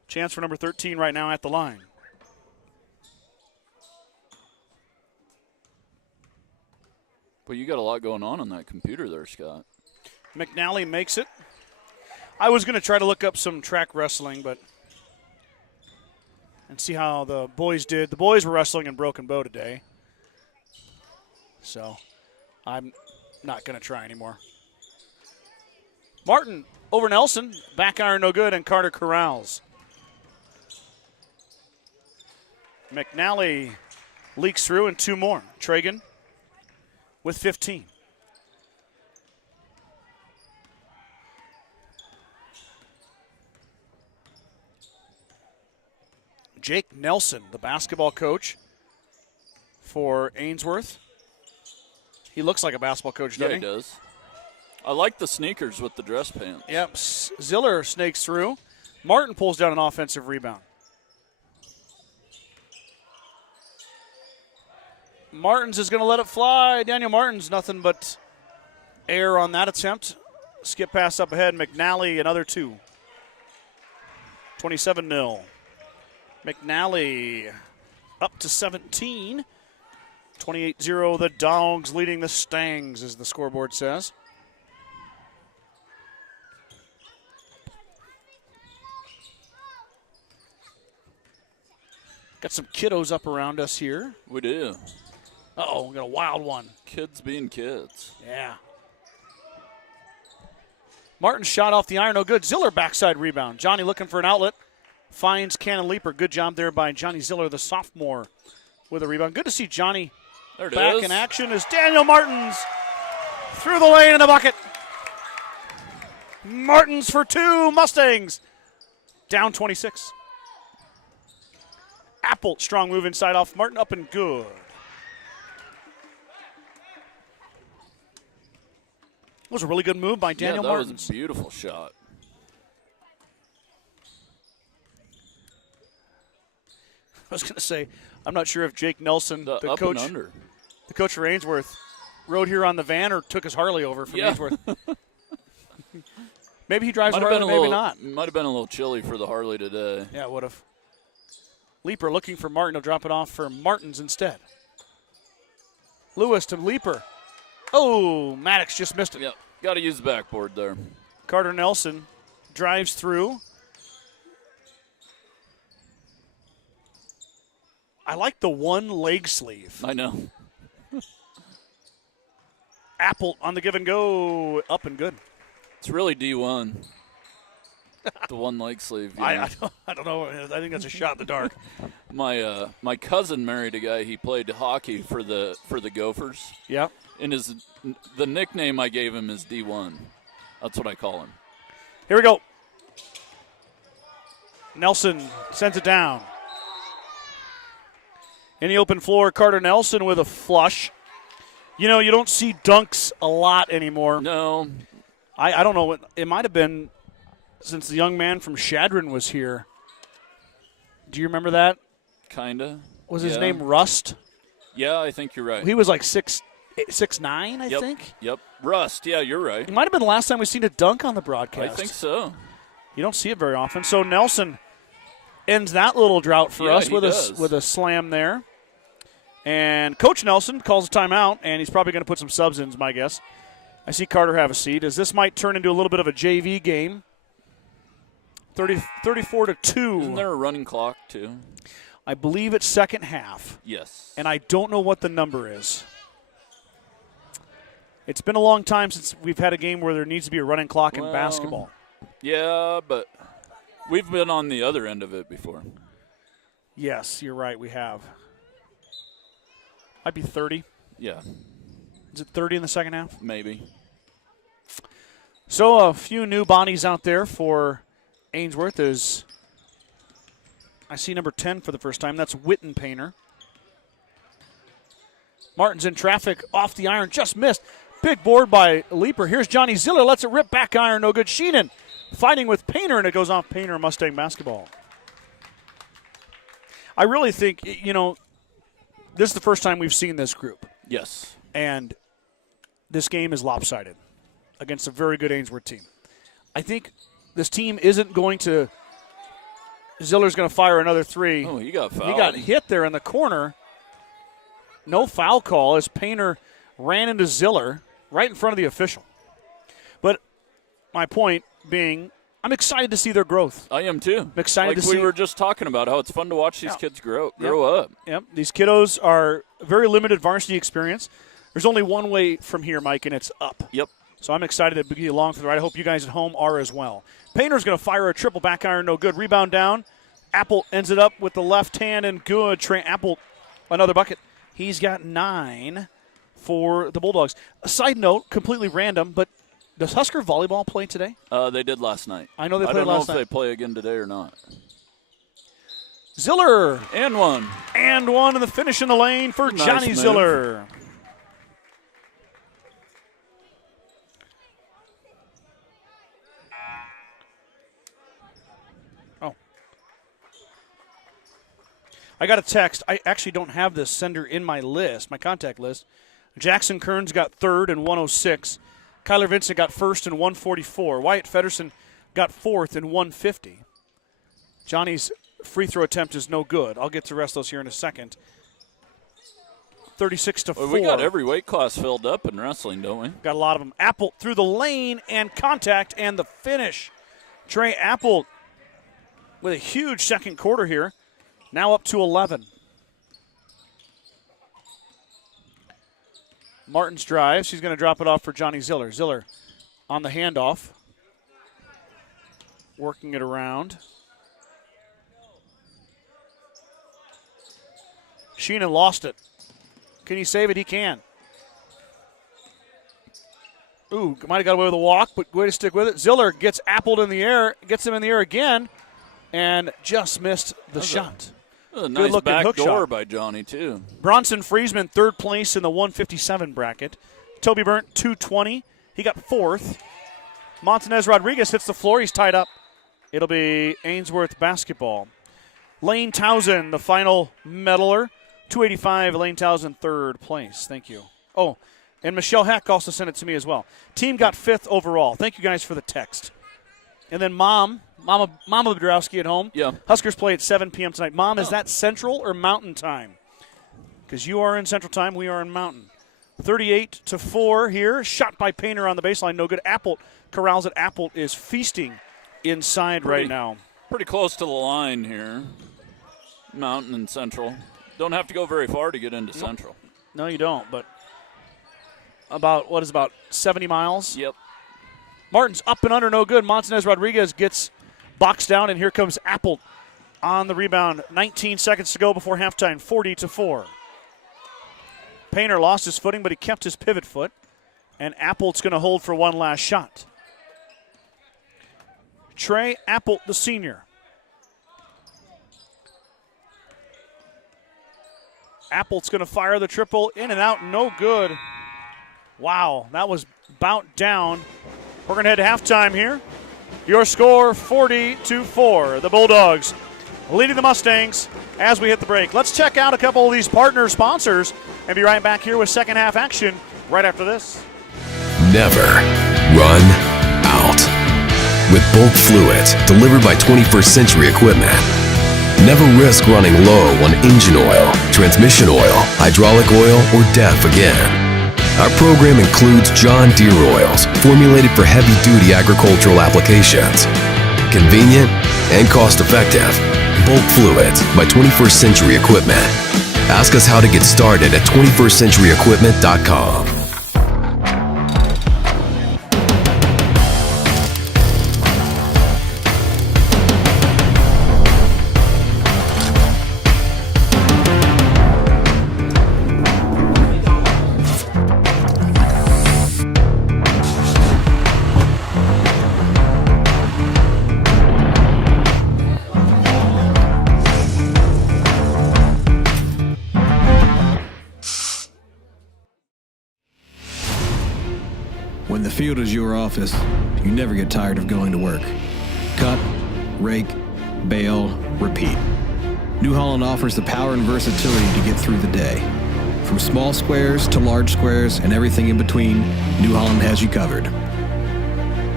Chance for number 13 right now at the line. Well, you got a lot going on that computer there, Scott. McNally makes it. I was going to try to look up some track wrestling, and see how the boys did. The boys were wrestling in Broken Bow today, so I'm not going to try anymore. Martin over Nelson. Back iron no good, and Carter corrals. McNally leaks through, and 2 more. Tragan with 15. Jake Nelson, the basketball coach for Ainsworth. He looks like a basketball coach, doesn't he? Yeah, he does. I like the sneakers with the dress pants. Yep. Ziller snakes through. Martin pulls down an offensive rebound. Martins is going to let it fly. Daniel Martins, nothing but air on that attempt. Skip pass up ahead. McNally, another 2. 27-0. McNally up to 17. 28-0, the Dogs leading the Stangs, as the scoreboard says. Got some kiddos up around us here. We do. Uh-oh, we got a wild one. Kids being kids. Yeah. Martin shot off the iron, no good. Ziller backside rebound. Johnny looking for an outlet. Finds Cannon Leaper. Good job there by Johnny Ziller, the sophomore, with a rebound. Good to see Johnny back in action as Daniel Martins through the lane in the bucket. Martins for 2, Mustangs. Down 26. Apple, strong move inside off Martin, up and good. It was a really good move by Daniel Martins. That was a beautiful shot. I was going to say, I'm not sure if Jake Nelson, the up coach, and under. the coach for Ainsworth, rode here on the van or took his Harley over from Ainsworth. Maybe he drives a Harley, maybe not. Might have been a little chilly for the Harley today. Yeah, it would have. Leaper looking for Martin. He'll drop it off for Martins instead. Lewis to Leaper. Oh, Maddox just missed it. Yep, got to use the backboard there. Carter Nelson drives through. I like the one leg sleeve. I know. Apple on the give and go, up and good. It's really D1. The one leg sleeve. I don't know. I think that's a shot in the dark. My cousin married a guy. He played hockey for the Gophers. Yeah. And the nickname I gave him is D1. That's what I call him. Here we go. Nelson sends it down. In the open floor, Carter Nelson with a flush. You know, you don't see dunks a lot anymore. No. I don't know. It might have been since the young man from Shadron was here. Do you remember that? Kinda. Was his name Rust? Yeah, I think you're right. He was like 6'9", I think. Yep. Rust. Yeah, you're right. It might have been the last time we've seen a dunk on the broadcast. I think so. You don't see it very often. So Nelson ends that little drought for us with a slam there. And Coach Nelson calls a timeout, and he's probably going to put some subs in, is my guess. I see Carter have a seat, as this might turn into a little bit of a JV game. 34-2. Isn't there a running clock, too? I believe it's second half. Yes. And I don't know what the number is. It's been a long time since we've had a game where there needs to be a running clock in basketball. Yeah, but we've been on the other end of it before. Yes, you're right, we have. Might be 30. Yeah. Is it 30 in the second half? Maybe. So a few new bodies out there for Ainsworth. I see number 10 for the first time. That's Witten Painter. Martin's in traffic, off the iron, just missed. Big board by Leaper. Here's Johnny Ziller, lets it rip, back iron, no good. Sheenan fighting with Painter, and it goes off Painter, Mustang Basketball. I really think, this is the first time we've seen this group. Yes. And this game is lopsided against a very good Ainsworth team. I think this team isn't going to – Ziller's going to fire another three. Oh, he got fouled. He got hit there in the corner. No foul call as Painter ran into Ziller right in front of the official. But my point being, I'm excited to see their growth. I am too. I'm excited to see. We were just talking about how it's fun to watch these kids grow up. Yep. These kiddos are very limited varsity experience. There's only one way from here, Mike, and it's up. Yep. So I'm excited to be along for the ride. I hope you guys at home are as well. Painter's going to fire a triple back iron, no good. Rebound down. Apple ends it up with the left hand and good. Trey Apple, another bucket. He's got 9 for the Bulldogs. A side note, completely random, but does Husker volleyball play today? They did last night. I know they played last night. I don't know if they play again today or not. Ziller. And one. And one in the finish in the lane for Nice Johnny move. Ziller. Oh. I got a text. I actually don't have this sender in my list, my contact list. Jackson Kearns got third in 106. Kyler Vincent got first in 144. Wyatt Federson got fourth in 150. Johnny's free throw attempt is no good. I'll get to the rest of those here in a second. 36-4. Well, we got every weight class filled up in wrestling, don't we? Got a lot of them. Apple through the lane and contact and the finish. Trey Apple with a huge second quarter here. Now up to 11. Martins drives. She's going to drop it off for Johnny Ziller. Ziller on the handoff. Working it around. Sheenan lost it. Can he save it? He can. Ooh, might have got away with a walk, but way to stick with it. Ziller gets Appled in the air, gets him in the air again, and just missed the shot. A nice back hook door shot by Johnny, too. Bronson Friesman, third place in the 157 bracket. Toby Burnt, 220. He got fourth. Montanez Rodriguez hits the floor. He's tied up. It'll be Ainsworth Basketball. Lane Towson, the final medaler. 285, Elaine Towson, third place. Thank you. Oh, and Michelle Heck also sent it to me as well. Team got fifth overall. Thank you guys for the text. And then Mama Bodrowski at home. Yeah. Huskers play at 7 p.m. tonight. Mom, is that Central or Mountain Time? Because you are in Central Time, we are in Mountain. 38-4 here. Shot by Painter on the baseline. No good. Apple corrals it. Apple is feasting inside right now. Pretty close to the line here. Mountain and Central. Don't have to go very far to get into Central. No, you don't, but about 70 miles? Yep. Martin's up and under, no good. Montanez Rodriguez gets boxed down, and here comes Apple on the rebound. 19 seconds to go before halftime, 40-4. Painter lost his footing, but he kept his pivot foot, and Apple's going to hold for one last shot. Trey Apple, the senior. Apple's going to fire the triple in and out, no good. Wow, that was bounced down. We're going to head to halftime here. Your score, 40-4. The Bulldogs leading the Mustangs as we hit the break. Let's check out a couple of these partner sponsors and be right back here with second half action right after this. Never run out. With bulk fluids delivered by 21st Century Equipment. Never risk running low on engine oil, transmission oil, hydraulic oil, or DEF again. Our program includes John Deere oils formulated for heavy-duty agricultural applications. Convenient and cost-effective. Bulk fluids by 21st Century Equipment. Ask us how to get started at 21stcenturyequipment.com. When the field is your office, you never get tired of going to work. Cut, rake, bale, repeat. New Holland offers the power and versatility to get through the day. From small squares to large squares and everything in between, New Holland has you covered.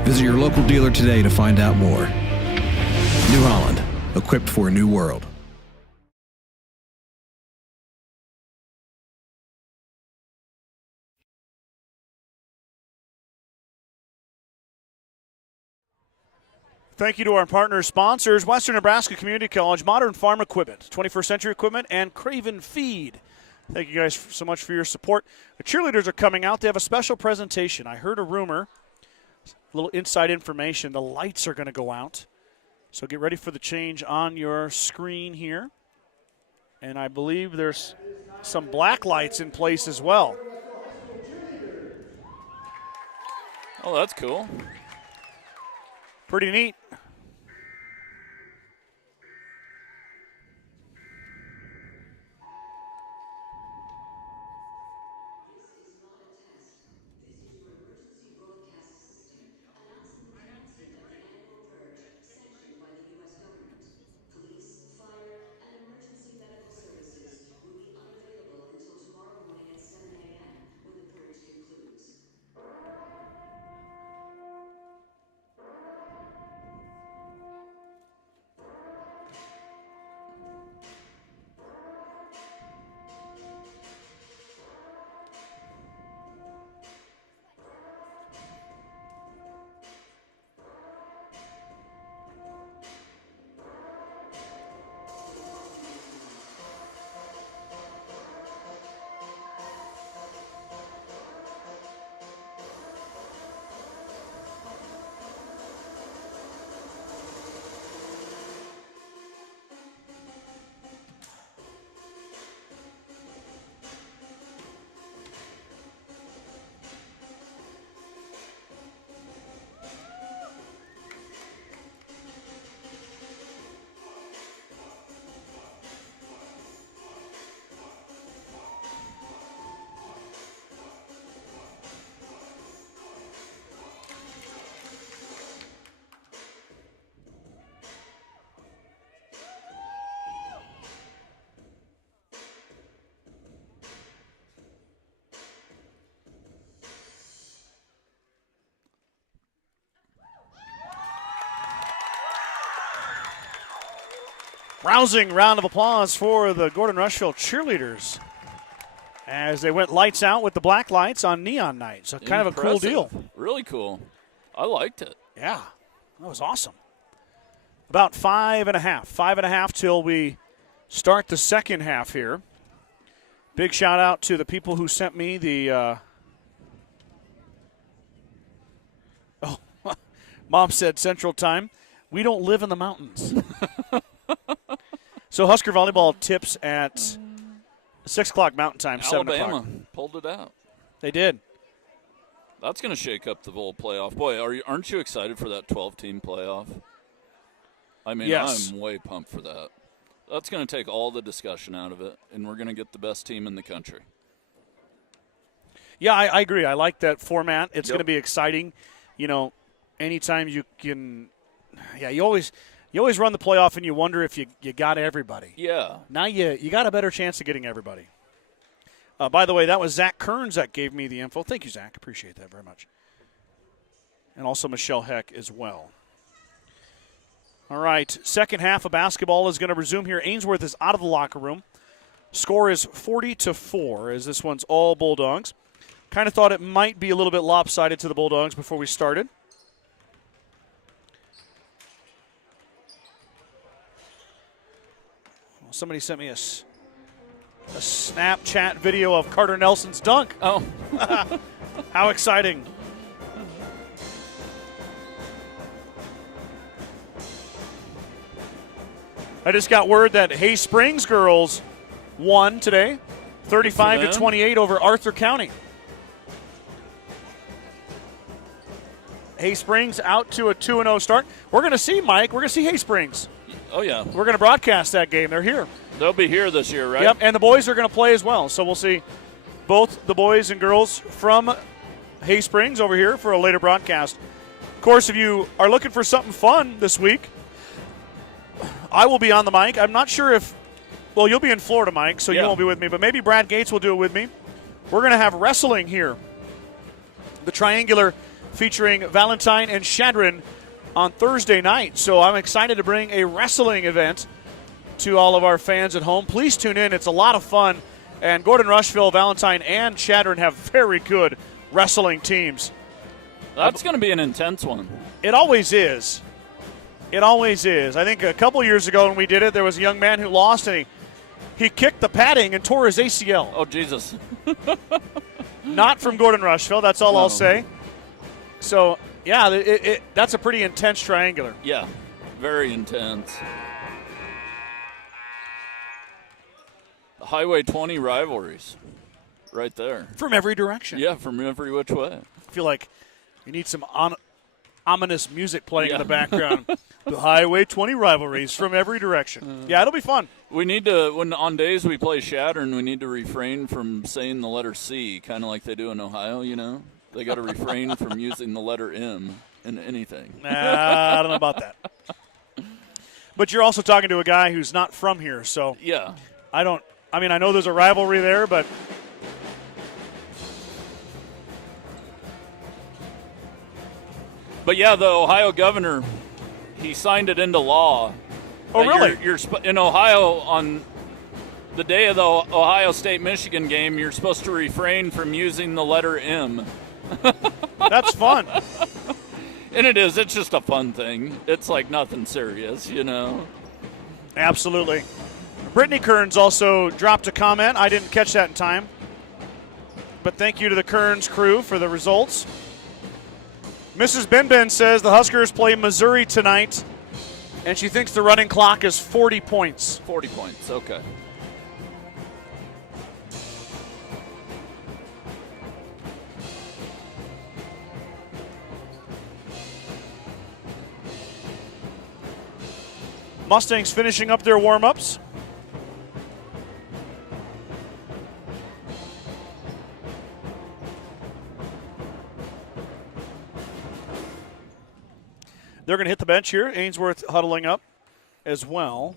Visit your local dealer today to find out more. New Holland, equipped for a new world. Thank you to our partner sponsors, Western Nebraska Community College, Modern Farm Equipment, 21st Century Equipment, and Craven Feed. Thank you guys so much for your support. The cheerleaders are coming out. They have a special presentation. I heard a rumor, a little inside information. The lights are going to go out. So get ready for the change on your screen here. And I believe there's some black lights in place as well. Oh, that's cool. Pretty neat. Rousing round of applause for the Gordon-Rushville cheerleaders as they went lights out with the black lights on neon night. So kind of a cool deal. Really cool. I liked it. Yeah, that was awesome. About 5.5 till we start the second half here. Big shout out to the people who sent me the Mom said Central Time. We don't live in the mountains. So Husker volleyball tips at 6 o'clock Mountain Time, 7 o'clock. Alabama pulled it out. They did. That's going to shake up the whole playoff. Boy, aren't you excited for that 12-team playoff? I mean, yes. I'm way pumped for that. That's going to take all the discussion out of it, and we're going to get the best team in the country. Yeah, I agree. I like that format. It's going to be exciting. You know, anytime you can – yeah, you always run the playoff and you wonder if you got everybody. Yeah. Now you got a better chance of getting everybody. By the way, that was Zach Kearns that gave me the info. Thank you, Zach. Appreciate that very much. And also Michelle Heck as well. All right, second half of basketball is going to resume here. Ainsworth is out of the locker room. Score is 40-4 as this one's all Bulldogs. Kind of thought it might be a little bit lopsided to the Bulldogs before we started. Somebody sent me a Snapchat video of Carter Nelson's dunk. Oh. How exciting. I just got word that Hay Springs girls won today, 35-28 over Arthur County. Hay Springs out to a 2-0 start. We're going to see, Mike. We're going to see Hay Springs. Oh, yeah. We're going to broadcast that game. They're here. They'll be here this year, right? Yep, and the boys are going to play as well. So we'll see both the boys and girls from Hay Springs over here for a later broadcast. Of course, if you are looking for something fun this week, I will be on the mic. I'm not sure if, well, you'll be in Florida, Mike, so you won't be with me, but maybe Brad Gates will do it with me. We're going to have wrestling here. The Triangular featuring Valentine and Shadron on Thursday night. So I'm excited to bring a wrestling event to all of our fans at home. Please tune in. It's a lot of fun. And Gordon-Rushville, Valentine, and Shadron have very good wrestling teams. That's going to be an intense one. It always is. It always is. I think a couple years ago when we did it, there was a young man who lost, and he kicked the padding and tore his ACL. Oh, Jesus. Not from Gordon-Rushville, that's all I'll say. So, yeah, that's a pretty intense triangular. Yeah, very intense. The Highway 20 rivalries right there. From every direction. Yeah, from every which way. I feel like you need some ominous music playing in the background. The Highway 20 rivalries from every direction. Yeah, it'll be fun. We need to, when on days we play Shattern, we need to refrain from saying the letter C, kind of like they do in Ohio, you know? They got to refrain from using the letter M in anything. Nah, I don't know about that. But you're also talking to a guy who's not from here, so yeah. I know there's a rivalry there, but yeah, the Ohio governor, he signed it into law. Oh, really? You're in Ohio, on the day of the Ohio State-Michigan game, you're supposed to refrain from using the letter M. That's fun. And it is. It's just a fun thing. It's like nothing serious, you know? Absolutely. Brittany Kearns also dropped a comment. I didn't catch that in time. But thank you to the Kearns crew for the results. Mrs. Benben says the Huskers play Missouri tonight, and she thinks the running clock is 40 points. 40 points, okay. Mustangs finishing up their warm-ups. They're going to hit the bench here. Ainsworth huddling up as well.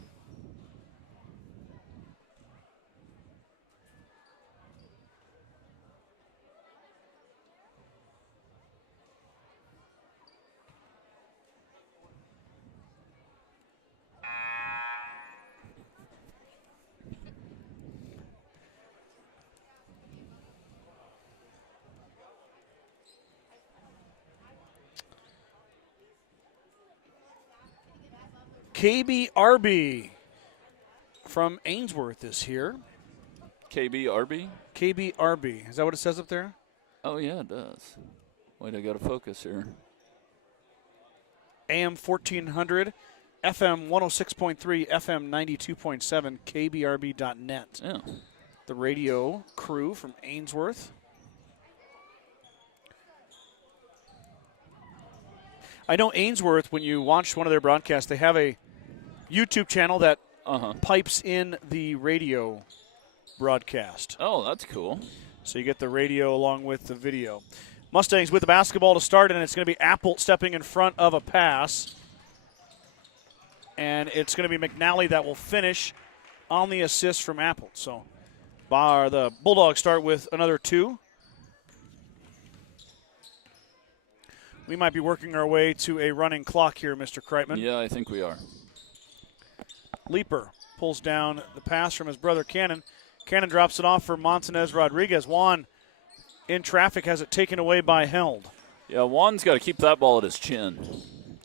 KBRB from Ainsworth is here. KBRB? KBRB. Is that what it says up there? Oh, yeah, it does. Wait, I got to focus here. AM 1400, FM 106.3, FM 92.7, KBRB.net. Yeah. The radio crew from Ainsworth. I know Ainsworth, when you watch one of their broadcasts, they have a YouTube channel that pipes in the radio broadcast. Oh, that's cool. So you get the radio along with the video. Mustangs with the basketball to start, and it's going to be Apple stepping in front of a pass. And it's going to be McNally that will finish on the assist from Apple. So the Bulldogs start with another two. We might be working our way to a running clock here, Mr. Kreitman. Yeah, I think we are. Leaper pulls down the pass from his brother Cannon. Cannon drops it off for Montanez Rodriguez. Juan in traffic has it taken away by Held. Yeah, Juan's got to keep that ball at his chin.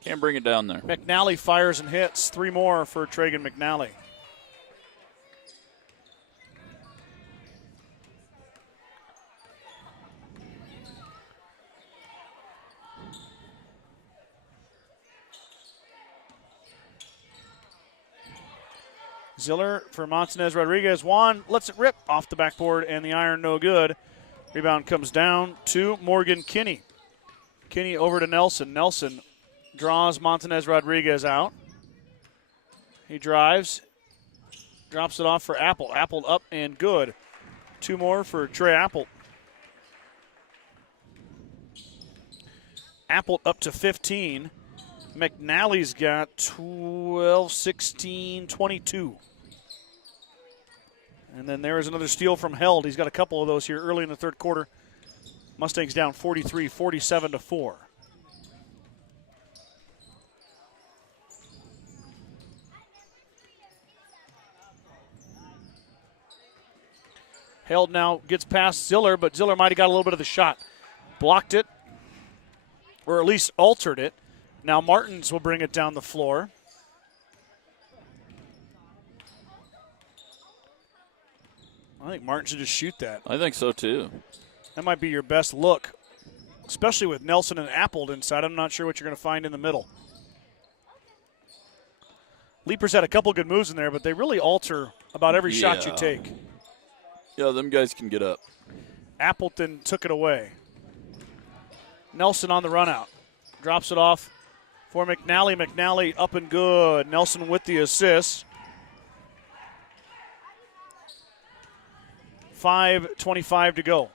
Can't bring it down there. McNally fires and hits. 3 more for Tragan McNally. Ziller for Montanez Rodriguez. Juan lets it rip off the backboard, and the iron no good. Rebound comes down to Morgan Kinney. Kinney over to Nelson. Nelson draws Montanez Rodriguez out. He drives, drops it off for Apple. Apple up and good. 2 more for Trey Apple. Apple up to 15. McNally's got 12, 16, 22. And then there is another steal from Held. He's got a couple of those here early in the third quarter. Mustangs down 43, 47-4. Held now gets past Ziller, but Ziller might have got a little bit of the shot. Blocked it, or at least altered it. Now Martins will bring it down the floor. I think Martin should just shoot that. I think so, too. That might be your best look, especially with Nelson and Appold inside. I'm not sure what you're going to find in the middle. Leaper's had a couple good moves in there, but they really alter about every shot you take. Yeah, them guys can get up. Appleton took it away. Nelson on the run out. Drops it off for McNally. McNally up and good. Nelson with the assist. 5:25 to go.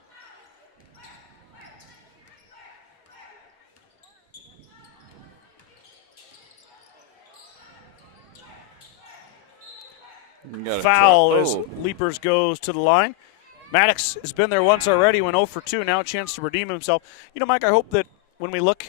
Foul as Leapers goes to the line. Maddox has been there once already, went 0 for 2, now a chance to redeem himself. You know, Mike, I hope that when we look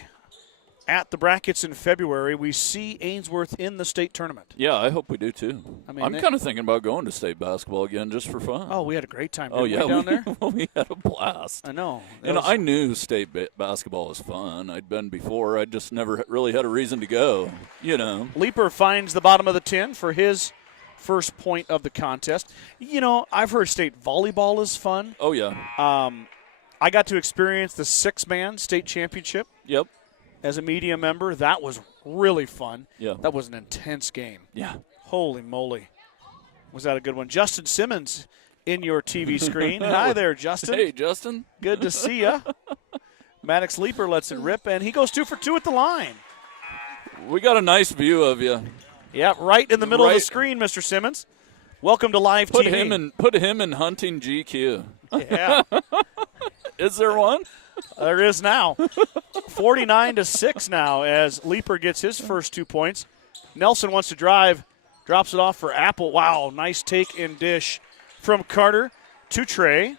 at the brackets in February, we see Ainsworth in the state tournament. Yeah, I hope we do too. I mean, I'm kind of thinking about going to state basketball again just for fun. Oh, we had a great time down there. We had a blast. I know. I knew state basketball was fun. I'd been before. I just never really had a reason to go, Leaper finds the bottom of the tin for his first point of the contest. I've heard state volleyball is fun. Oh, yeah. I got to experience the 6-man state championship. Yep. As a media member. That was really fun. Yeah. That was an intense game. Yeah. Holy moly. Was that a good one? Justin Simmons in your TV screen. Hi there, Justin. Hey, Justin. Good to see you. Maddox Leaper lets it rip, and he goes 2 for 2 at the line. We got a nice view of you. Yeah, right in the middle of the screen, Mr. Simmons. Welcome to live TV. Put him in Hunting GQ. Yeah. Is there one? There is now. 49-6 now as Leaper gets his first 2 points. Nelson wants to drive, drops it off for Apple. Wow, nice take and dish from Carter to Trey.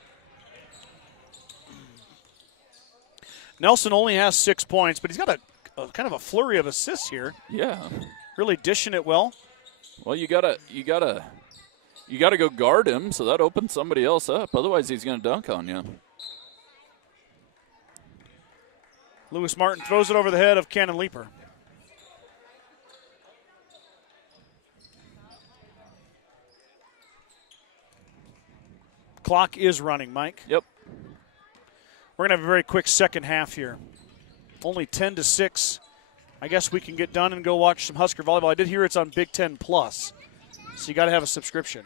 Nelson only has 6 points, but he's got a kind of a flurry of assists here. Yeah. Really dishing it well. Well, you gotta go guard him, so that opens somebody else up. Otherwise, he's gonna dunk on you. Lewis Martin throws it over the head of Cannon Leaper. Clock is running, Mike. Yep. We're going to have a very quick second half here. Only 10-6. I guess we can get done and go watch some Husker volleyball. I did hear it's on Big Ten Plus, so you got to have a subscription.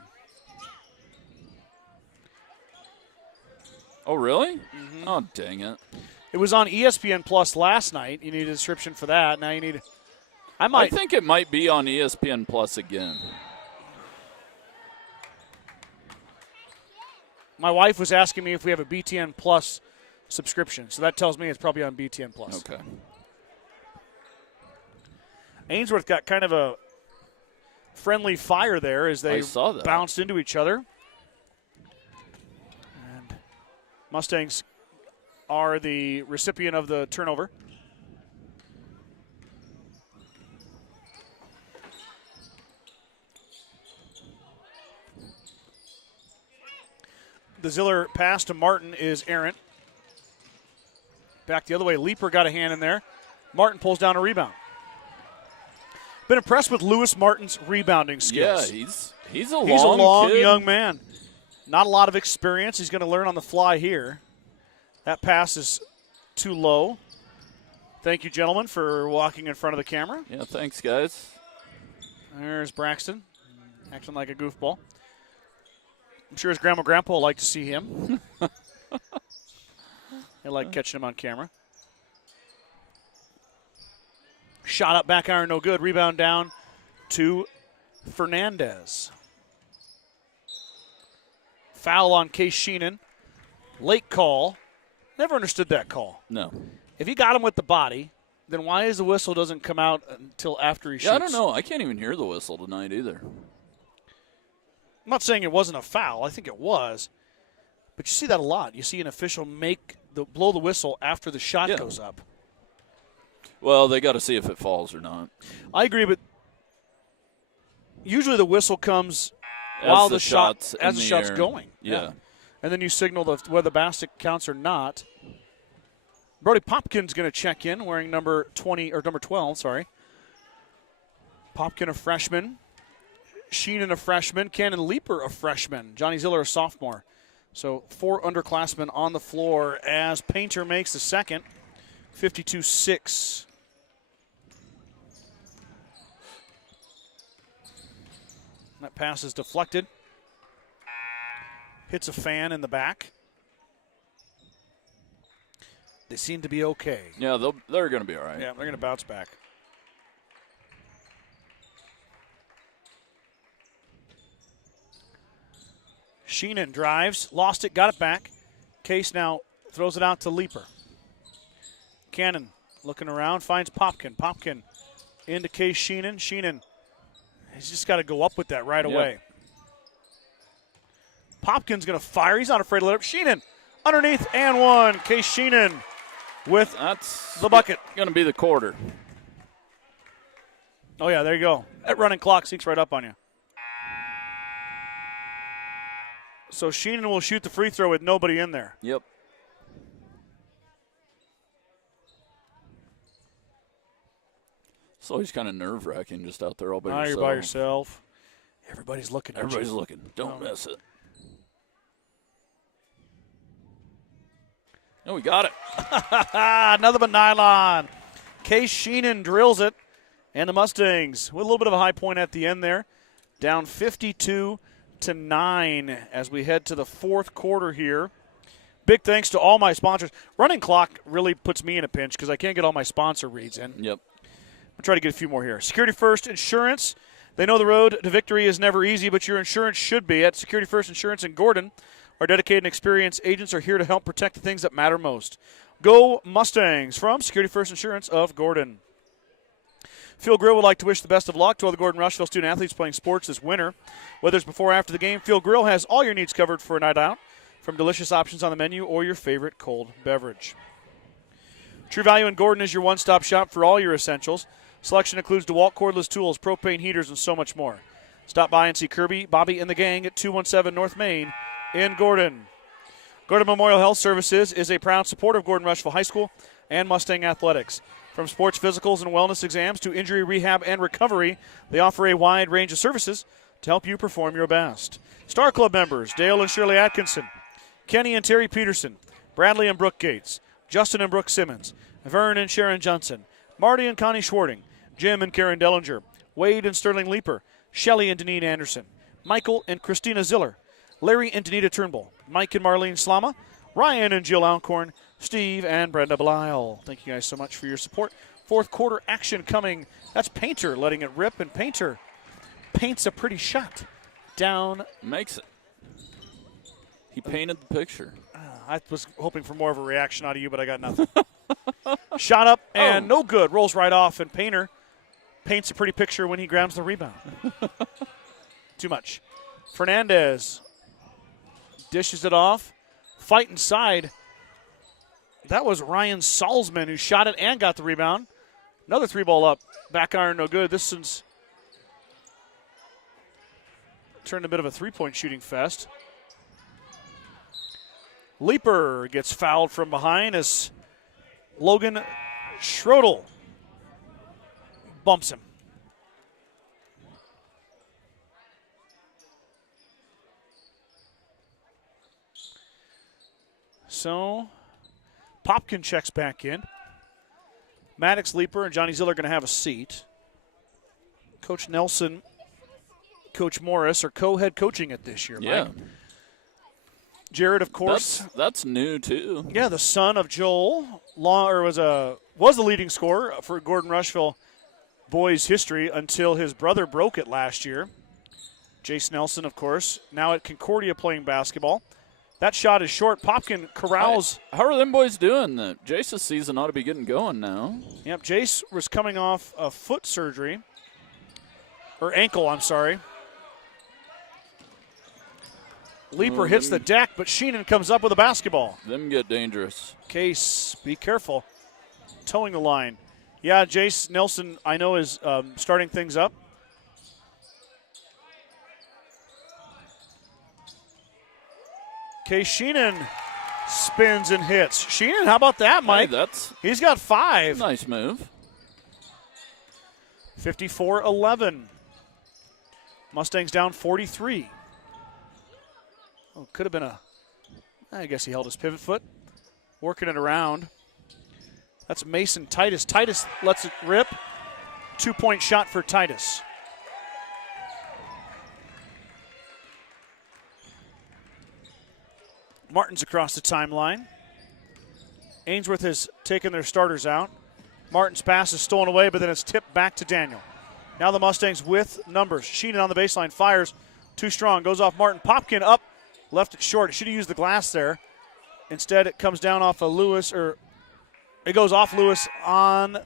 Oh, really? Mm-hmm. Oh, dang it. It was on ESPN Plus last night. You need a subscription for that. Now you need. I think it might be on ESPN Plus again. My wife was asking me if we have a BTN Plus subscription, so that tells me it's probably on BTN Plus. Okay. Ainsworth got kind of a friendly fire there as they bounced into each other. And Mustangs are the recipient of the turnover. The Ziller pass to Martin is errant. Back the other way. Leaper got a hand in there. Martin pulls down a rebound. Been impressed with Lewis Martin's rebounding skills. Yeah, he's a long kid. Young man. Not a lot of experience. He's going to learn on the fly here. That pass is too low. Thank you, gentlemen, for walking in front of the camera. Yeah, thanks, guys. There's Braxton, acting like a goofball. I'm sure his grandma and grandpa will like to see him. They like catching him on camera. Shot up, back iron, no good. Rebound down to Fernandez. Foul on Case Sheenan. Late call. Never understood that call. No. If he got him with the body, then why is the whistle doesn't come out until after he shoots? Yeah, I don't know. I can't even hear the whistle tonight either. I'm not saying it wasn't a foul. I think it was. But you see that a lot. You see an official blow the whistle after the shot goes up. Well, they got to see if it falls or not. I agree, but usually the whistle comes while the shot's going. Yeah. And then you signal whether the basket counts or not. Brody Popkin's going to check in wearing number 12, sorry. Popkin, a freshman. Sheenan, a freshman. Cannon Leaper, a freshman. Johnny Ziller, a sophomore. So 4 underclassmen on the floor as Painter makes the second. 52-6. That pass is deflected. Hits a fan in the back. They seem to be okay. Yeah, they're going to be all right. Yeah, they're going to bounce back. Sheenan drives, lost it, got it back. Case now throws it out to Leaper. Cannon looking around, finds Popkin. Popkin into Case Sheenan. Sheenan, he's just got to go up with that right away. Popkin's going to fire. He's not afraid to let up. Sheenan underneath and one. Case Sheenan with the bucket. Going to be the quarter. Oh, yeah, there you go. That running clock sneaks right up on you. So Sheenan will shoot the free throw with nobody in there. Yep. It's always kind of nerve-wracking just out there all by yourself. Now you're by yourself. Everybody's looking at you. Everybody's looking. Don't miss it. Oh, we got it. Another but nylon. Case Sheenan drills it. And the Mustangs with a little bit of a high point at the end there. Down 52-9 as we head to the fourth quarter here. Big thanks to all my sponsors. Running clock really puts me in a pinch because I can't get all my sponsor reads in. Yep. I'll try to get a few more here. Security First Insurance. They know the road to victory is never easy, but your insurance should be. At Security First Insurance in Gordon, our dedicated and experienced agents are here to help protect the things that matter most. Go Mustangs from Security First Insurance of Gordon. Field Grill would like to wish the best of luck to all the Gordon-Rushville student-athletes playing sports this winter. Whether it's before or after the game, Field Grill has all your needs covered for a night out, from delicious options on the menu or your favorite cold beverage. True Value in Gordon is your one-stop shop for all your essentials. Selection includes DeWalt cordless tools, propane heaters, and so much more. Stop by and see Kirby, Bobby, and the gang at 217 North Main in Gordon. Gordon Memorial Health Services is a proud supporter of Gordon-Rushville High School and Mustang Athletics. From sports physicals and wellness exams to injury rehab and recovery, they offer a wide range of services to help you perform your best. Star Club members Dale and Shirley Atkinson, Kenny and Terry Peterson, Bradley and Brooke Gates, Justin and Brooke Simmons, Vern and Sharon Johnson, Marty and Connie Schwarting, Jim and Karen Dellinger, Wade and Sterling Leaper, Shelley and Deneen Anderson, Michael and Christina Ziller, Larry and Danita Turnbull, Mike and Marlene Slama, Ryan and Jill Alcorn, Steve and Brenda Belisle. Thank you guys so much for your support. Fourth quarter action coming. That's Painter letting it rip, and Painter paints a pretty shot down. Makes it. He painted the picture. I was hoping for more of a reaction out of you, but I got nothing. Shot up and no good. Rolls right off, and Painter paints a pretty picture when he grabs the rebound. Too much. Fernandez dishes it off. Fight inside. That was Ryan Salzman who shot it and got the rebound. Another three ball up. Back iron, no good. This one's turned a bit of a three-point shooting fest. Leaper gets fouled from behind as Logan Schrodel bumps him. So Popkin checks back in. Maddox, Leaper, and Johnny Ziller are going to have a seat. Coach Nelson, Coach Morris are co-head coaching it this year, Mike. Yeah. Jared, of course. That's new, too. Yeah, the son of Joel was the leading scorer for Gordon-Rushville boys history until his brother broke it last year. Jace Nelson, of course, now at Concordia playing basketball. That shot is short. Popkin corrals. How are them boys doing? Jace's season ought to be getting going now. Yep, Jace was coming off a foot surgery. Or ankle, I'm sorry. Leaper hits the deck, but Sheenan comes up with a basketball. Them get dangerous. Case, be careful. Towing the line. Yeah, Jace Nelson, I know, is starting things up. Case Sheenan spins and hits. Sheenan, how about that, Mike? Hey, he's got 5. Nice move. 54-11. Mustangs down 43. Oh, could have been I guess he held his pivot foot. Working it around. That's Mason Titus. Titus lets it rip. 2-point shot for Titus. Martin's across the timeline. Ainsworth has taken their starters out. Martin's pass is stolen away, but then it's tipped back to Daniel. Now the Mustangs with numbers. Sheenan on the baseline, fires. Too strong, goes off Martin. Popkin up, left it short. It should have used the glass there. Instead, it comes down off of Lewis, or it goes off Lewis on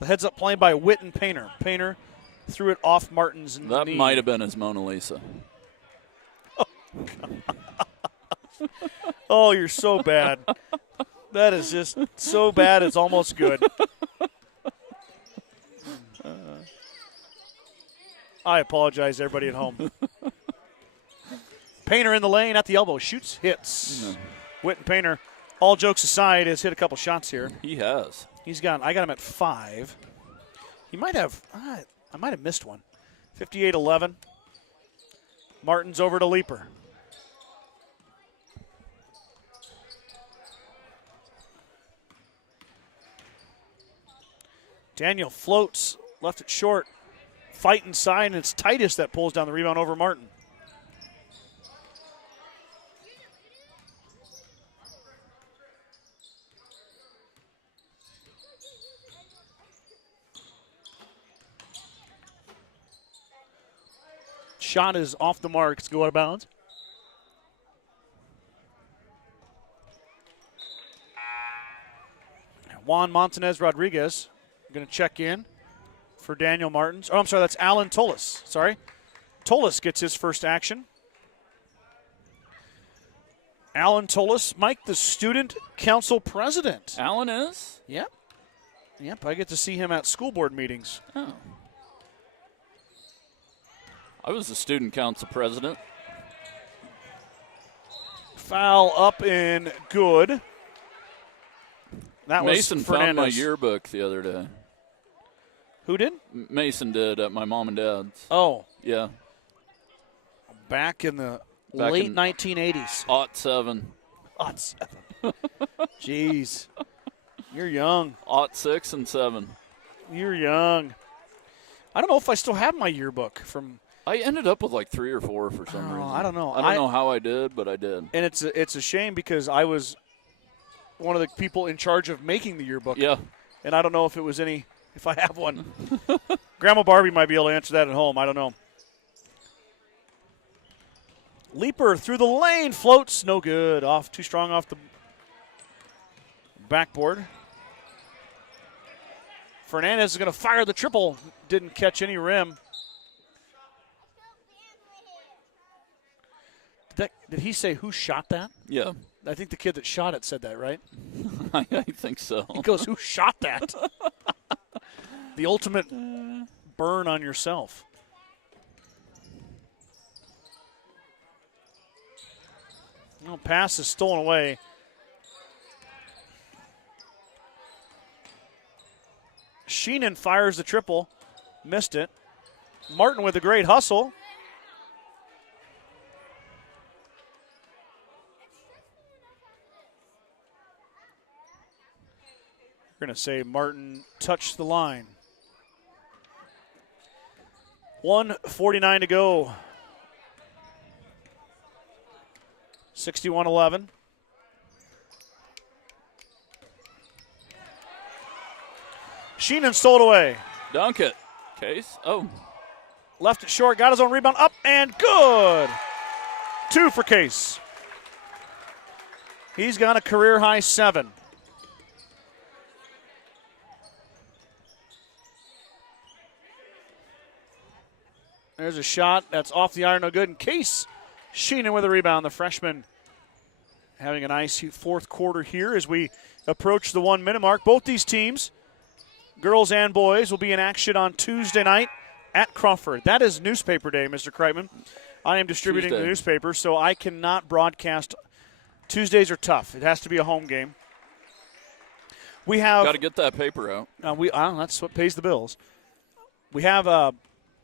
the heads-up play by Witten Painter. Painter threw it off Martin's knee. That might have been his Mona Lisa. Oh, you're so bad. That is just so bad it's almost good. I apologize, everybody at home. Painter in the lane at the elbow. Shoots, hits. No. Witten Painter, all jokes aside, has hit a couple shots here. He has. I got him at 5. He might have, I might have missed one. 58-11. Martin's over to Leaper. Daniel floats, left it short. Fight inside, and it's Titus that pulls down the rebound over Martin. Shot is off the mark. It's go out of bounds. Juan Montanez Rodriguez going to check in for Daniel Martins. Oh, I'm sorry, that's Alan Tullis. Sorry. Tullis gets his first action. Alan Tullis, Mike, the student council president. Alan is? Yep. Yep, I get to see him at school board meetings. Oh. I was the student council president. Foul up and good. That Mason was Fernandez. found my yearbook the other day. Who did? Mason did at my mom and dad's. Oh. Yeah. Back in the late 1980s. Aught 7. Aught 7. Jeez. You're young. Aught 6 and 7. You're young. I don't know if I still have my yearbook from. I ended up with like 3 or 4 for some reason. I don't know. I don't know how I did, but I did. And it's a shame because I was one of the people in charge of making the yearbook. Yeah. And I don't know if I have one. Grandma Barbie might be able to answer that at home. I don't know. Leaper through the lane, floats, no good. Too strong off the backboard. Fernandez is going to fire the triple. Didn't catch any rim. Did he say who shot that? Yeah. I think the kid that shot it said that, right? I think so. He goes, who shot that? The ultimate burn on yourself. No, pass is stolen away. Sheenan fires the triple. Missed it. Martin with a great hustle. We're going to say Martin touched the line. 1:49 to go. 61-11. Sheenan stole it away. Dunk it. Case. Oh. Left it short, got his own rebound, up and good. 2 for Case. He's got a career-high 7. There's a shot that's off the iron, no good. And Case Sheenan with a rebound. The freshman having a nice fourth quarter here as we approach the 1-minute mark. Both these teams, girls and boys, will be in action on Tuesday night at Crawford. That is newspaper day, Mr. Kreitman. I am distributing the newspaper, so I cannot broadcast. Tuesdays are tough. It has to be a home game. We have got to get that paper out. that's what pays the bills. We have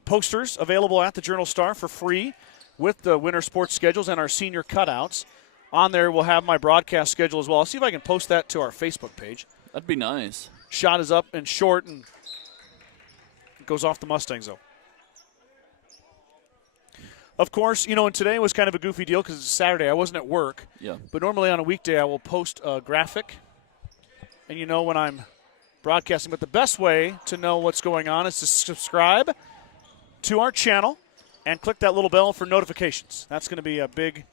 posters available at the Journal-Star for free with the winter sports schedules and our senior cutouts. On there, we'll have my broadcast schedule as well. I'll see if I can post that to our Facebook page. That'd be nice. Shot is up and short, and it goes off the Mustangs, though. Of course, and today was kind of a goofy deal because it's Saturday. I wasn't at work. Yeah. But normally on a weekday, I will post a graphic, and when I'm broadcasting. But the best way to know what's going on is to subscribe to our channel and click that little bell for notifications. That's going to be a big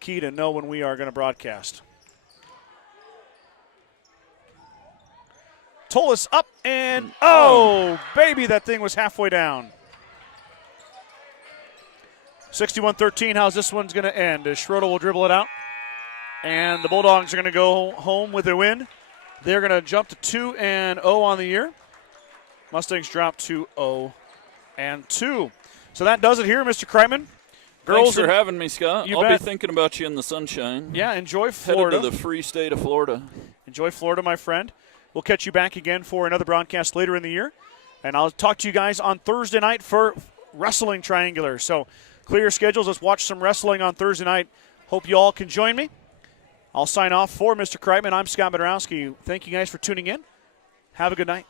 key to know when we are going to broadcast. Tolis up and, baby, that thing was halfway down. 61-13, how's this one's going to end? Schroeder will dribble it out, and the Bulldogs are going to go home with a win. They're going to jump to 2-0 on the year. Mustangs drop to 0-2. So that does it here, Mr. Kreitman. Thanks for having me, Scott. I'll bet. be thinking about you in the sunshine. Yeah, enjoy Florida. Headed to the free state of Florida. Enjoy Florida, my friend. We'll catch you back again for another broadcast later in the year. And I'll talk to you guys on Thursday night for Wrestling Triangular. So clear your schedules. Let's watch some wrestling on Thursday night. Hope you all can join me. I'll sign off for Mr. Kreitman. I'm Scott Bedrowski. Thank you guys for tuning in. Have a good night.